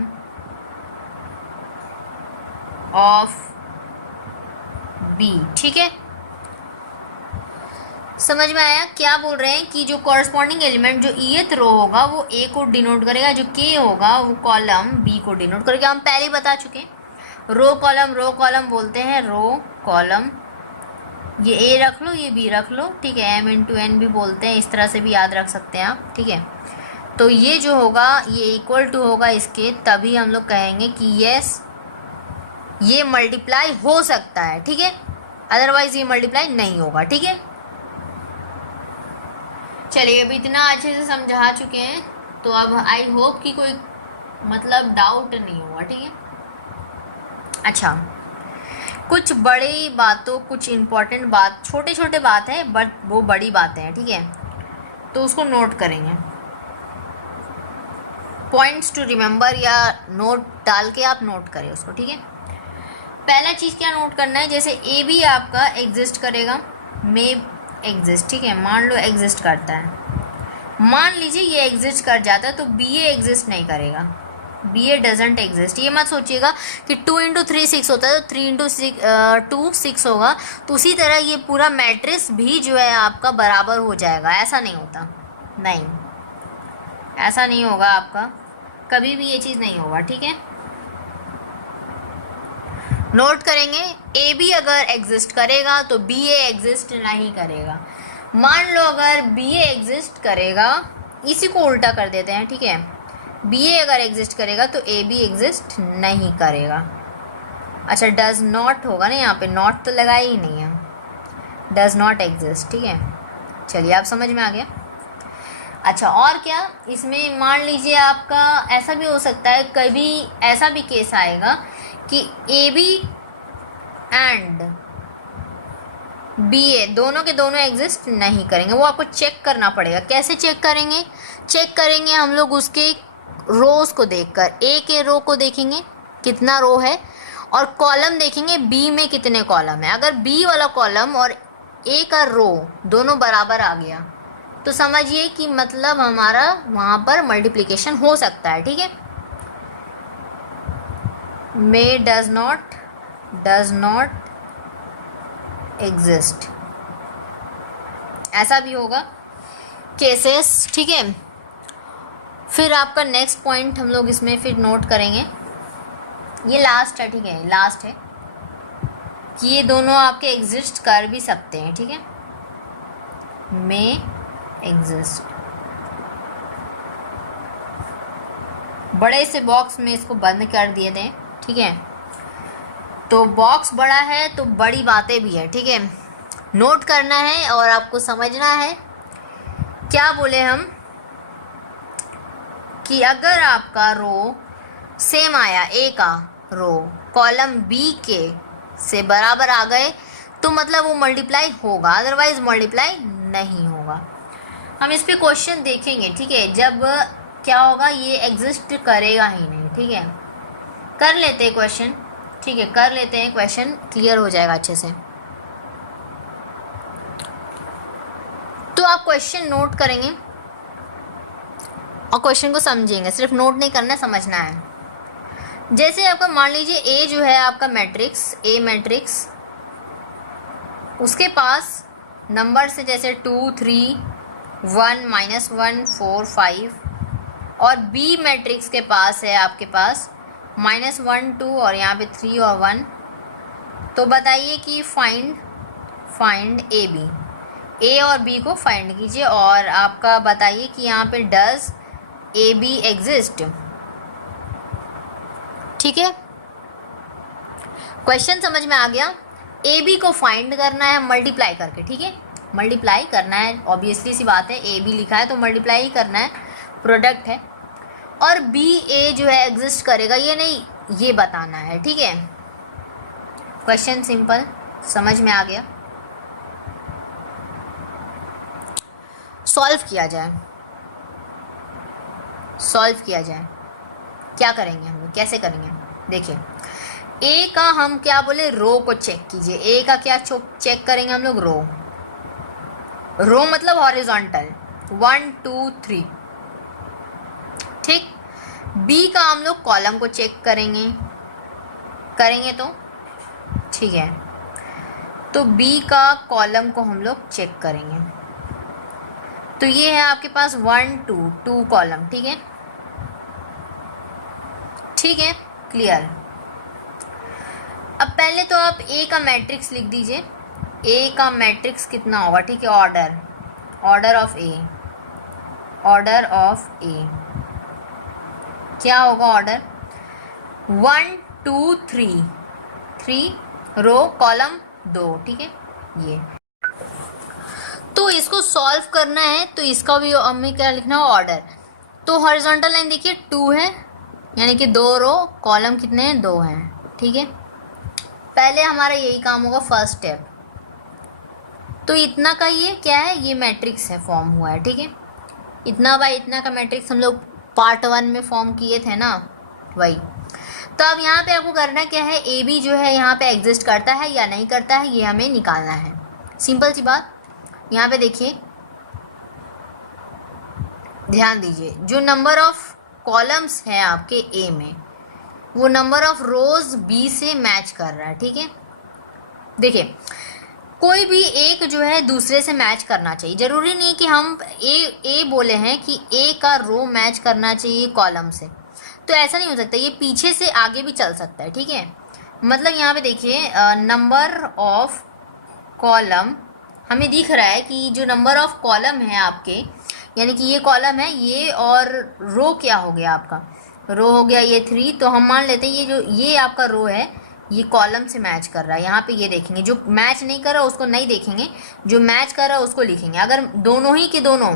of B, ठीक है। समझ में आया क्या बोल रहे हैं कि जो कॉरस्पॉन्डिंग एलिमेंट जो ईथ रो होगा वो A को डिनोट करेगा, जो K होगा वो कॉलम B को डिनोट करेगा। हम पहले ही बता चुके हैं, रो कॉलम बोलते हैं, रो कॉलम, ये A रख लो, ये B रख लो, ठीक है, M इंटू N भी बोलते हैं, इस तरह से भी याद रख सकते हैं आप, ठीक है। तो ये जो होगा ये इक्वल टू होगा इसके, तभी हम लोग कहेंगे कि यस ये मल्टीप्लाई हो सकता है, ठीक है, अदरवाइज ये मल्टीप्लाई नहीं होगा, ठीक है। चलिए अभी इतना अच्छे से समझा चुके हैं, तो अब आई होप कि कोई मतलब डाउट नहीं होगा, ठीक है। अच्छा, कुछ बड़ी बातों, कुछ इम्पोर्टेंट बात, छोटे छोटे बात है बट वो बड़ी बातें हैं, ठीक है, तो उसको नोट करेंगे, पॉइंट्स टू रिमेंबर या नोट डाल के आप नोट करें उसको, ठीक है। पहला चीज़ क्या नोट करना है, जैसे ए बी आपका एग्जिस्ट करेगा, में एग्जिस्ट, ठीक है, मान लो एग्जिस्ट करता है, मान लीजिए ये एग्जिस्ट कर जाता है तो बी ए एग्जिस्ट नहीं करेगा, बी ए डजेंट एग्जिस्ट। ये मत सोचिएगा कि 2 इंटू 3 6 होता है तो 3 इंटू 2 6 होगा, तो उसी तरह ये पूरा मैट्रिक्स भी जो है आपका बराबर हो जाएगा, ऐसा नहीं होता, नहीं ऐसा नहीं होगा आपका, कभी भी ये चीज़ नहीं होगा, ठीक है। नोट करेंगे, ए बी अगर एग्जिस्ट करेगा तो बी ए एग्जिस्ट नहीं करेगा। मान लो अगर बी ए एग्जिस्ट करेगा, इसी को उल्टा कर देते हैं, ठीक है, बी ए अगर एग्जिस्ट करेगा तो ए बी एग्जिस्ट नहीं करेगा। अच्छा, डज नॉट होगा ना, यहाँ पे नॉट तो लगाया ही नहीं है, डज नॉट एग्जिस्ट, ठीक है। चलिए आप समझ में आ गया। अच्छा, और क्या इसमें मान लीजिए आपका ऐसा भी हो सकता है, कभी ऐसा भी केस आएगा कि ए बी एंड बी ए दोनों के दोनों एग्जिस्ट नहीं करेंगे, वो आपको चेक करना पड़ेगा। कैसे चेक करेंगे? चेक करेंगे हम लोग उसके रोज को देखकर, ए के रो को देखेंगे कितना रो है, और कॉलम देखेंगे बी में कितने कॉलम है। अगर बी वाला कॉलम और ए का रो दोनों बराबर आ गया तो समझिए कि मतलब हमारा वहाँ पर मल्टीप्लिकेशन हो सकता है, ठीक है। मे डज नॉट एग्जिस्ट, ऐसा भी होगा केसेस, ठीक है। फिर आपका नेक्स्ट पॉइंट हम लोग इसमें फिर नोट करेंगे, ये लास्ट है, ठीक है, लास्ट है कि ये दोनों आपके एग्जिस्ट कर भी सकते हैं, ठीक है, मे एग्जिस्ट। बड़े से बॉक्स में इसको बंद कर दिए थे, ठीक है, तो बॉक्स बड़ा है तो बड़ी बातें भी है, ठीक है, नोट करना है और आपको समझना है। क्या बोले हम कि अगर आपका रो सेम आया, ए का रो कॉलम बी के से बराबर आ गए तो मतलब वो मल्टीप्लाई होगा, अदरवाइज मल्टीप्लाई नहीं होगा। हम इस पे क्वेश्चन देखेंगे, ठीक है, जब क्या होगा ये एग्जिस्ट करेगा ही नहीं, ठीक है। कर लेते हैं क्वेश्चन, ठीक है, कर लेते हैं क्वेश्चन, क्लियर हो जाएगा अच्छे से। तो आप क्वेश्चन नोट करेंगे और क्वेश्चन को समझेंगे, सिर्फ नोट नहीं करना, समझना है। जैसे आपका मान लीजिए ए जो है आपका मैट्रिक्स, ए मैट्रिक्स, उसके पास नंबर से जैसे 2 3 1 -1 4 5, और बी मैट्रिक्स के पास है आपके पास -1 2 और यहाँ पे 3 और 1। तो बताइए कि फाइंड ए बी, ए और बी को फाइंड कीजिए, और आपका बताइए कि यहाँ पे डज ए बी एग्जिस्ट, ठीक है। क्वेश्चन समझ में आ गया। ए बी को फाइंड करना है मल्टीप्लाई करके, ठीक है, मल्टीप्लाई करना है, ऑब्वियसली सी बात है, ए बी लिखा है तो मल्टीप्लाई ही करना है, प्रोडक्ट है। और बी ए जो है एग्जिस्ट करेगा ये नहीं, ये बताना है, ठीक है। क्वेश्चन सिंपल, समझ में आ गया। सॉल्व किया जाए, क्या करेंगे हम लोग, कैसे करेंगे? देखिए, ए का हम क्या बोले, रो को चेक कीजिए। ए का क्या चेक करेंगे हम लोग, रो मतलब हॉरिजॉन्टल 1 2 3, ठीक। बी का हम लोग कॉलम को चेक करेंगे तो ठीक है, तो बी का कॉलम को हम लोग चेक करेंगे, तो ये है आपके पास 1 2 कॉलम, ठीक है, क्लियर। अब पहले तो आप ए का मैट्रिक्स लिख दीजिए, ए का मैट्रिक्स कितना होगा, ठीक है, ऑर्डर ऑफ ए क्या होगा, ऑर्डर 1 2 3 रो कॉलम 2, ठीक है, ये। तो इसको सॉल्व करना है तो इसका भी हमें क्या लिखना है, ऑर्डर। तो हॉरिजॉन्टल लाइन देखिए 2 है, यानी कि 2 रो, कॉलम कितने हैं, 2 हैं, ठीक है। पहले हमारा यही काम होगा, फर्स्ट स्टेप। तो इतना का ये क्या है, ये मैट्रिक्स है, फॉर्म हुआ है, ठीक है। इतना बाय इतना का मैट्रिक्स हम लोग पार्ट 1 में फॉर्म किए थे ना, वही। तो अब यहाँ पे आपको करना क्या है, ए बी जो है यहाँ पे एग्जिस्ट करता है या नहीं करता है, ये हमें निकालना है, सिंपल सी बात। यहाँ पे देखिए, ध्यान दीजिए, जो नंबर ऑफ कॉलम्स है आपके ए में वो नंबर ऑफ रोज बी से मैच कर रहा है। ठीक है, देखिए कोई भी एक जो है दूसरे से मैच करना चाहिए। जरूरी नहीं कि हम ए बोले हैं कि ए का रो मैच करना चाहिए कॉलम से, तो ऐसा नहीं हो सकता, ये पीछे से आगे भी चल सकता है। ठीक है, मतलब यहाँ पे देखिए नंबर ऑफ कॉलम हमें दिख रहा है कि जो नंबर ऑफ कॉलम है आपके, यानी कि ये कॉलम है ये, और रो क्या हो गया आपका, रो हो गया ये 3, तो हम मान लेते हैं ये जो ये आपका रो है ये कॉलम से मैच कर रहा है। यहाँ पे ये देखेंगे, जो मैच नहीं कर रहा उसको नहीं देखेंगे, जो मैच कर रहा है उसको लिखेंगे। अगर दोनों ही के दोनों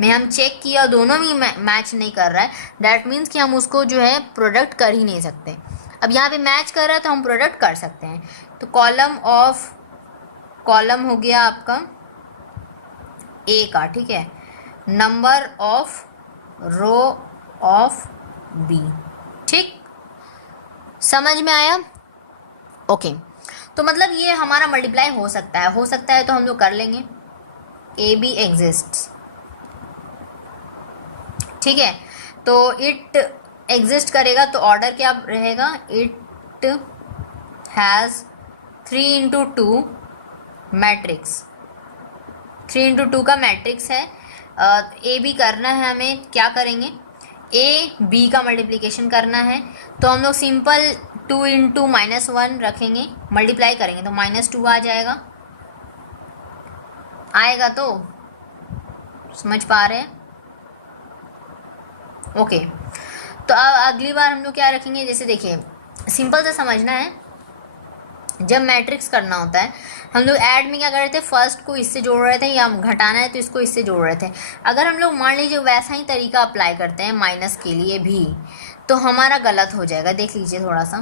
में हम चेक किया दोनों भी मैच नहीं कर रहा है, डैट मीन्स कि हम उसको जो है प्रोडक्ट कर ही नहीं सकते। अब यहाँ पे मैच कर रहा है तो हम प्रोडक्ट कर सकते हैं। तो कॉलम हो गया आपका ए का, ठीक है, number of row of B. ठीक, समझ में आया? ओके, तो मतलब ये हमारा मल्टीप्लाई हो सकता है तो हम लोग कर लेंगे। ए बी एग्जिस्ट, ठीक है, तो इट एग्जिस्ट करेगा तो ऑर्डर क्या रहेगा, it has 3 into 2 matrix, 3 into 2 का मैट्रिक्स है। ए बी करना है हमें, क्या करेंगे, ए बी का मल्टीप्लिकेशन करना है, तो हम लोग सिंपल 2 into -1 रखेंगे, मल्टीप्लाई करेंगे तो -2 आ जाएगा। आएगा तो समझ पा रहे हैं? ओके, तो अब अगली बार हम लोग क्या रखेंगे, जैसे देखिए सिंपल से समझना है, जब मैट्रिक्स करना होता है हम लोग ऐड में क्या कर रहे थे, फर्स्ट को इससे जोड़ रहे थे, या घटाना है तो इसको इससे जोड़ रहे थे। अगर हम लोग मान लीजिए वैसा ही तरीका अप्लाई करते हैं माइनस के लिए भी, तो हमारा गलत हो जाएगा। देख लीजिए थोड़ा सा,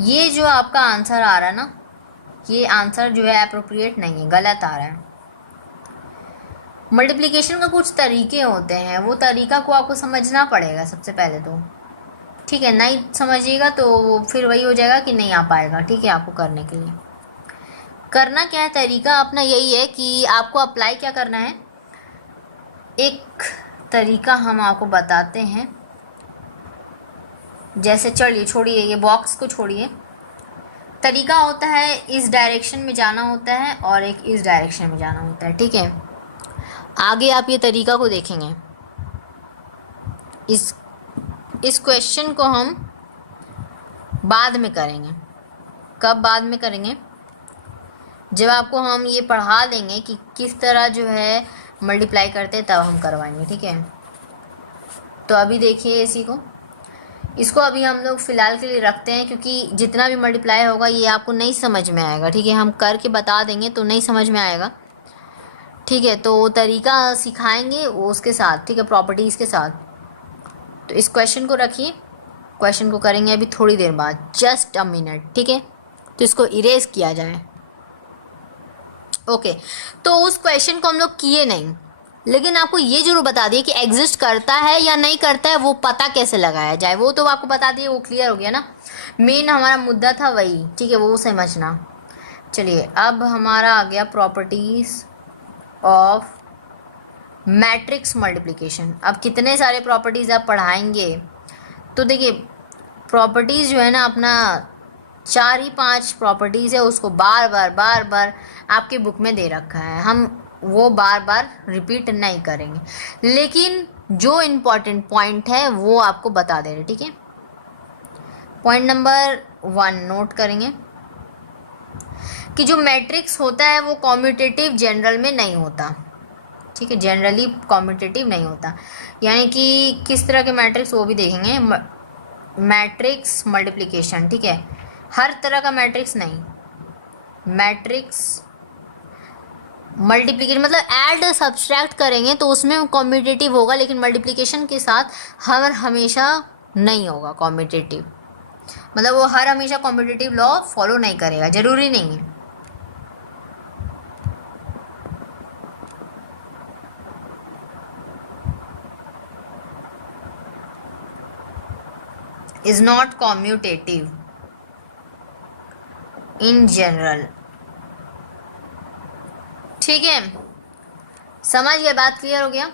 ये जो आपका आंसर आ रहा है ना, ये आंसर जो है अप्रोप्रिएट नहीं है, गलत आ रहा है। मल्टीप्लिकेशन का कुछ तरीके होते हैं, वो तरीका को आपको समझना पड़ेगा सबसे पहले तो, ठीक है, नहीं समझिएगा तो फिर वही हो जाएगा कि नहीं आ पाएगा। ठीक है, आपको करने के लिए करना क्या है, तरीका अपना यही है कि आपको अप्लाई क्या करना है। एक तरीका हम आपको बताते हैं, जैसे चलिए छोड़िए ये बॉक्स को छोड़िए, तरीका होता है इस डायरेक्शन में जाना होता है और एक इस डायरेक्शन में जाना होता है। ठीक है, आगे आप ये तरीका को देखेंगे। इस क्वेश्चन को हम बाद में करेंगे। कब बाद में करेंगे, जब आपको हम ये पढ़ा देंगे कि किस तरह जो है मल्टीप्लाई करते हैं, तब हम करवाएंगे। ठीक है, तो अभी देखिए इसको अभी हम लोग फ़िलहाल के लिए रखते हैं, क्योंकि जितना भी मल्टीप्लाई होगा ये आपको नहीं समझ में आएगा। ठीक है, हम करके बता देंगे तो नहीं समझ में आएगा। ठीक है, तो तरीका सिखाएंगे उसके साथ, ठीक है, प्रॉपर्टीज़ के साथ। तो इस क्वेश्चन को रखिए, क्वेश्चन को करेंगे अभी थोड़ी देर बाद, जस्ट अ मिनट। ठीक है, तो इसको इरेज किया जाए। ओके, तो उस क्वेश्चन को हम लोग किए नहीं, लेकिन आपको ये जरूर बता दिए कि एग्जिस्ट करता है या नहीं करता है, वो पता कैसे लगाया जाए, वो तो आपको बता दिए, वो क्लियर हो गया ना। मेन हमारा मुद्दा था वही, ठीक है, वो समझना। चलिए अब हमारा आ गया प्रॉपर्टीज़ ऑफ मैट्रिक्स मल्टीप्लिकेशन। अब कितने सारे प्रॉपर्टीज़ आप पढ़ाएंगे, तो देखिए प्रॉपर्टीज़ जो है ना अपना 4 ही 5 प्रॉपर्टीज़ है, उसको बार बार आपके बुक में दे रखा है, हम वो बार बार रिपीट नहीं करेंगे, लेकिन जो इम्पॉर्टेंट पॉइंट है वो आपको बता दे रहे। ठीक है, पॉइंट नंबर 1 नोट करेंगे कि जो मैट्रिक्स होता है वो कॉम्यूटेटिव जनरल में नहीं होता। ठीक है, जनरली कॉम्यूटेटिव नहीं होता, यानी कि किस तरह के मैट्रिक्स वो भी देखेंगे। मैट्रिक्स मल्टीप्लिकेशन, ठीक है, हर तरह का मैट्रिक्स नहीं, मैट्रिक्स मल्टीप्लिकेशन मतलब ऐड सब्सट्रैक्ट करेंगे तो उसमें कॉम्यूटेटिव होगा, लेकिन मल्टीप्लिकेशन के साथ हर हमेशा नहीं होगा कॉम्यूटेटिव, मतलब वो हर हमेशा कॉम्यूटेटिव लॉ फॉलो नहीं करेगा, ज़रूरी नहीं है। is not commutative in general, ठीक है, समझ गए, बात क्लियर हो गया।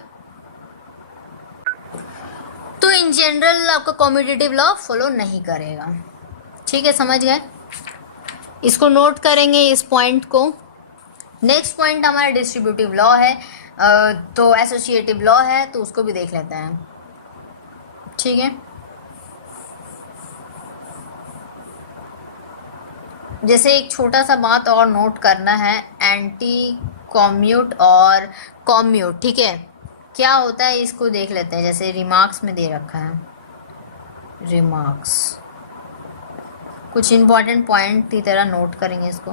तो इन जनरल आपका कॉम्पिटिटिव लॉ फॉलो नहीं करेगा। ठीक है, समझ गए, इसको नोट करेंगे इस पॉइंट को। नेक्स्ट पॉइंट हमारा डिस्ट्रीब्यूटिव लॉ है, तो एसोसिएटिव लॉ है, तो उसको भी देख लेते हैं। ठीक है, जैसे एक छोटा सा बात और नोट करना है, एंटी कॉम्यूट और कॉम्यूट। ठीक है, क्या होता है इसको देख लेते हैं। जैसे रिमार्क्स में दे रखा है, रिमार्क्स कुछ इंपॉर्टेंट पॉइंट की तरह नोट करेंगे इसको।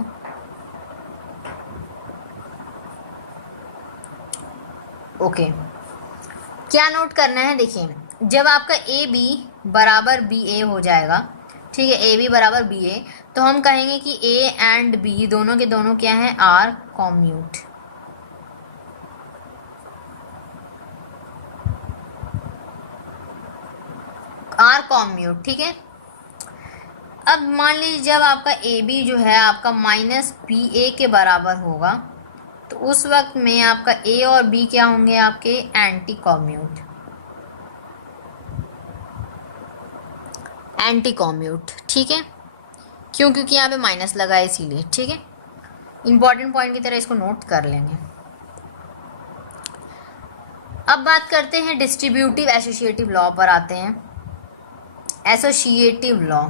ओके, क्या नोट करना है, देखिए जब आपका ए बी बराबर बी ए हो जाएगा, ठीक है, ए बी बराबर बी ए, तो हम कहेंगे कि ए एंड बी दोनों के दोनों क्या हैं, आर कॉम्यूट। आर कॉम्यूट, ठीक है। अब मान लीजिए जब आपका ए बी जो है आपका माइनस बी ए के बराबर होगा, तो उस वक्त में आपका ए और बी क्या होंगे, आपके एंटी कॉम्यूट। एंटी कॉम्यूट, ठीक है, क्यों, क्योंकि यहाँ पे माइनस लगा है इसीलिए। ठीक है, इंपॉर्टेंट पॉइंट की तरह इसको नोट कर लेंगे। अब बात करते हैं डिस्ट्रीब्यूटिव एसोसिएटिव लॉ पर आते हैं। एसोसिएटिव लॉ,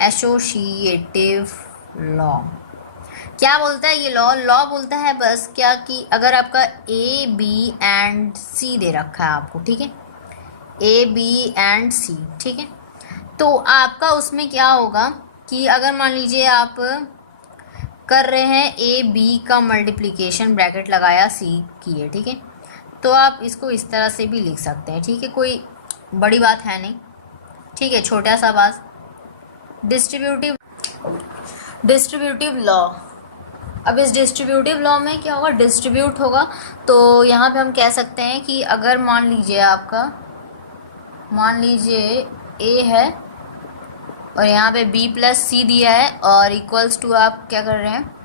एसोसिएटिव लॉ क्या बोलता है ये लॉ बोलता है बस क्या कि अगर आपका ए बी एंड सी दे रखा है आपको, ठीक है, ए बी एंड सी, ठीक है, तो आपका उसमें क्या होगा कि अगर मान लीजिए आप कर रहे हैं ए बी का मल्टीप्लिकेशन, ब्रैकेट लगाया, सी किए, ठीक है, तो आप इसको इस तरह से भी लिख सकते हैं। ठीक है, कोई बड़ी बात है नहीं। ठीक है, छोटा सा बात। डिस्ट्रीब्यूटिव लॉ, अब इस डिस्ट्रीब्यूटिव लॉ में क्या होगा, डिस्ट्रीब्यूट होगा, तो यहाँ पे हम कह सकते हैं कि अगर मान लीजिए आपका, मान लीजिए ए है और यहाँ पे बी प्लस सी दिया है और इक्वल्स टू, आप क्या कर रहे हैं,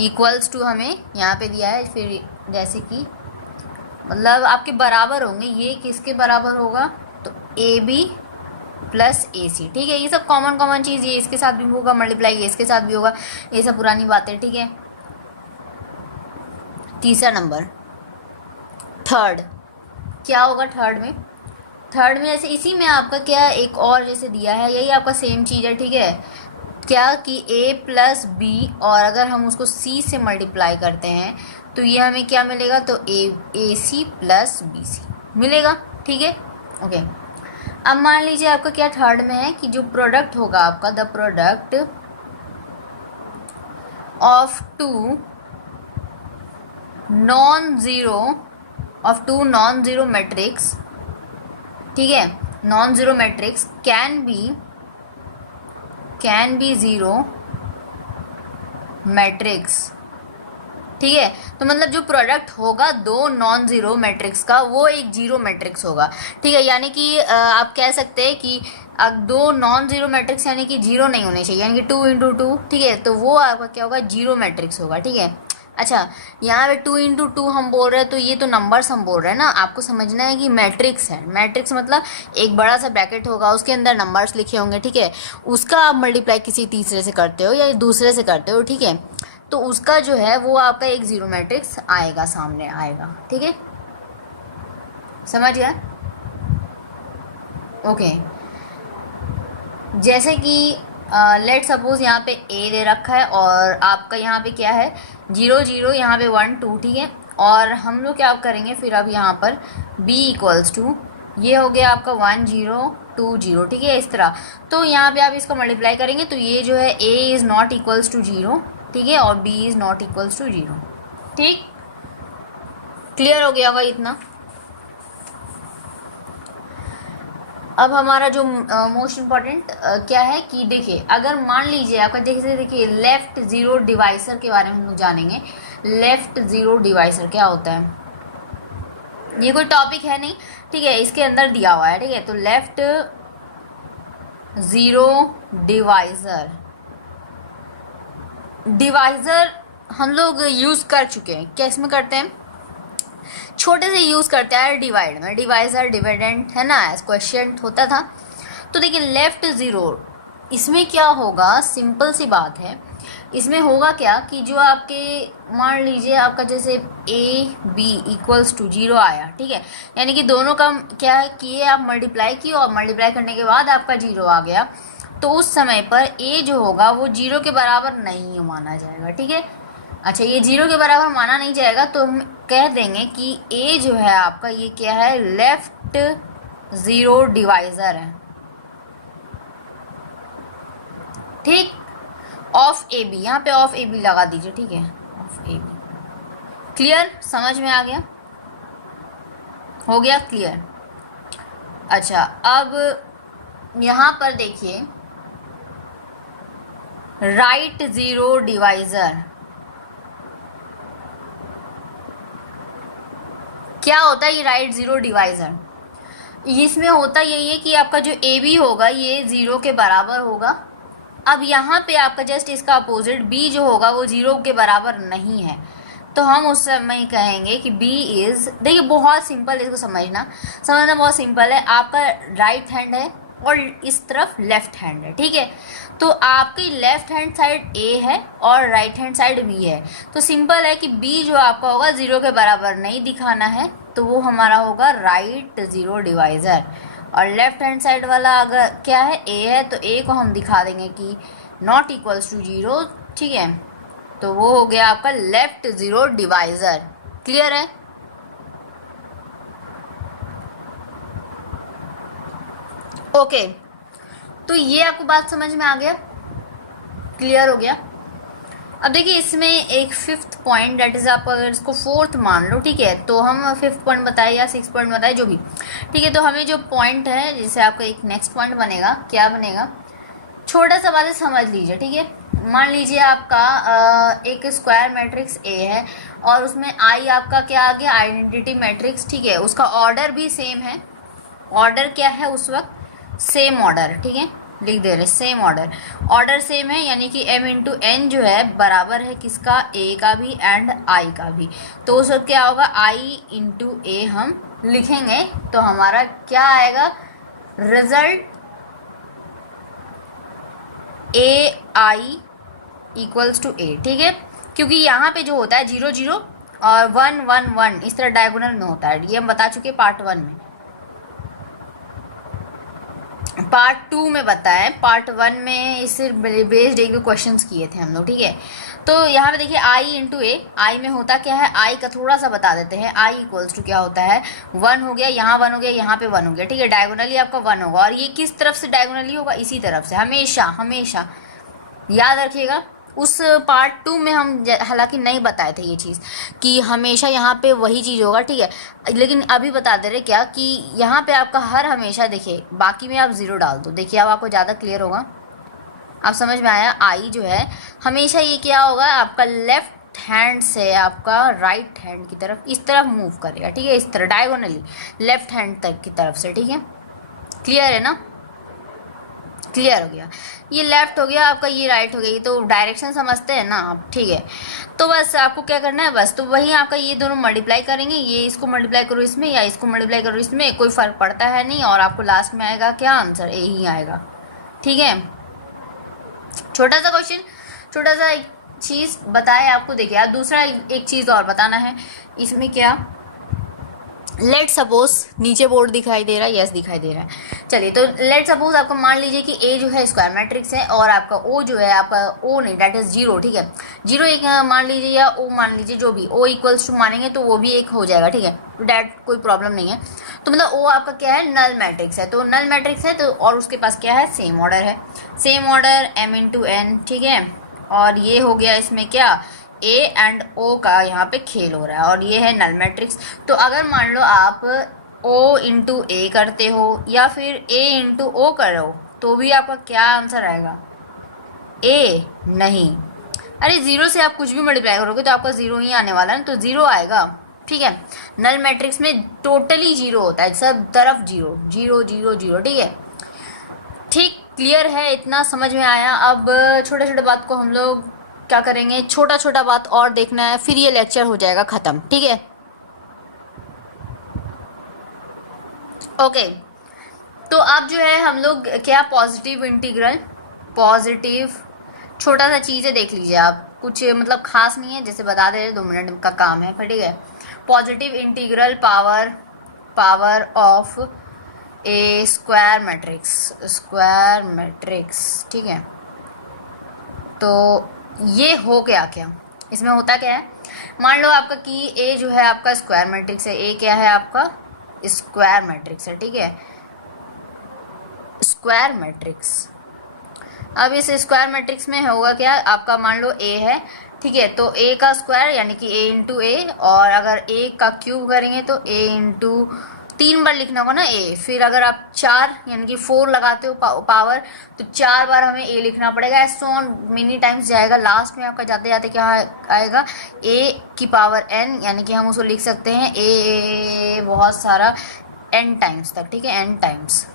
इक्वल्स टू हमें यहाँ पे दिया है, फिर जैसे कि मतलब आपके बराबर होंगे, ये किसके बराबर होगा, तो ए बी प्लस ए सी। ठीक है, ये सब कॉमन चीज़, ये इसके साथ भी होगा मल्टीप्लाई, ये इसके साथ भी होगा, ये सब पुरानी बातें। ठीक है, तीसरा नंबर, थर्ड, क्या होगा थर्ड में, थर्ड में जैसे इसी में आपका क्या एक और जैसे दिया है, यही आपका सेम चीज़ है। ठीक है, क्या कि ए प्लस बी और अगर हम उसको सी से मल्टीप्लाई करते हैं तो ये हमें क्या मिलेगा, तो ए सी प्लस बी सी मिलेगा। ठीक है, ओके। अब मान लीजिए आपका क्या थर्ड में है कि जो प्रोडक्ट होगा आपका, the product of two non zero matrix, ठीक है, non zero matrix can be zero matrix. ठीक है, तो मतलब जो प्रोडक्ट होगा दो नॉन ज़ीरो मैट्रिक्स का, वो एक जीरो मैट्रिक्स होगा। ठीक है, यानी कि आप कह सकते हैं कि दो नॉन ज़ीरो मैट्रिक्स यानी कि जीरो नहीं होने चाहिए, यानी कि 2 × 2, ठीक है, तो वो आपका क्या होगा, जीरो मैट्रिक्स होगा। ठीक है, अच्छा, यहाँ पे 2 × 2 हम बोल रहे हैं, तो ये तो नंबर्स हम बोल रहे हैं ना, आपको समझना है कि मैट्रिक्स है। मैट्रिक्स मतलब एक बड़ा सा ब्रैकेट होगा, उसके अंदर नंबर्स लिखे होंगे, ठीक है, उसका आप मल्टीप्लाई किसी तीसरे से करते हो या दूसरे से करते हो, ठीक है, तो उसका जो है वो आपका एक जीरो मैट्रिक्स आएगा, सामने आएगा। ठीक है, समझ गया, ओके। जैसे कि लेट सपोज यहाँ पे ए दे रखा है और आपका यहाँ पे क्या है, 0 0, यहाँ पे 1 2, ठीक है, और हम लोग क्या करेंगे फिर अब यहाँ पर b इक्वल्स टू, ये हो गया आपका 1 0 2 0, ठीक है, इस तरह। तो यहाँ पे आप इसको मल्टीप्लाई करेंगे तो ये जो है a is not equals to 0, ठीक है, और b is not equals to 0। ठीक, क्लियर हो गया होगा इतना। अब हमारा जो मोस्ट इम्पॉर्टेंट क्या है कि देखिए, अगर मान लीजिए आपका देखिए लेफ़्ट ज़ीरो डिवाइसर के बारे में हम लोग जानेंगे। लेफ़्ट ज़ीरो डिवाइसर क्या होता है, ये कोई टॉपिक है नहीं, ठीक है, इसके अंदर दिया हुआ है। ठीक है, तो लेफ़्ट ज़ीरो डिवाइसर हम लोग यूज़ कर चुके हैं। क्या इसमें करते हैं, छोटे से यूज़ करते हैं डिवाइड में, डिवाइजर डिविडेंड है ना, एज क्वेश्चन होता था। तो देखिए लेफ्ट ज़ीरो, इसमें क्या होगा, सिंपल सी बात है। इसमें होगा क्या कि जो आपके मान लीजिए आपका जैसे ए बी इक्वल्स टू 0 आया, ठीक है, यानी कि दोनों का क्या किए आप मल्टीप्लाई किए और मल्टीप्लाई करने के बाद आपका 0 आ गया, तो उस समय पर ए जो होगा वो 0 के बराबर नहीं माना जाएगा, ठीक है। अच्छा, ये 0 के बराबर माना नहीं जाएगा तो हम कह देंगे कि ए जो है आपका ये क्या है, लेफ्ट ज़ीरो डिवाइज़र है, ठीक, ऑफ ए बी, यहाँ पे ऑफ ए बी लगा दीजिए, ठीक है, ऑफ ए बी। क्लियर, समझ में आ गया, हो गया क्लियर। अच्छा, अब यहाँ पर देखिए राइट ज़ीरो डिवाइज़र क्या होता है, ये राइट ज़ीरो डिवाइज़र, इसमें होता यही है कि आपका जो ए बी होगा ये 0 के बराबर होगा। अब यहाँ पे आपका जस्ट इसका अपोजिट बी जो होगा वो 0 के बराबर नहीं है, तो हम उस समय कहेंगे कि बी इज़, देखिए बहुत सिंपल, इसको समझना बहुत सिंपल है। आपका राइट हैंड है और इस तरफ लेफ्ट हैंड है, ठीक है, तो आपकी लेफ्ट हैंड साइड ए है और राइट हैंड साइड बी है, तो सिंपल है कि बी जो आपका होगा 0 के बराबर नहीं दिखाना है, तो वो हमारा होगा राइट ज़ीरो डिवाइज़र। और लेफ्ट हैंड साइड वाला अगर क्या है, ए है, तो ए को हम दिखा देंगे कि नॉट इक्वल्स टू 0, ठीक है, तो वो हो गया आपका लेफ्ट ज़ीरो डिवाइज़र। क्लियर है, ओके, तो ये आपको बात समझ में आ गया, क्लियर हो गया। अब देखिए इसमें एक फिफ्थ पॉइंट, डेट इज़ आप अगर इसको फोर्थ मान लो, ठीक है, तो हम फिफ्थ पॉइंट बताए या सिक्स पॉइंट बताए जो भी, ठीक है, तो हमें जो पॉइंट है जिससे आपका एक नेक्स्ट पॉइंट बनेगा, क्या बनेगा, छोटा सा बात समझ लीजिए, ठीक है। मान लीजिए आपका एक स्क्वायर मैट्रिक्स ए है और उसमें आई आपका क्या आ गया, आइडेंटिटी मैट्रिक्स, ठीक है, उसका ऑर्डर भी सेम है, ऑर्डर क्या है उस वक्त, सेम ऑर्डर, ठीक है, लिख दे रहे सेम ऑर्डर सेम है, यानी कि m इंटू एन जो है बराबर है किसका, a का भी एंड i का भी, तो उस वक्त क्या होगा, i इंटू ए हम लिखेंगे, तो हमारा क्या आएगा result, A I equals to A, ठीक है, क्योंकि यहाँ पे जो होता है 0 0 और 1 1 1 इस तरह डायगोनल में होता है, ये हम बता चुके पार्ट 1 में, पार्ट 2 में बताएं, पार्ट 1 में इससे बेस्ड एक क्वेश्चन किए थे हम लोग, ठीक है। तो यहाँ पे देखिए i इंटू ए, आई में होता क्या है, i का थोड़ा सा बता देते हैं, i इक्वल्स टू क्या होता है, 1 हो गया, यहाँ 1 हो गया, यहाँ पे 1 हो गया, ठीक है, डायगोनली आपका 1 होगा, और ये किस तरफ से डायगोनली होगा, इसी तरफ से, हमेशा हमेशा याद रखिएगा। उस पार्ट 2 में हम हालांकि नहीं बताए थे ये चीज़ कि हमेशा यहाँ पे वही चीज़ होगा, ठीक है, लेकिन अभी बता दे रहे क्या कि यहाँ पे आपका हर हमेशा, देखिए बाकी में आप 0 डाल दो, देखिए अब आपको ज़्यादा क्लियर होगा, आप समझ में आया, आई जो है हमेशा ये क्या होगा आपका लेफ्ट हैंड से आपका राइट हैंड की तरफ इस तरफ मूव करेगा, ठीक है, इस तरह डायगोनली लेफ्ट हैंड तक की तरफ से, ठीक है, क्लियर है ना, क्लियर हो गया, ये लेफ्ट हो गया आपका, ये राइट हो गया, ये तो डायरेक्शन समझते हैं ना आप, ठीक है, तो बस आपको क्या करना है, बस तो वही आपका ये दोनों मल्टीप्लाई करेंगे, ये इसको मल्टीप्लाई करो इसमें या इसको मल्टीप्लाई करो इसमें, कोई फ़र्क पड़ता है नहीं, और आपको लास्ट में आएगा क्या आंसर, ए ही आएगा, ठीक है। छोटा सा क्वेश्चन, छोटा सा एक चीज़ बताए आपको, देखिए आप दूसरा एक चीज़ और बताना है इसमें, क्या, लेट सपोज नीचे बोर्ड दिखाई दे रहा है, यस दिखाई दे रहा है, चलिए, तो लेट सपोज आपको मान लीजिए कि ए जो है स्क्वायर मैट्रिक्स है और आपका ओ जो है आपका ओ नहीं, डेट इज 0, ठीक है, 0 एक मान लीजिए या ओ मान लीजिए, जो भी ओ इक्वल्स टू मानेंगे तो वो भी एक हो जाएगा, ठीक है, डेट कोई प्रॉब्लम नहीं है, तो मतलब ओ आपका क्या है, नल मैट्रिक्स है, तो नल मैट्रिक्स है तो, और उसके पास क्या है, सेम ऑर्डर है, same order m into N, ठीक है, और ये हो गया इसमें क्या, ए एंड ओ का यहाँ पे खेल हो रहा है, और ये है नल मैट्रिक्स, तो अगर मान लो आप ओ इंटू ए करते हो या फिर ए इंटू ओ करो, तो भी आपका क्या आंसर आएगा, ए नहीं, अरे 0 से आप कुछ भी मल्टीप्लाई करोगे तो आपका 0 ही आने वाला है, तो 0 आएगा, ठीक है, नल मैट्रिक्स में टोटली 0 होता है, सब तरफ 0 0 0 0, ठीक है, ठीक, क्लियर है, इतना समझ में आया। अब छोटे छोटे बात को हम लोग क्या करेंगे, छोटा छोटा बात और देखना है, फिर ये लेक्चर हो जाएगा ख़त्म, ठीक है। ओके, तो अब जो है हम लोग क्या, पॉजिटिव इंटीग्रल, पॉजिटिव छोटा सा चीज़ है, देख लीजिए आप, कुछ मतलब खास नहीं है, जैसे बता दे रहे 2 मिनट का काम है, ठीक है। Positive integral power of A square matrix, ठीक है। तो ये हो गया क्या, इसमें होता क्या है, मान लो आपका कि ए जो है आपका स्क्वायर मैट्रिक्स है, ए क्या है आपका स्क्वायर मैट्रिक्स है, ठीक है, स्क्वायर मैट्रिक्स। अब इस स्क्वायर मैट्रिक्स में होगा क्या, आपका मान लो ए है, ठीक है, तो ए का स्क्वायर यानी कि ए इंटू ए, और अगर ए का क्यूब करेंगे तो ए इंटू 3 बार लिखना होगा ना ए, फिर अगर आप 4 यानी कि 4 लगाते हो पावर, तो 4 बार हमें ए लिखना पड़ेगा, ऐसे ऑन मिनी टाइम्स जाएगा, लास्ट में आपका जाते जाते क्या आएगा, ए की पावर n, यानी कि हम उसको लिख सकते हैं ए बहुत सारा n टाइम्स तक, ठीक है, n टाइम्स।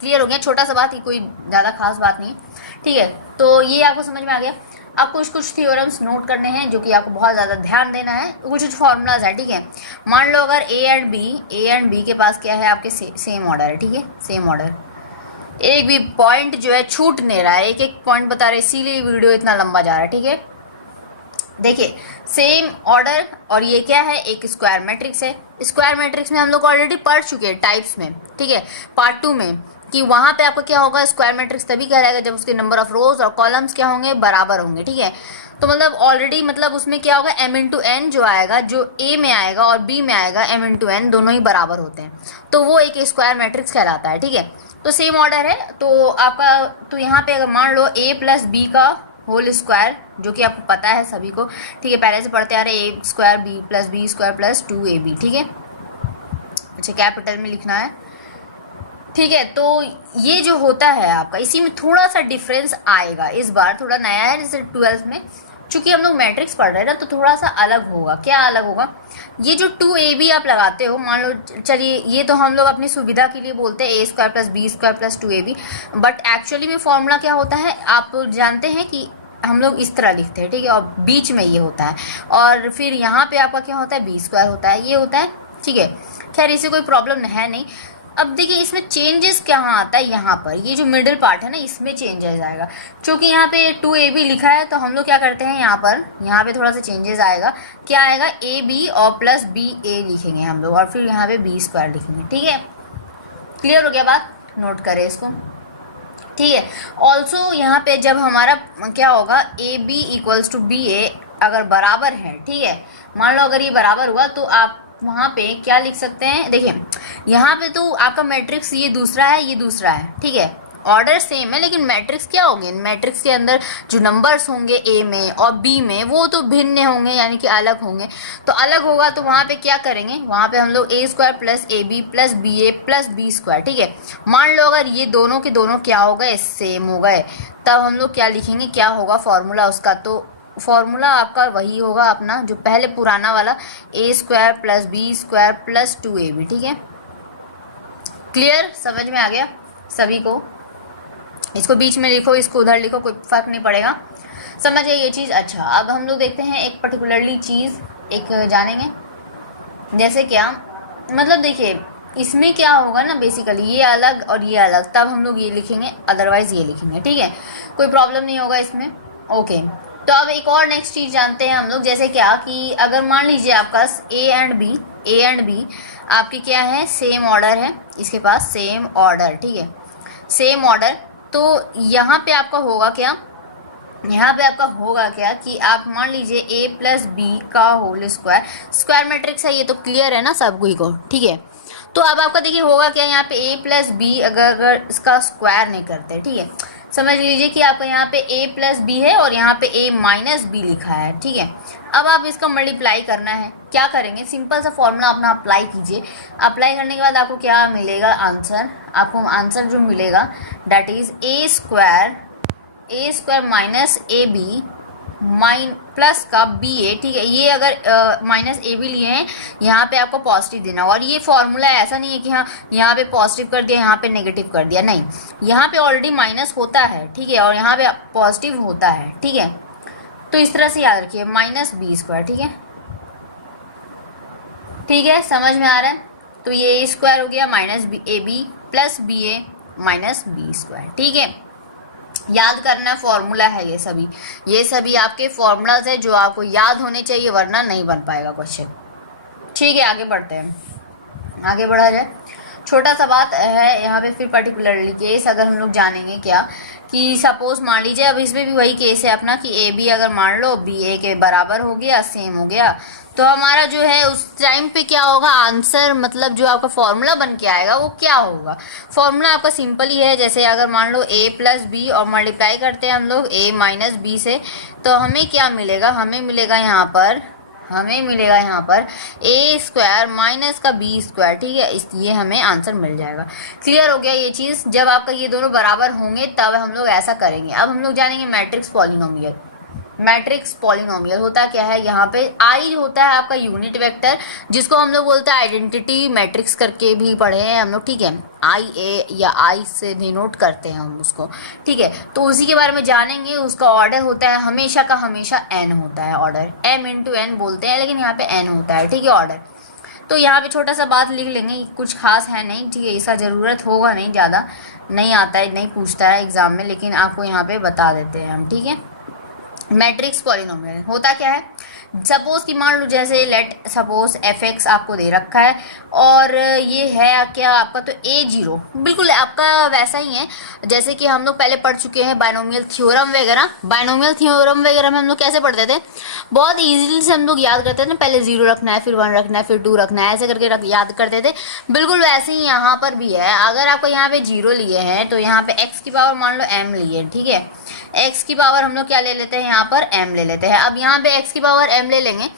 क्लियर हो गया, छोटा सा बात, ये कोई ज़्यादा खास बात नहीं है, ठीक है। तो ये आपको समझ में आ गया। अब कुछ थ्योरम्स नोट करने हैं जो कि आपको बहुत ज़्यादा ध्यान देना है, कुछ फॉर्मूलाज है, ठीक है। मान लो अगर ए एंड बी के पास क्या है, आपके सेम ऑर्डर है, ठीक है, सेम ऑर्डर, एक भी पॉइंट जो है छूट नहीं रहा है, एक एक पॉइंट बता रहे, इसीलिए वीडियो इतना लंबा जा रहा है, ठीक है। देखिए सेम ऑर्डर, और ये क्या है, एक स्क्वायर मैट्रिक्स है। स्क्वायर मैट्रिक्स में हम लोग ऑलरेडी पढ़ चुके हैं टाइप्स में, ठीक है, पार्ट 2 में, कि वहाँ पे आपको क्या होगा, स्क्वायर मैट्रिक्स तभी कहलाएगा जब उसके नंबर ऑफ रोज और कॉलम्स क्या होंगे, बराबर होंगे, ठीक है। तो मतलब ऑलरेडी मतलब उसमें क्या होगा, m इंटू एन जो आएगा, जो a में आएगा और b में आएगा, m इंटू एन दोनों ही बराबर होते हैं, तो वो एक स्क्वायर मैट्रिक्स कहलाता है, ठीक है। तो सेम ऑर्डर है, तो आपका, तो यहाँ पे अगर मान लो a प्लस बी का होल स्क्वायर, जो कि आपको पता है सभी को, ठीक है, पहले से पढ़ते आ रहे, A square B square plus 2ab, ठीक है, अच्छा कैपिटल में लिखना है, ठीक है। तो ये जो होता है आपका, इसी में थोड़ा सा डिफरेंस आएगा, इस बार थोड़ा नया है, जैसे 12th में चूंकि हम लोग मैट्रिक्स पढ़ रहे हैं ना, तो थोड़ा सा अलग होगा। क्या अलग होगा, ये जो 2ab आप लगाते हो, मान लो, चलिए ये तो हम लोग अपनी सुविधा के लिए बोलते हैं a square plus B square plus 2ab, but actually में फॉर्मूला क्या होता है, आप जानते हैं कि हम लोग इस तरह लिखते हैं, ठीक है, और बीच में ये होता है, और फिर यहाँ पे आपका क्या होता है, बी स्क्वायर होता है, ये होता है, ठीक है। खैर इससे कोई प्रॉब्लम है नहीं। अब देखिए इसमें चेंजेस कहाँ आता है, यहाँ पर ये जो मिडिल पार्ट है ना, इसमें चेंजेस आएगा, क्योंकि यहाँ पे 2ab लिखा है, तो हम लोग क्या करते हैं, यहाँ पे थोड़ा सा चेंजेस आएगा, क्या आएगा, ab और प्लस ba लिखेंगे हम लोग, और फिर यहाँ पे b स्क्वायर लिखेंगे, ठीक है। क्लियर हो गया बात, नोट करें इसको, ठीक है। ऑल्सो यहाँ पे जब हमारा क्या होगा, ab इक्वल्स टू ba अगर बराबर है, ठीक है, मान लो अगर ये बराबर हुआ, तो आप वहाँ पे क्या लिख सकते हैं, देखिए यहाँ पे तो आपका मैट्रिक्स ये दूसरा है, ये दूसरा है, ठीक है, ऑर्डर सेम है, लेकिन मैट्रिक्स क्या होंगे, मैट्रिक्स के अंदर जो नंबर्स होंगे ए में और बी में, वो तो भिन्न होंगे, यानी कि अलग होंगे। तो अलग होगा तो वहाँ पे क्या करेंगे, वहाँ पे हम लोग A square plus A B plus B A plus B square, ठीक है। मान लो अगर ये दोनों के दोनों क्या हो गए, सेम हो गए, तब हम लोग क्या लिखेंगे, क्या होगा फॉर्मूला उसका, तो फॉर्मूला आपका वही होगा अपना जो पहले पुराना वाला, A square plus B square plus 2ab, ठीक है। क्लियर, समझ में आ गया सभी को, इसको बीच में लिखो, इसको उधर लिखो, कोई फर्क नहीं पड़ेगा, समझ गए ये चीज़। अच्छा अब हम लोग देखते हैं एक पर्टिकुलरली चीज़ एक जानेंगे, जैसे क्या मतलब, देखिए इसमें क्या होगा ना, बेसिकली ये अलग और ये अलग, तब हम लोग ये लिखेंगे, अदरवाइज ये लिखेंगे, ठीक है, कोई प्रॉब्लम नहीं होगा इसमें। ओके, तो अब एक और नेक्स्ट चीज़ जानते हैं हम लोग, जैसे क्या कि अगर मान लीजिए आपका ए एंड बी आपके क्या है, सेम ऑर्डर है, इसके पास सेम ऑर्डर, ठीक है, सेम ऑर्डर, तो यहाँ पे आपका होगा क्या, यहाँ पे आपका होगा क्या कि आप मान लीजिए a प्लस बी का होल स्क्वायर मैट्रिक्स है, ये तो क्लियर है ना सबको को, ठीक है। तो अब आपका देखिए होगा क्या, यहाँ पे a प्लस बी अगर इसका स्क्वायर नहीं करते, ठीक है, समझ लीजिए कि आपका यहाँ पे a प्लस बी है और यहाँ पे a माइनस बी लिखा है, ठीक है। अब आप इसका मल्टीप्लाई करना है, क्या करेंगे, सिंपल सा फॉर्मूला अपना अप्लाई कीजिए, अप्लाई करने के बाद आपको क्या मिलेगा, आंसर, आपको आंसर जो मिलेगा that is A square minus A B plus का बी ए, ठीक है। ये अगर माइनस ए बी लिए हैं, यहाँ पे आपको पॉजिटिव देना होगा, और ये फॉर्मूला ऐसा नहीं है कि हाँ यहाँ पे पॉजिटिव कर दिया, यहाँ पे नेगेटिव कर दिया, नहीं, यहाँ पे ऑलरेडी माइनस होता है, ठीक है, और यहाँ पे पॉजिटिव होता है, ठीक है। तो इस तरह से याद रखिए -b², ठीक है, ठीक है, समझ में आ रहा है। तो ये a² हो गया -ab plus ba minus b², ठीक है। याद करना फॉर्मूला है ये सभी आपके फॉर्मूलाज है जो आपको याद होने चाहिए, वरना नहीं बन पाएगा क्वेश्चन। ठीक है, आगे बढ़ते हैं, आगे बढ़ा जाए। छोटा सा बात है यहाँ पे फिर पर्टिकुलरली केस अगर हम लोग जानेंगे क्या कि सपोज मान लीजिए, अब इसमें भी वही केस है अपना कि ए बी अगर मान लो बी ए के बराबर हो गया, सेम हो गया, तो हमारा जो है उस टाइम पे क्या होगा, आंसर मतलब जो आपका फॉर्मूला बन के आएगा वो क्या होगा। फॉर्मूला आपका सिंपल ही है, जैसे अगर मान लो a प्लस बी और मल्टीप्लाई करते हैं हम लोग a माइनस बी से, तो हमें क्या मिलेगा, हमें मिलेगा यहाँ पर a² माइनस का b², ठीक है, इसलिए हमें आंसर मिल जाएगा। क्लियर हो गया ये चीज़। जब आपका ये दोनों बराबर होंगे तब हम लोग ऐसा करेंगे। अब हम लोग जानेंगे मैट्रिक्स पॉलिनोमियल। मैट्रिक्स पॉलिनोमियल होता क्या है, यहाँ पे आई होता है आपका यूनिट वेक्टर, जिसको हम लोग बोलते हैं आइडेंटिटी मैट्रिक्स करके भी पढ़े हैं हम लोग, ठीक है, आई ए या आई से डिनोट करते हैं हम उसको, ठीक है। तो उसी के बारे में जानेंगे। उसका ऑर्डर होता है हमेशा का हमेशा n होता है, ऑर्डर m×n बोलते हैं, लेकिन यहाँ पे n होता है, ठीक है, ऑर्डर। तो यहाँ पे छोटा सा बात लिख लेंगे, कुछ खास है नहीं, ठीक है, इसका ज़रूरत होगा नहीं, ज़्यादा नहीं आता है, नहीं पूछता है एग्जाम में, लेकिन आपको यहाँ पे बता देते हैं हम, ठीक है। मैट्रिक्स पॉलिनोमियल होता क्या है, सपोज कि मान लो जैसे लेट सपोज f(x) आपको दे रखा है और ये है क्या आपका, तो a0 बिल्कुल आपका वैसा ही है जैसे कि हम लोग पहले पढ़ चुके हैं बाइनोमियल थ्योरम वगैरह। बाइनोमियल थ्योरम वगैरह में हम लोग कैसे पढ़ते थे, बहुत इजीली से हम लोग याद करते थे ना, पहले 0 रखना है, फिर 1 रखना है, फिर 2 रखना है, ऐसे करके याद करते थे। बिल्कुल वैसे ही यहाँ पर भी है। अगर आपको यहाँ पे 0 लिए हैं तो यहाँ पे x की पावर मान लो m लिए, ठीक है, x की पावर हम लोग क्या ले लेते हैं, यहाँ पर m ले लेते हैं। अब यहाँ पे x की पावर m ले लेंगे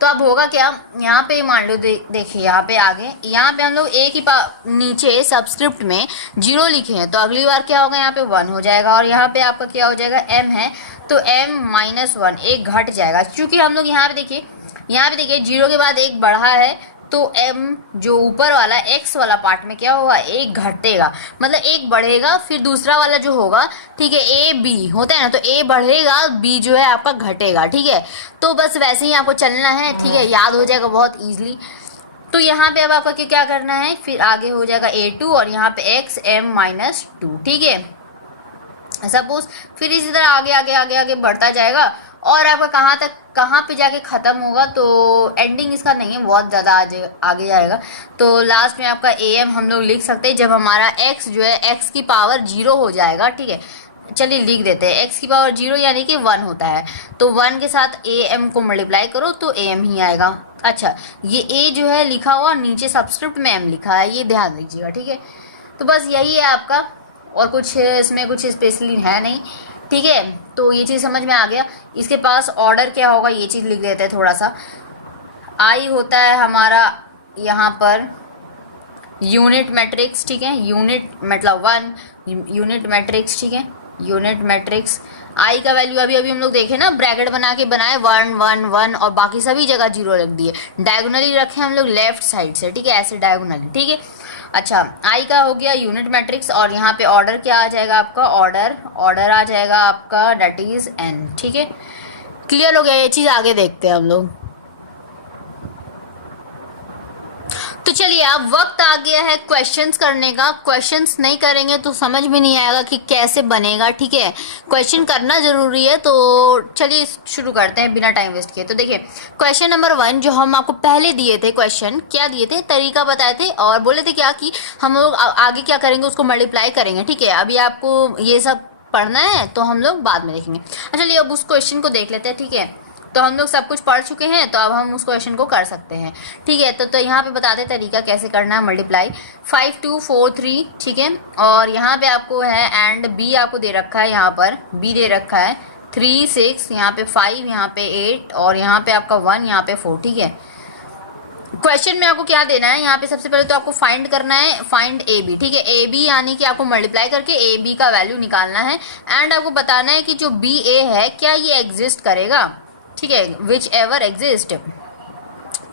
तो अब होगा क्या, यहाँ पे मान लो देखिए यहाँ पे आगे, यहाँ पे हम लोग a की नीचे सबस्क्रिप्ट में 0 लिखे हैं, तो अगली बार क्या होगा, यहाँ पे 1 हो जाएगा, और यहाँ पे आपका क्या हो जाएगा, m है तो m-1 एक घट जाएगा, क्योंकि हम लोग यहाँ पे देखिए 0 के बाद एक बढ़ा है, तो m जो ऊपर वाला x वाला पार्ट में क्या होगा, एक घटेगा, मतलब एक बढ़ेगा, फिर दूसरा वाला जो होगा, ठीक है, a b होता है ना, तो a बढ़ेगा, b जो है आपका घटेगा, ठीक है। तो बस वैसे ही आपको चलना है, ठीक है, याद हो जाएगा बहुत इजीली। तो यहाँ पे अब आपका क्या करना है, फिर आगे हो जाएगा a2 और यहाँ पे x m-2, ठीक है, सपोज। फिर इसी तरह आगे आगे आगे आगे बढ़ता जाएगा और आपका कहाँ पे जाके ख़त्म होगा, तो एंडिंग इसका नहीं है, बहुत ज़्यादा आगे जाएगा। तो लास्ट में आपका am हम लोग लिख सकते हैं जब हमारा x जो है x की पावर 0 हो जाएगा, ठीक है। चलिए लिख देते हैं, x की पावर 0 यानी कि 1 होता है, तो 1 के साथ am को मल्टीप्लाई करो तो am ही आएगा। अच्छा, ये a जो है लिखा हुआ नीचे सबस्क्रिप्ट में m लिखा है, ये ध्यान दीजिएगा, ठीक है। तो बस यही है आपका, और कुछ इसमें कुछ स्पेशली है नहीं, ठीक है। तो ये चीज़ समझ में आ गया। इसके पास ऑर्डर क्या होगा ये चीज़ लिख देते हैं थोड़ा सा। आई होता है हमारा यहाँ पर यूनिट मैट्रिक्स, ठीक है, यूनिट मतलब 1 यूनिट मैट्रिक्स, ठीक है, यूनिट मैट्रिक्स। आई का वैल्यू अभी हम लोग देखे ना, ब्रैकेट बना के बनाए 1 1 1 और बाकी सभी जगह 0 रख दिए, डायगोनली रखे हम लोग लेफ्ट साइड से, ठीक है, ऐसे डायगोनली, ठीक है। अच्छा, आई का हो गया यूनिट मैट्रिक्स, और यहाँ पे ऑर्डर क्या आ जाएगा आपका, ऑर्डर आ जाएगा आपका डेट इज n, ठीक है। क्लियर हो गया ये चीज़, आगे देखते हैं हम लोग। तो चलिए अब वक्त आ गया है क्वेश्चंस करने का। क्वेश्चंस नहीं करेंगे तो समझ में नहीं आएगा कि कैसे बनेगा, ठीक है, क्वेश्चन करना जरूरी है। तो चलिए शुरू करते हैं बिना टाइम वेस्ट किए। तो देखिए क्वेश्चन नंबर 1 जो हम आपको पहले दिए थे, क्वेश्चन क्या दिए थे, तरीका बताए थे और बोले थे क्या कि हम लोग आगे क्या करेंगे, उसको मल्टीप्लाई करेंगे, ठीक है। अभी आपको ये सब पढ़ना है तो हम लोग बाद में देखेंगे। चलिए अब उस क्वेश्चन को देख लेते हैं, ठीक है। तो हम लोग सब कुछ पढ़ चुके हैं, तो अब हम उस क्वेश्चन को कर सकते हैं, ठीक है। तो यहाँ पे बताते हैं तरीका कैसे करना है मल्टीप्लाई। 5 2 4 3, ठीक है, और यहाँ पे आपको है एंड बी आपको दे रखा है, यहाँ पर बी दे रखा है 3 6, यहाँ पे 5, यहाँ पे 8 और यहाँ पे आपका 1, यहाँ पे 4, ठीक है। क्वेश्चन में आपको क्या देना है, यहाँ पे सबसे पहले तो आपको फाइंड करना है, फाइंड ए बी, ठीक है, ए बी यानी कि आपको मल्टीप्लाई करके ए बी का वैल्यू निकालना है एंड आपको बताना है कि जो बी ए है क्या ये एग्जिस्ट करेगा, ठीक है, विच एवर एग्जिस्ट,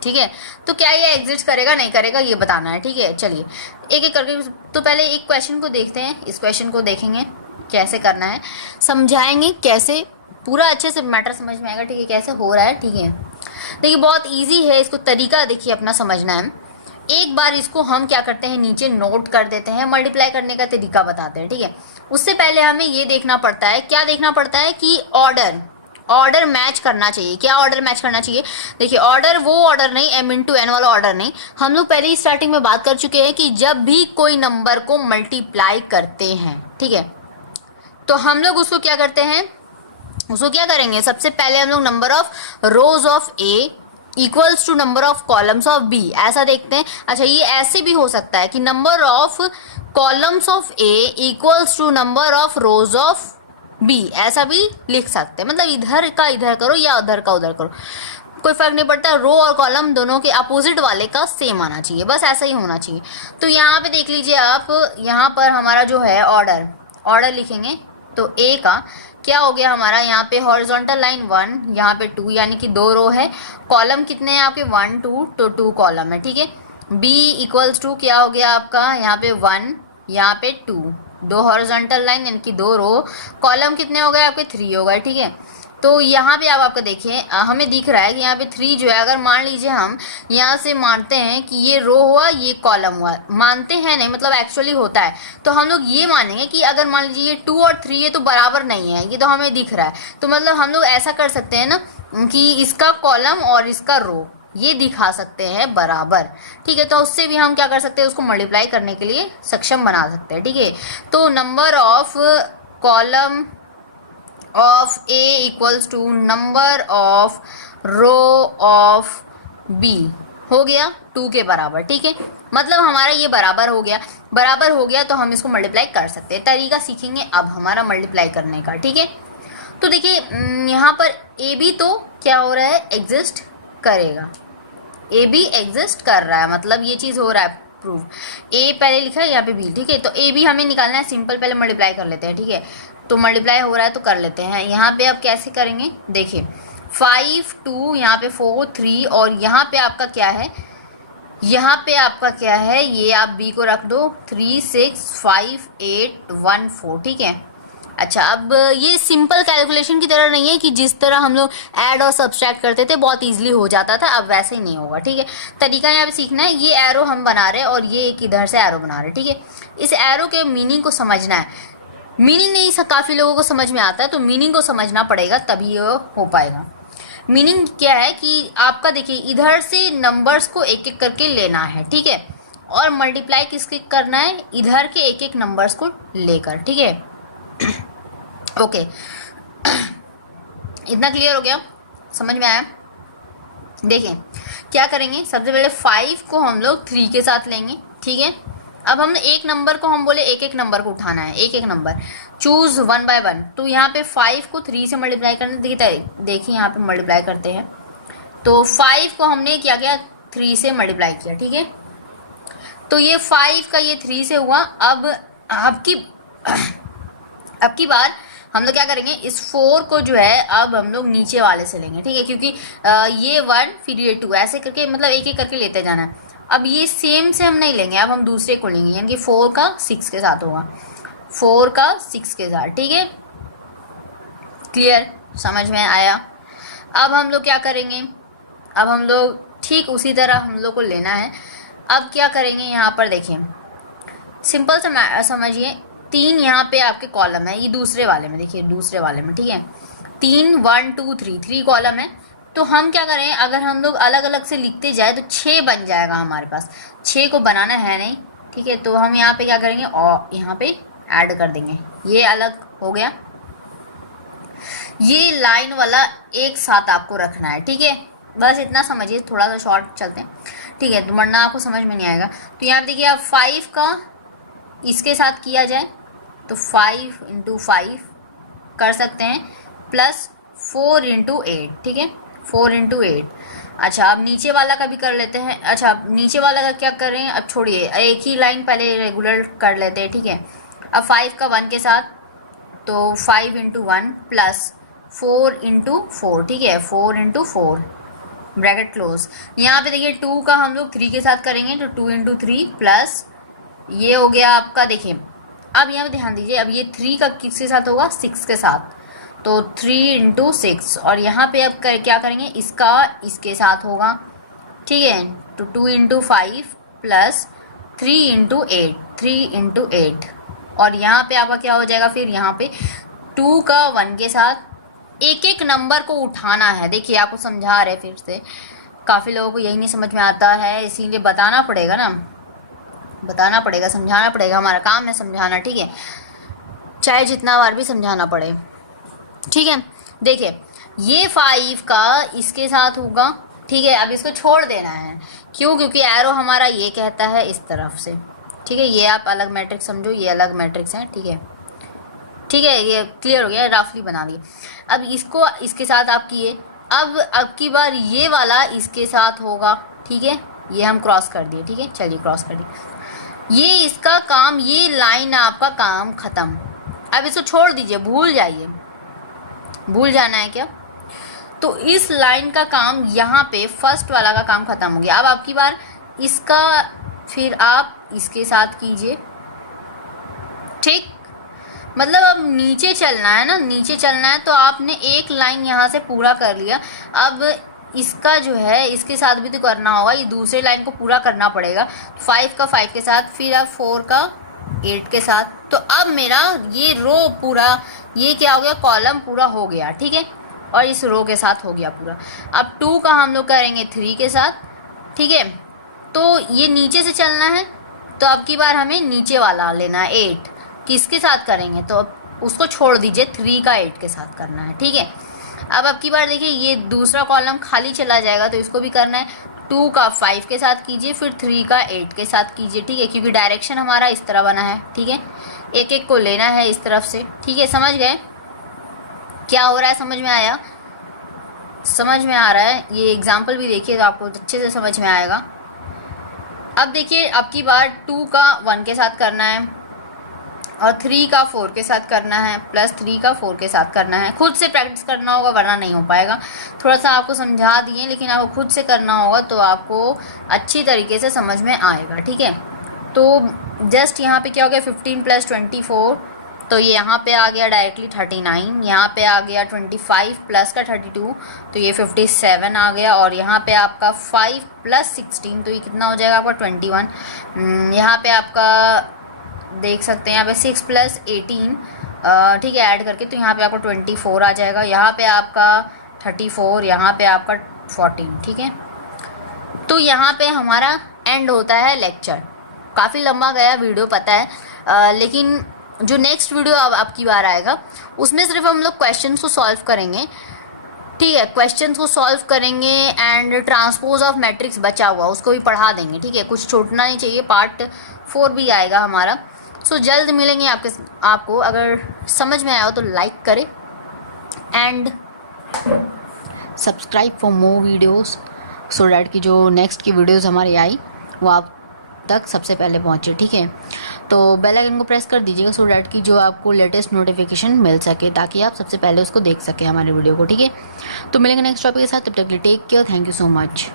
ठीक है। तो क्या ये एग्जिस्ट करेगा नहीं करेगा ये बताना है, ठीक है। चलिए एक एक करके, तो पहले एक क्वेश्चन को देखते हैं, इस क्वेश्चन को देखेंगे कैसे करना है, समझाएंगे कैसे पूरा अच्छे से मैटर समझ में आएगा, ठीक है, कैसे हो रहा है, ठीक है। देखिए बहुत इजी है, इसको तरीका देखिए अपना समझना है। एक बार इसको हम क्या करते हैं, नीचे नोट कर देते हैं, मल्टीप्लाई करने का तरीका बताते हैं, ठीक है। उससे पहले हमें ये देखना पड़ता है, क्या देखना पड़ता है कि ऑर्डर मैच करना चाहिए। क्या ऑर्डर मैच करना चाहिए? देखिए ऑर्डर वो ऑर्डर नहीं, m×n वाला ऑर्डर नहीं। हम लोग पहले ही स्टार्टिंग में बात कर चुके हैं कि जब भी कोई नंबर को मल्टीप्लाई करते हैं, ठीक है, तो हम लोग उसको क्या करते हैं, उसको क्या करेंगे, सबसे पहले हम लोग number of rows of A equals to number of columns of B, ऐसा देखते हैं। अच्छा ये ऐसे भी हो सकता है कि number of columns of A equals to number of rows of B, ऐसा भी लिख सकते हैं। मतलब इधर का इधर करो या उधर का उधर करो, कोई फर्क नहीं पड़ता, रो और कॉलम दोनों के अपोजिट वाले का सेम आना चाहिए, बस ऐसा ही होना चाहिए। तो यहाँ पे देख लीजिए आप, यहाँ पर हमारा जो है ऑर्डर लिखेंगे तो ए का क्या हो गया हमारा, यहाँ पे हॉरिजॉन्टल लाइन 1, यहाँ पे 2, यानी कि 2 रो है। कॉलम कितने हैं आपके 1 2, तो 2 कॉलम है, ठीक है। बी इक्वल्स टू क्या हो गया आपका, यहाँ पे 1, यहाँ पे 2, 2 हॉरिजॉन्टल लाइन यानी कि 2 रो। कॉलम कितने हो गए आपके 3 हो गए, ठीक है। तो यहाँ पे आप आपका देखिए हमें दिख रहा है कि यहाँ पे 3 जो है, अगर मान लीजिए हम यहाँ से मानते हैं कि ये रो हुआ ये कॉलम हुआ, मानते हैं नहीं मतलब एक्चुअली होता है, तो हम लोग ये मानेंगे कि अगर मान लीजिए ये 2 और 3 ये तो बराबर नहीं है, ये तो हमें दिख रहा है, तो मतलब हम लोग ऐसा कर सकते हैं ना कि इसका कॉलम और इसका रो ये दिखा सकते हैं बराबर, ठीक है। तो उससे भी हम क्या कर सकते हैं, उसको मल्टीप्लाई करने के लिए सक्षम बना सकते हैं, ठीक है। तो number of column of A equals to number of row of B हो गया 2 के बराबर, ठीक है। मतलब हमारा ये बराबर हो गया तो हम इसको मल्टीप्लाई कर सकते हैं। तरीका सीखेंगे अब हमारा मल्टीप्लाई करने का, ठीक है। तो देखिए यहाँ पर ए बी तो क्या हो रहा है, एग्जिस्ट करेगा, ए बी एग्जिस्ट कर रहा है, मतलब ये चीज़ हो रहा है प्रूव। ए पहले लिखा है यहाँ पे बी, ठीक है। तो ए बी हमें निकालना है, सिंपल पहले मल्टीप्लाई कर लेते हैं, ठीक है। तो मल्टीप्लाई हो रहा है तो कर लेते हैं। यहाँ पे आप कैसे करेंगे, देखिए 5 2, यहाँ पे 4 3, और यहाँ पे आपका क्या है, यहाँ पे आपका क्या है, ये आप बी को रख दो 3 6 5 8 1 4, ठीक है। अच्छा अब ये सिंपल कैलकुलेशन की तरह नहीं है कि जिस तरह हम लोग ऐड और सब्सट्रैक्ट करते थे बहुत इजीली हो जाता था, अब वैसे ही नहीं होगा, ठीक है। तरीका यहाँ पे सीखना है, ये एरो हम बना रहे हैं और ये एक इधर से एरो बना रहे हैं, ठीक है। इस एरो के मीनिंग को समझना है, मीनिंग नहीं काफ़ी लोगों को समझ में आता है, तो मीनिंग को समझना पड़ेगा तभी ये हो पाएगा। मीनिंग क्या है कि आपका देखिए इधर से नंबर्स को एक एक करके लेना है, ठीक है, और मल्टीप्लाई किसके करना है, इधर के एक एक नंबर्स को लेकर, ठीक है। ओके इतना क्लियर हो गया, समझ में आया। देखिए क्या करेंगे, सबसे पहले 5 को हम लोग 3 के साथ लेंगे, ठीक है। अब हमने एक नंबर को हम बोले एक एक नंबर को उठाना है, एक एक नंबर चूज 1 by 1। तो यहाँ पे 5 को 3 से मल्टीप्लाई करना, देखिए यहाँ पे मल्टीप्लाई करते हैं तो 5 को हमने क्या किया 3 से मल्टीप्लाई किया, ठीक है। तो ये 5 का ये 3 से हुआ। अब की बार हम लोग क्या करेंगे, इस 4 को जो है अब हम लोग नीचे वाले से लेंगे, ठीक है, क्योंकि ये 1 फिर ये 2 ऐसे करके मतलब एक एक करके लेते जाना है। अब ये सेम से हम नहीं लेंगे, अब हम दूसरे को लेंगे, यानी कि 4 का 6 के साथ होगा, 4 का 6 के साथ, ठीक है। क्लियर, समझ में आया। अब हम लोग क्या करेंगे, अब हम लोग ठीक उसी तरह हम लोग को लेना है। अब क्या करेंगे, यहाँ पर देखिए सिंपल सा समझिए, 3 यहाँ पे आपके कॉलम है, ये दूसरे वाले में देखिए, दूसरे वाले में, ठीक है। 3 1 2 3 कॉलम है। तो हम क्या करें, अगर हम लोग अलग अलग से लिखते जाए तो 6 बन जाएगा हमारे पास, 6 को बनाना है नहीं, ठीक है। तो हम यहाँ पे क्या करेंगे, और यहाँ पे ऐड कर देंगे, ये अलग हो गया। ये लाइन वाला एक साथ आपको रखना है, ठीक है। बस इतना समझिए, थोड़ा सा शॉर्ट चलते हैं, ठीक है, तो वरना आपको समझ में नहीं आएगा। तो यहाँ पे देखिए आप 5 का इसके साथ किया जाए तो 5 × 5 कर सकते हैं, प्लस 4 × 8, ठीक है, 4 × 8। अच्छा अब नीचे वाला का भी कर लेते हैं। अच्छा नीचे वाला का क्या कर रहे हैं, अब छोड़िए, एक ही लाइन पहले रेगुलर कर लेते हैं, ठीक है। अब 5 का 1 के साथ तो 5 × 1 प्लस 4 × 4, ठीक है, 4 × 4 ब्रैकेट क्लोज। यहाँ पे देखिए 2 का हम लोग 3 के साथ करेंगे तो 2 × 3 प्लस ये हो गया आपका, देखिए अब यहाँ पे ध्यान दीजिए, अब ये 3 का किसके साथ होगा, 6 के साथ, तो 3 इंटू 6, और यहाँ पे अब क्या करेंगे, इसका इसके साथ होगा, ठीक है। तो 2 इंटू 5 प्लस 3 इंटू 8, 3 इंटू 8, और यहाँ पे आपका क्या हो जाएगा, फिर यहाँ पे 2 का 1 के साथ एक एक नंबर को उठाना है। देखिए आपको समझा रहे फिर से, काफ़ी लोगों को यही नहीं समझ में आता है, इसीलिए बताना पड़ेगा ना, बताना पड़ेगा, समझाना पड़ेगा, हमारा काम है समझाना, ठीक है, चाहे जितना बार भी समझाना पड़े, ठीक है। देखिए ये 5 का इसके साथ होगा, ठीक है। अब इसको छोड़ देना है, क्यों, क्योंकि एरो हमारा ये कहता है इस तरफ से, ठीक है। ये आप अलग मैट्रिक्स समझो, ये अलग मैट्रिक्स है, ठीक है, ठीक है। ये क्लियर हो गया, रफली बना दिए। अब इसको इसके साथ आप किए, अब की बार ये वाला इसके साथ होगा, ठीक है। ये हम क्रॉस कर दिए, ठीक है, चलिए क्रॉस कर दिए। ये इसका काम, ये लाइन आपका काम ख़त्म। अब इसको छोड़ दीजिए, भूल जाइए, भूल जाना है क्या। तो इस लाइन का काम यहाँ पे फर्स्ट वाला का काम ख़त्म हो गया। अब आपकी बार इसका फिर आप इसके साथ कीजिए, ठीक। मतलब अब नीचे चलना है ना, नीचे चलना है, तो आपने एक लाइन यहाँ से पूरा कर लिया। अब इसका जो है इसके साथ भी तो करना होगा, ये दूसरे लाइन को पूरा करना पड़ेगा। 5 का 5 के साथ, फिर अब 4 का 8 के साथ। तो अब मेरा ये रो पूरा, ये क्या हो गया, कॉलम पूरा हो गया, ठीक है, और इस रो के साथ हो गया पूरा। अब 2 का हम लोग करेंगे 3 के साथ, ठीक है। तो ये नीचे से चलना है, तो अब की बार हमें नीचे वाला लेना है 8, किसके साथ करेंगे, तो अब उसको छोड़ दीजिए, 3 का 8 के साथ करना है, ठीक है। अब की बार देखिए ये दूसरा कॉलम खाली चला जाएगा, तो इसको भी करना है। 2 का 5 के साथ कीजिए, फिर 3 का 8 के साथ कीजिए, ठीक है, क्योंकि डायरेक्शन हमारा इस तरह बना है, ठीक है। एक एक को लेना है इस तरफ से, ठीक है। समझ गए क्या हो रहा है, समझ में आया, समझ में आ रहा है। ये एग्जाम्पल भी देखिए तो आपको अच्छे से समझ में आएगा। अब देखिए अब की बार 2 का 1 के साथ करना है, और 3 का 4 के साथ करना है, प्लस 3 का 4 के साथ करना है। खुद से प्रैक्टिस करना होगा, वरना नहीं हो पाएगा। थोड़ा सा आपको समझा दिए, लेकिन आपको खुद से करना होगा तो आपको अच्छी तरीके से समझ में आएगा, ठीक है। तो जस्ट यहाँ पे क्या हो गया, 15 प्लस 24, तो ये यहाँ पे आ गया डायरेक्टली 39, यहाँ पे आ गया 25 प्लस का 32, तो ये 57 आ गया, और यहाँ पे आपका 5 प्लस 16, तो ये कितना हो जाएगा आपका 21। यहाँ पे आपका देख सकते हैं, यहाँ पे 6 प्लस 18, ठीक है, ऐड करके, तो यहाँ पे आपको 24 आ जाएगा। यहाँ पे आपका 34, यहाँ पे आपका 14, ठीक है। तो यहाँ पे हमारा एंड होता है लेक्चर। काफ़ी लंबा गया वीडियो, पता है, लेकिन जो नेक्स्ट वीडियो अब आपकी बार आएगा उसमें सिर्फ हम लोग क्वेश्चंस को सॉल्व करेंगे, ठीक है, क्वेश्चंस को सॉल्व करेंगे, एंड ट्रांसपोज ऑफ मैट्रिक्स बचा हुआ उसको भी पढ़ा देंगे, ठीक है, कुछ छूटना नहीं चाहिए। पार्ट 4 भी आएगा हमारा। सो जल्द मिलेंगे आपको। अगर समझ में आया हो तो लाइक करें and subscribe for more videos, so that की जो नेक्स्ट की वीडियोस हमारी आई वो आप तक सबसे पहले पहुंचे, ठीक है। तो बेल आइकन को प्रेस कर दीजिएगा, सो डैट की जो आपको लेटेस्ट नोटिफिकेशन मिल सके, ताकि आप सबसे पहले उसको देख सकें हमारे वीडियो को, ठीक है। तो मिलेंगे नेक्स्ट टॉपिक के साथ, तब तक के लिए take care, thank you so much.